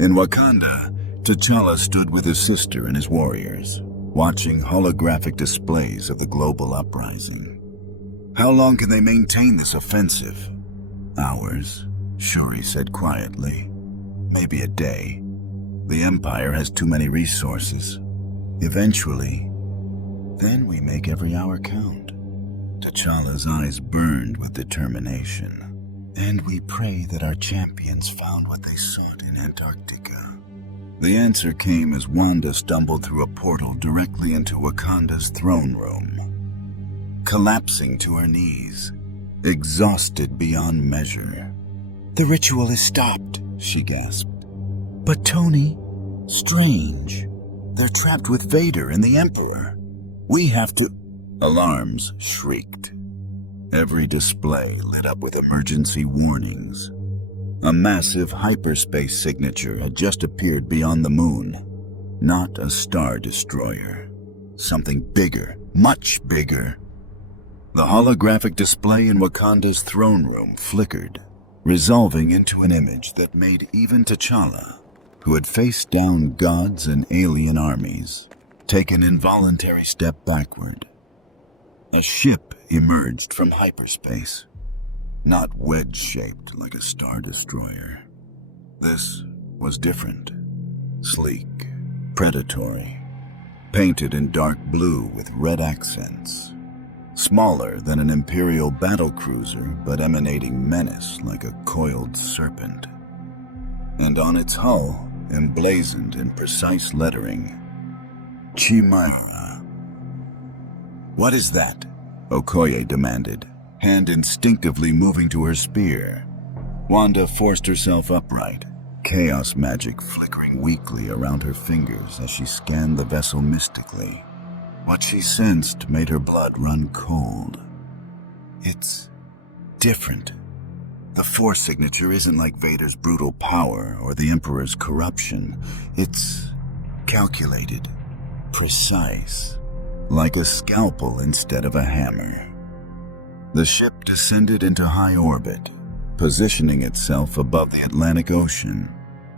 In Wakanda, T'Challa stood with his sister and his warriors, watching holographic displays of the global uprising. How long can they maintain this offensive? Hours, Shuri said quietly. Maybe a day. The Empire has too many resources. Eventually, then we make every hour count. T'Challa's eyes burned with determination. And we pray that our champions found what they sought in Antarctica. The answer came as Wanda stumbled through a portal directly into Wakanda's throne room, collapsing to her knees, exhausted beyond measure. The ritual is stopped, she gasped. But Tony, Strange, they're trapped with Vader and the Emperor. We have to... Alarms shrieked. Every display lit up with emergency warnings. A massive hyperspace signature had just appeared beyond the moon. Not a star destroyer. Something bigger, much bigger. The holographic display in Wakanda's throne room flickered, resolving into an image that made even T'Challa, who had faced down gods and alien armies, take an involuntary step backward. A ship emerged from hyperspace, not wedge-shaped like a star destroyer. This was different. Sleek, predatory, painted in dark blue with red accents. Smaller than an Imperial battlecruiser, but emanating menace like a coiled serpent. And on its hull, emblazoned in precise lettering, Chimera. What is that? Okoye demanded, hand instinctively moving to her spear. Wanda forced herself upright, chaos magic flickering weakly around her fingers as she scanned the vessel mystically. What she sensed made her blood run cold. It's different. The Force signature isn't like Vader's brutal power or the Emperor's corruption. It's calculated, precise. Like a scalpel instead of a hammer. The ship descended into high orbit, positioning itself above the Atlantic Ocean.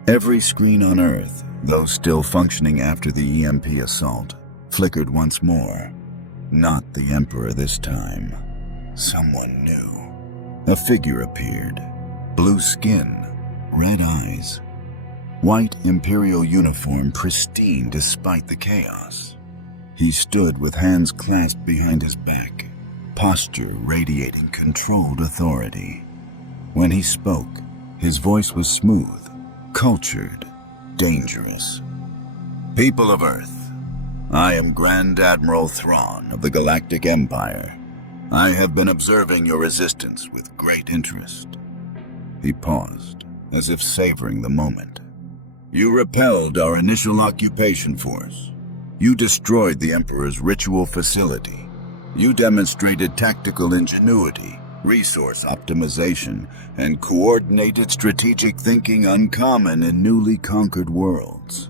Every screen on Earth Those still functioning after the EMP assault flickered once more. Not the Emperor this time. Someone new. A figure appeared. Blue skin, red eyes. White Imperial uniform pristine despite the chaos. He stood with hands clasped behind his back, posture radiating controlled authority. When he spoke, his voice was smooth, cultured, dangerous. People of Earth, I am Grand Admiral Thrawn of the Galactic Empire. I have been observing your resistance with great interest. He paused, as if savoring the moment. You repelled our initial occupation force. You destroyed the Emperor's ritual facility. You demonstrated tactical ingenuity, resource optimization, and coordinated strategic thinking uncommon in newly conquered worlds.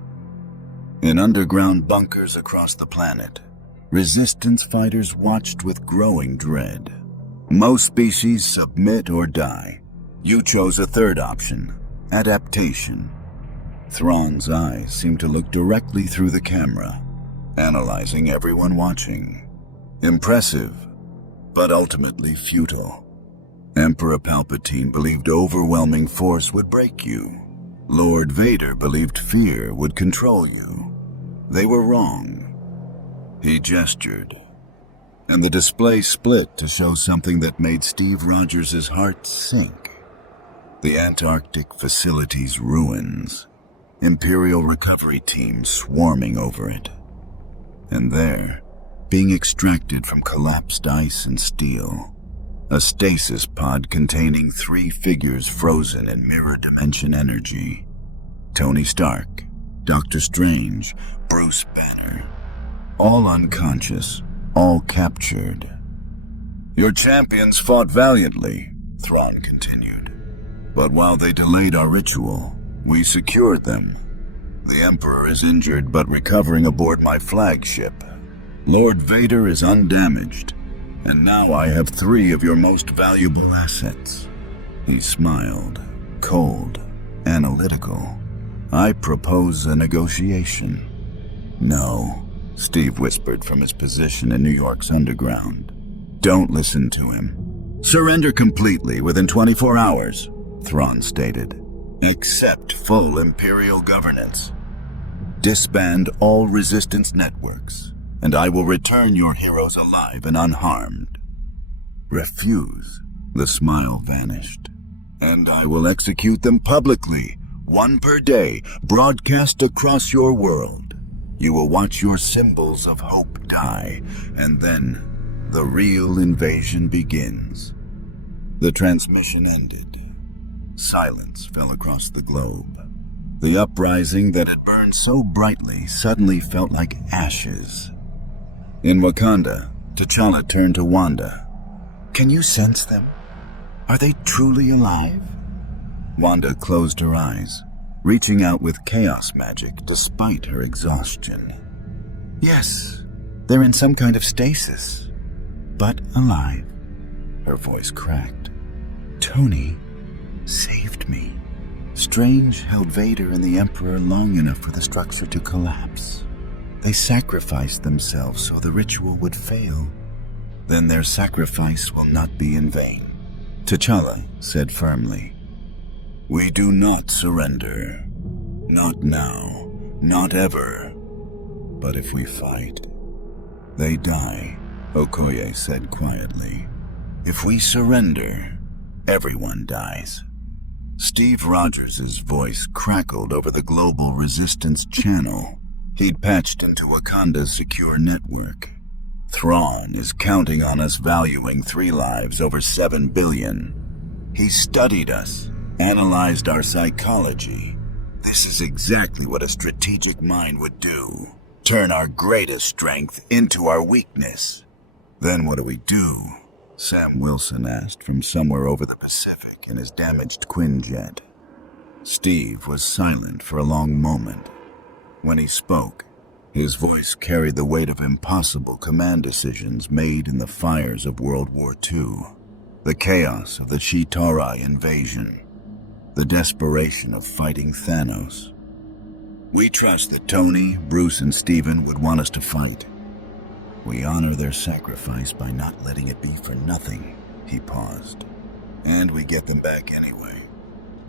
In underground bunkers across the planet, resistance fighters watched with growing dread. Most species submit or die. You chose a third option, adaptation. Thrawn's eyes seemed to look directly through the camera, analyzing everyone watching. Impressive, but ultimately futile. Emperor Palpatine believed overwhelming force would break you. Lord Vader believed fear would control you. They were wrong. He gestured, and the display split to show something that made Steve Rogers' heart sink. The Antarctic facility's ruins. Imperial recovery teams swarming over it. And there, being extracted from collapsed ice and steel, a stasis pod containing 3 figures frozen in mirror dimension energy. Tony Stark, Doctor Strange, Bruce Banner. All unconscious, all captured. Your champions fought valiantly, Thrawn continued. But while they delayed our ritual, we secured them. The Emperor is injured but recovering aboard my flagship. Lord Vader is undamaged, and now I have 3 of your most valuable assets. He smiled, cold, analytical. I propose a negotiation. No, Steve whispered from his position in New York's underground. Don't listen to him. Surrender completely within 24 hours, Thrawn stated. Accept full Imperial governance. Disband all resistance networks, and I will return your heroes alive and unharmed. Refuse, the smile vanished. And I will execute them publicly, 1 per day, broadcast across your world. You will watch your symbols of hope die, and then the real invasion begins. The transmission ended. Silence fell across the globe. The uprising that had burned so brightly suddenly felt like ashes. In Wakanda, T'Challa turned to Wanda. Can you sense them? Are they truly alive? Wanda closed her eyes, reaching out with chaos magic despite her exhaustion. Yes, they're in some kind of stasis, but alive. Her voice cracked. Tony saved me. Strange held Vader and the Emperor long enough for the structure to collapse. They sacrificed themselves so the ritual would fail. Then their sacrifice will not be in vain. T'Challa said firmly, We do not surrender. Not now, not ever. But if we fight, they die, Okoye said quietly. If we surrender, everyone dies. Steve Rogers' voice crackled over the global resistance channel. He'd patched into Wakanda's secure network. Thrawn is counting on us, valuing 3 lives over 7 billion. He studied us, analyzed our psychology. This is exactly what a strategic mind would do. Turn our greatest strength into our weakness. Then what do we do? Sam Wilson asked from somewhere over the Pacific in his damaged Quinjet. Steve was silent for a long moment. When he spoke, his voice carried the weight of impossible command decisions made in the fires of World War II, the chaos of the Chitauri invasion, the desperation of fighting Thanos. We trust that Tony, Bruce, and Steven would want us to fight. We honor their sacrifice by not letting it be for nothing." He paused. "And we get them back anyway."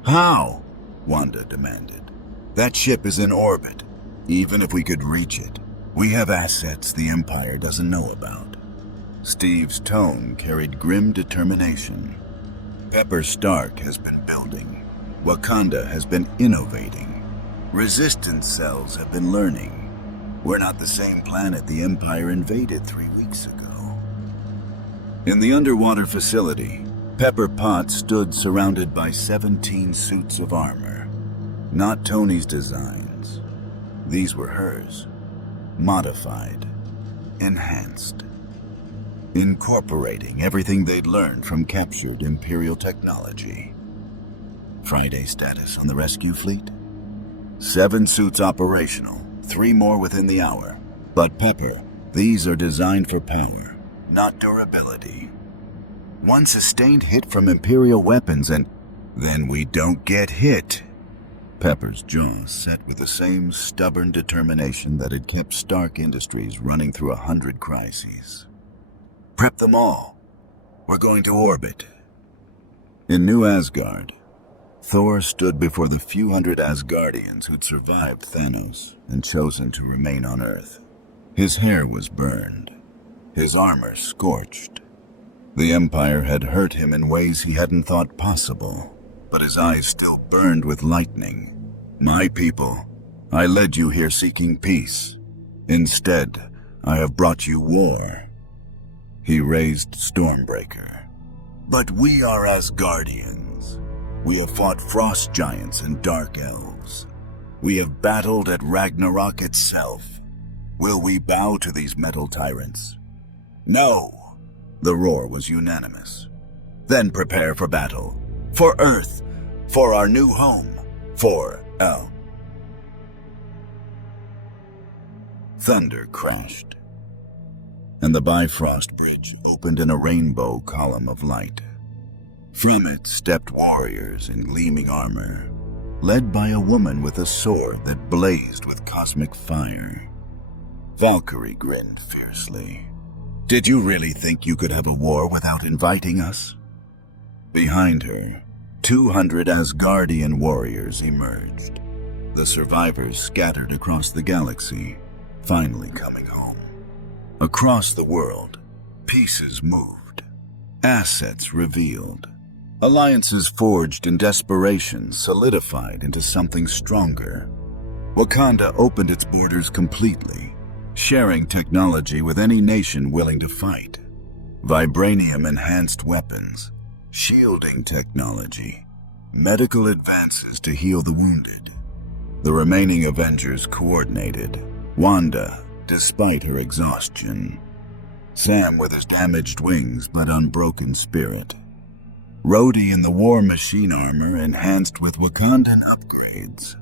"How?" Wanda demanded. "That ship is in orbit. Even if we could reach it, we have assets the Empire doesn't know about." Steve's tone carried grim determination. "Pepper Stark has been building. Wakanda has been innovating. Resistance cells have been learning. We're not the same planet the Empire invaded 3 weeks ago." In the underwater facility, Pepper Potts stood surrounded by 17 suits of armor. Not Tony's designs. These were hers. Modified. Enhanced. Incorporating everything they'd learned from captured Imperial technology. Friday status on the rescue fleet? 7 suits operational, 3 more within the hour. But Pepper, these are designed for power, not durability. One sustained hit from Imperial weapons and then we don't get hit. Pepper's jaw set with the same stubborn determination that had kept Stark Industries running through 100 crises. "Prep them all. We're going to orbit." In New Asgard, Thor stood before the few hundred Asgardians who'd survived Thanos and chosen to remain on Earth. His hair was burned, his armor scorched. The Empire had hurt him in ways he hadn't thought possible, but his eyes still burned with lightning. "My people, I led you here seeking peace. Instead, I have brought you war." He raised Stormbreaker. "But we are Asgardians. We have fought frost giants and dark elves. We have battled at Ragnarok itself. Will we bow to these metal tyrants?" "No!" The roar was unanimous. "Then prepare for battle. For Earth. For our new home. For El." Thunder crashed, and the Bifrost Bridge opened in a rainbow column of light. From it stepped warriors in gleaming armor, led by a woman with a sword that blazed with cosmic fire. Valkyrie grinned fiercely. "Did you really think you could have a war without inviting us?" Behind her, 200 Asgardian warriors emerged. The survivors scattered across the galaxy, finally coming home. Across the world, pieces moved, assets revealed. Alliances forged in desperation solidified into something stronger. Wakanda opened its borders completely, sharing technology with any nation willing to fight. Vibranium-enhanced weapons, shielding technology, medical advances to heal the wounded. The remaining Avengers coordinated. Wanda, despite her exhaustion. Sam with his damaged wings but unbroken spirit. Rhodey in the war machine armor enhanced with Wakandan upgrades.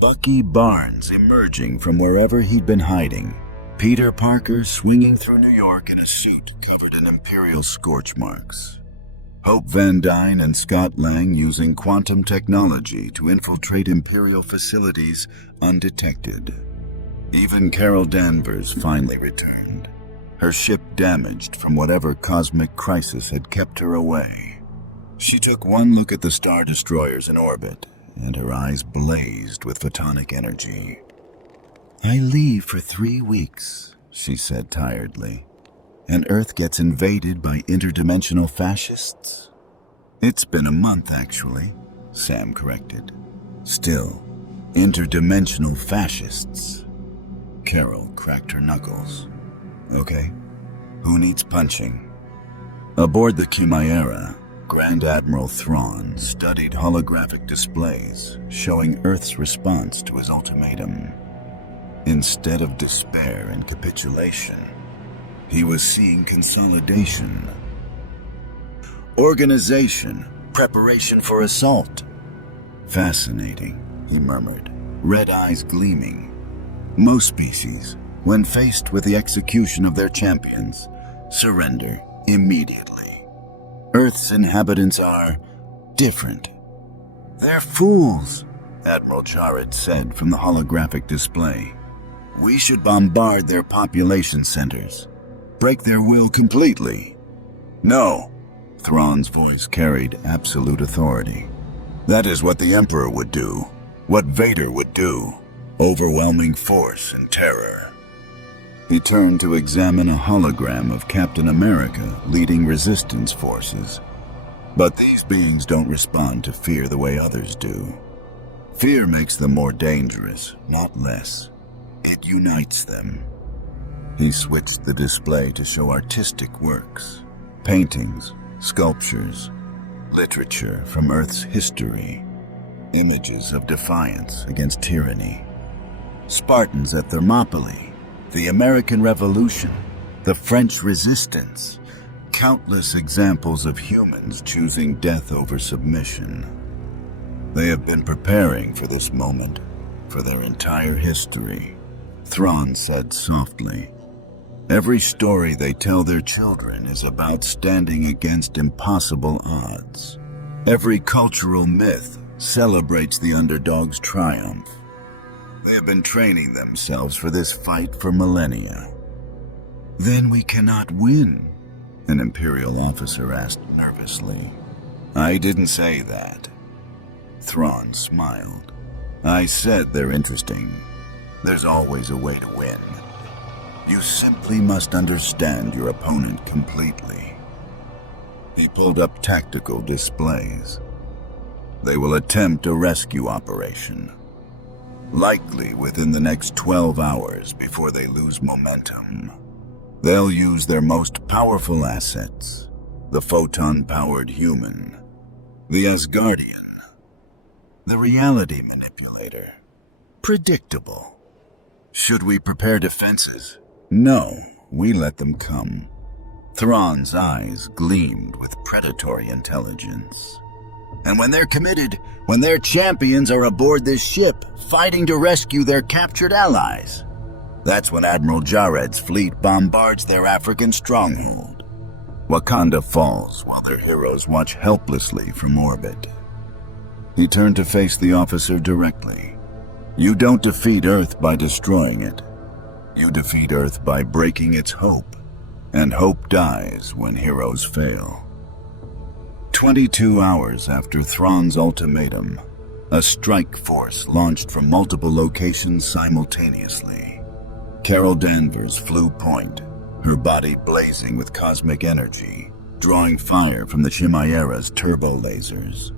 Bucky Barnes emerging from wherever he'd been hiding. Peter Parker swinging through New York in a suit covered in Imperial scorch marks. Hope Van Dyne and Scott Lang using quantum technology to infiltrate Imperial facilities undetected. Even Carol Danvers finally returned, her ship damaged from whatever cosmic crisis had kept her away. She took one look at the Star Destroyers in orbit, and her eyes blazed with photonic energy. "I leave for 3 weeks," she said tiredly, "and Earth gets invaded by interdimensional fascists?" "It's been a month, actually," Sam corrected. "Still, interdimensional fascists." Carol cracked her knuckles. "Okay, who needs punching?" Aboard the Chimera, Grand Admiral Thrawn studied holographic displays showing Earth's response to his ultimatum. Instead of despair and capitulation, he was seeing consolidation. Organization, preparation for assault. "Fascinating," he murmured, red eyes gleaming. "Most species, when faced with the execution of their champions, surrender immediately. Earth's inhabitants are different. They're fools. Admiral Jared said from the holographic display. "We should bombard their population centers. Break their will completely." "No." Thrawn's voice carried absolute authority. "That is what the Emperor would do. What Vader would do. Overwhelming force and terror." He turned to examine a hologram of Captain America leading resistance forces. "But these beings don't respond to fear the way others do. Fear makes them more dangerous, not less. It unites them." He switched the display to show artistic works, paintings, sculptures, literature from Earth's history, images of defiance against tyranny. Spartans at Thermopylae, the American Revolution, the French Resistance, countless examples of humans choosing death over submission. They have been preparing for this moment for their entire history, Thrawn said softly. Every story they tell their children is about standing against impossible odds. Every cultural myth celebrates the underdog's triumph. They have been training themselves for this fight for millennia. "Then we cannot win?" an Imperial officer asked nervously. "I didn't say that." Thrawn smiled. "I said they're interesting. There's always a way to win. You simply must understand your opponent completely." He pulled up tactical displays. "They will attempt a rescue operation, likely within the next 12 hours before they lose momentum. They'll use their most powerful assets, the photon-powered human, the Asgardian, the reality manipulator. Predictable. Should we prepare defenses? No, we let them come." Thrawn's eyes gleamed with predatory intelligence. "And when they're committed, when their champions are aboard this ship, fighting to rescue their captured allies, that's when Admiral Jared's fleet bombards their African stronghold. Wakanda falls while their heroes watch helplessly from orbit." He turned to face the officer directly. "You don't defeat Earth by destroying it. You defeat Earth by breaking its hope, and hope dies when heroes fail." 22 hours after Thrawn's ultimatum, a strike force launched from multiple locations simultaneously. Carol Danvers flew point, her body blazing with cosmic energy, drawing fire from the Chimera's turbo lasers.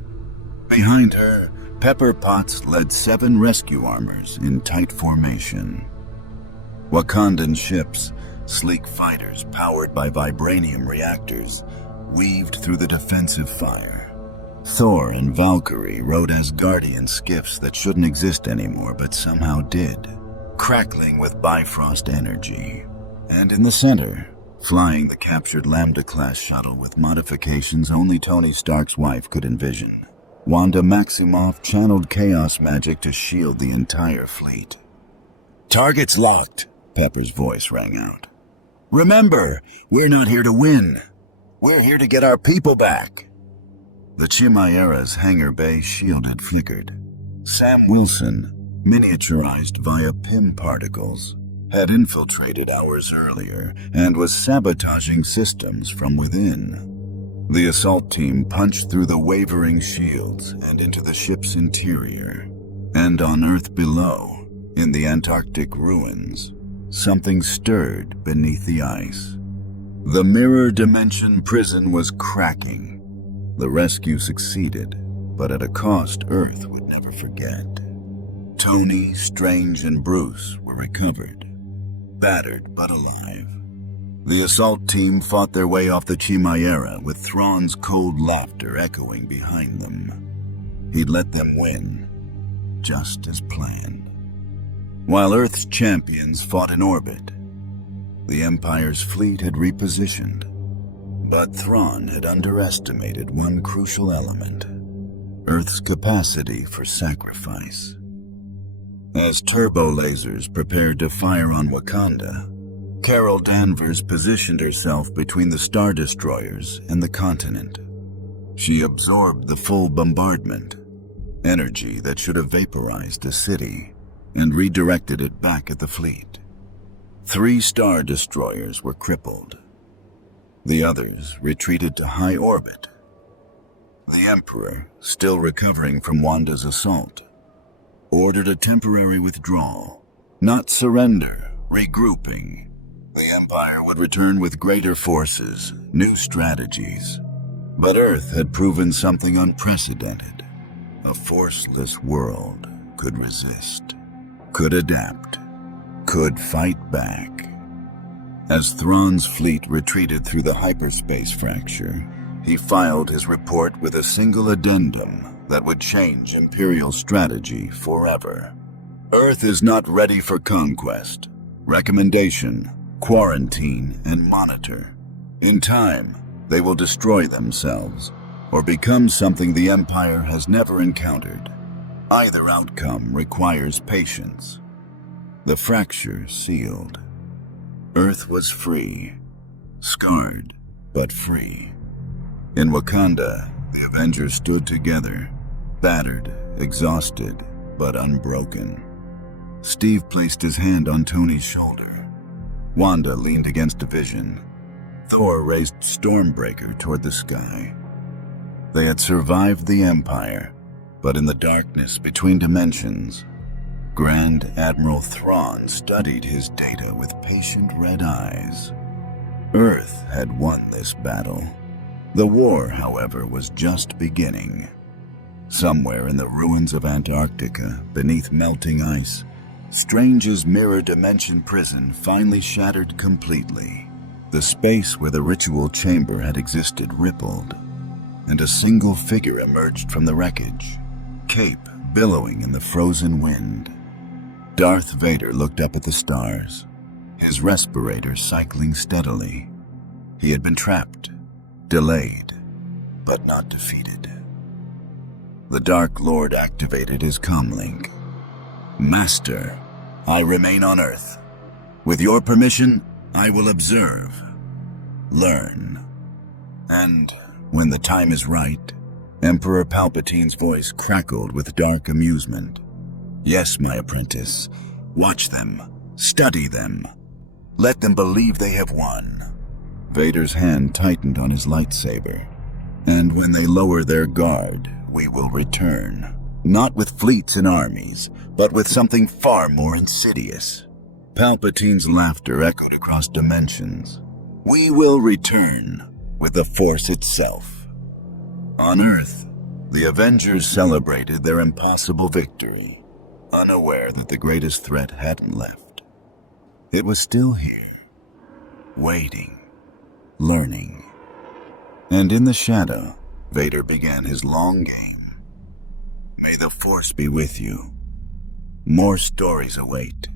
Behind her, Pepper Potts led 7 rescue armors in tight formation. Wakandan ships, sleek fighters powered by vibranium reactors, weaved through the defensive fire. Thor and Valkyrie rode Asgardian skiffs that shouldn't exist anymore but somehow did, crackling with Bifrost energy. And in the center, flying the captured Lambda-class shuttle with modifications only Tony Stark's wife could envision, Wanda Maximoff channeled chaos magic to shield the entire fleet. "Targets locked," Pepper's voice rang out. "Remember, we're not here to win. We're here to get our people back." The Chimera's hangar bay shield had flickered. Sam Wilson, miniaturized via PIM particles, had infiltrated hours earlier and was sabotaging systems from within. The assault team punched through the wavering shields and into the ship's interior. And on Earth below, in the Antarctic ruins, something stirred beneath the ice. The mirror dimension prison was cracking. The rescue succeeded, but at a cost Earth would never forget. Tony, Strange, and Bruce were recovered, battered but alive. The assault team fought their way off the Chimera with Thrawn's cold laughter echoing behind them. He'd let them win, just as planned. While Earth's champions fought in orbit, the Empire's fleet had repositioned. But Thrawn had underestimated one crucial element: Earth's capacity for sacrifice. As turbo lasers prepared to fire on Wakanda, Carol Danvers positioned herself between the Star Destroyers and the continent. She absorbed the full bombardment, energy that should have vaporized a city and redirected it back at the fleet. 3 Star Destroyers were crippled. The others retreated to high orbit. The Emperor, still recovering from Wanda's assault, ordered a temporary withdrawal, not surrender, regrouping. The Empire would return with greater forces, new strategies. But Earth had proven something unprecedented. A forceless world could resist, could adapt, could fight back. As Thrawn's fleet retreated through the hyperspace fracture, he filed his report with a single addendum that would change Imperial strategy forever. Earth is not ready for conquest. Recommendation: quarantine and monitor. In time, they will destroy themselves or become something the Empire has never encountered. Either outcome requires patience. The fracture sealed. Earth was free, scarred, but free. In Wakanda, the Avengers stood together, battered, exhausted, but unbroken. Steve placed his hand on Tony's shoulder. Wanda leaned against a vision. Thor raised Stormbreaker toward the sky. They had survived the Empire, but in the darkness between dimensions, Grand Admiral Thrawn studied his data with patient red eyes. Earth had won this battle. The war, however, was just beginning. Somewhere in the ruins of Antarctica, beneath melting ice, Strange's mirror dimension prison finally shattered completely. The space where the ritual chamber had existed rippled, and a single figure emerged from the wreckage, cape billowing in the frozen wind. Darth Vader looked up at the stars, his respirator cycling steadily. He had been trapped, delayed, but not defeated. The Dark Lord activated his comlink. "Master, I remain on Earth. With your permission, I will observe, learn." And when the time is right, Emperor Palpatine's voice crackled with dark amusement. "Yes, my apprentice. Watch them. Study them. Let them believe they have won." Vader's hand tightened on his lightsaber. "And when they lower their guard, we will return. Not with fleets and armies, but with something far more insidious." Palpatine's laughter echoed across dimensions. "We will return with the Force itself." On Earth, the Avengers celebrated their impossible victory, unaware that the greatest threat hadn't left. It was still here, waiting, learning. And in the shadow, Vader began his long game. "May the Force be with you. More stories await."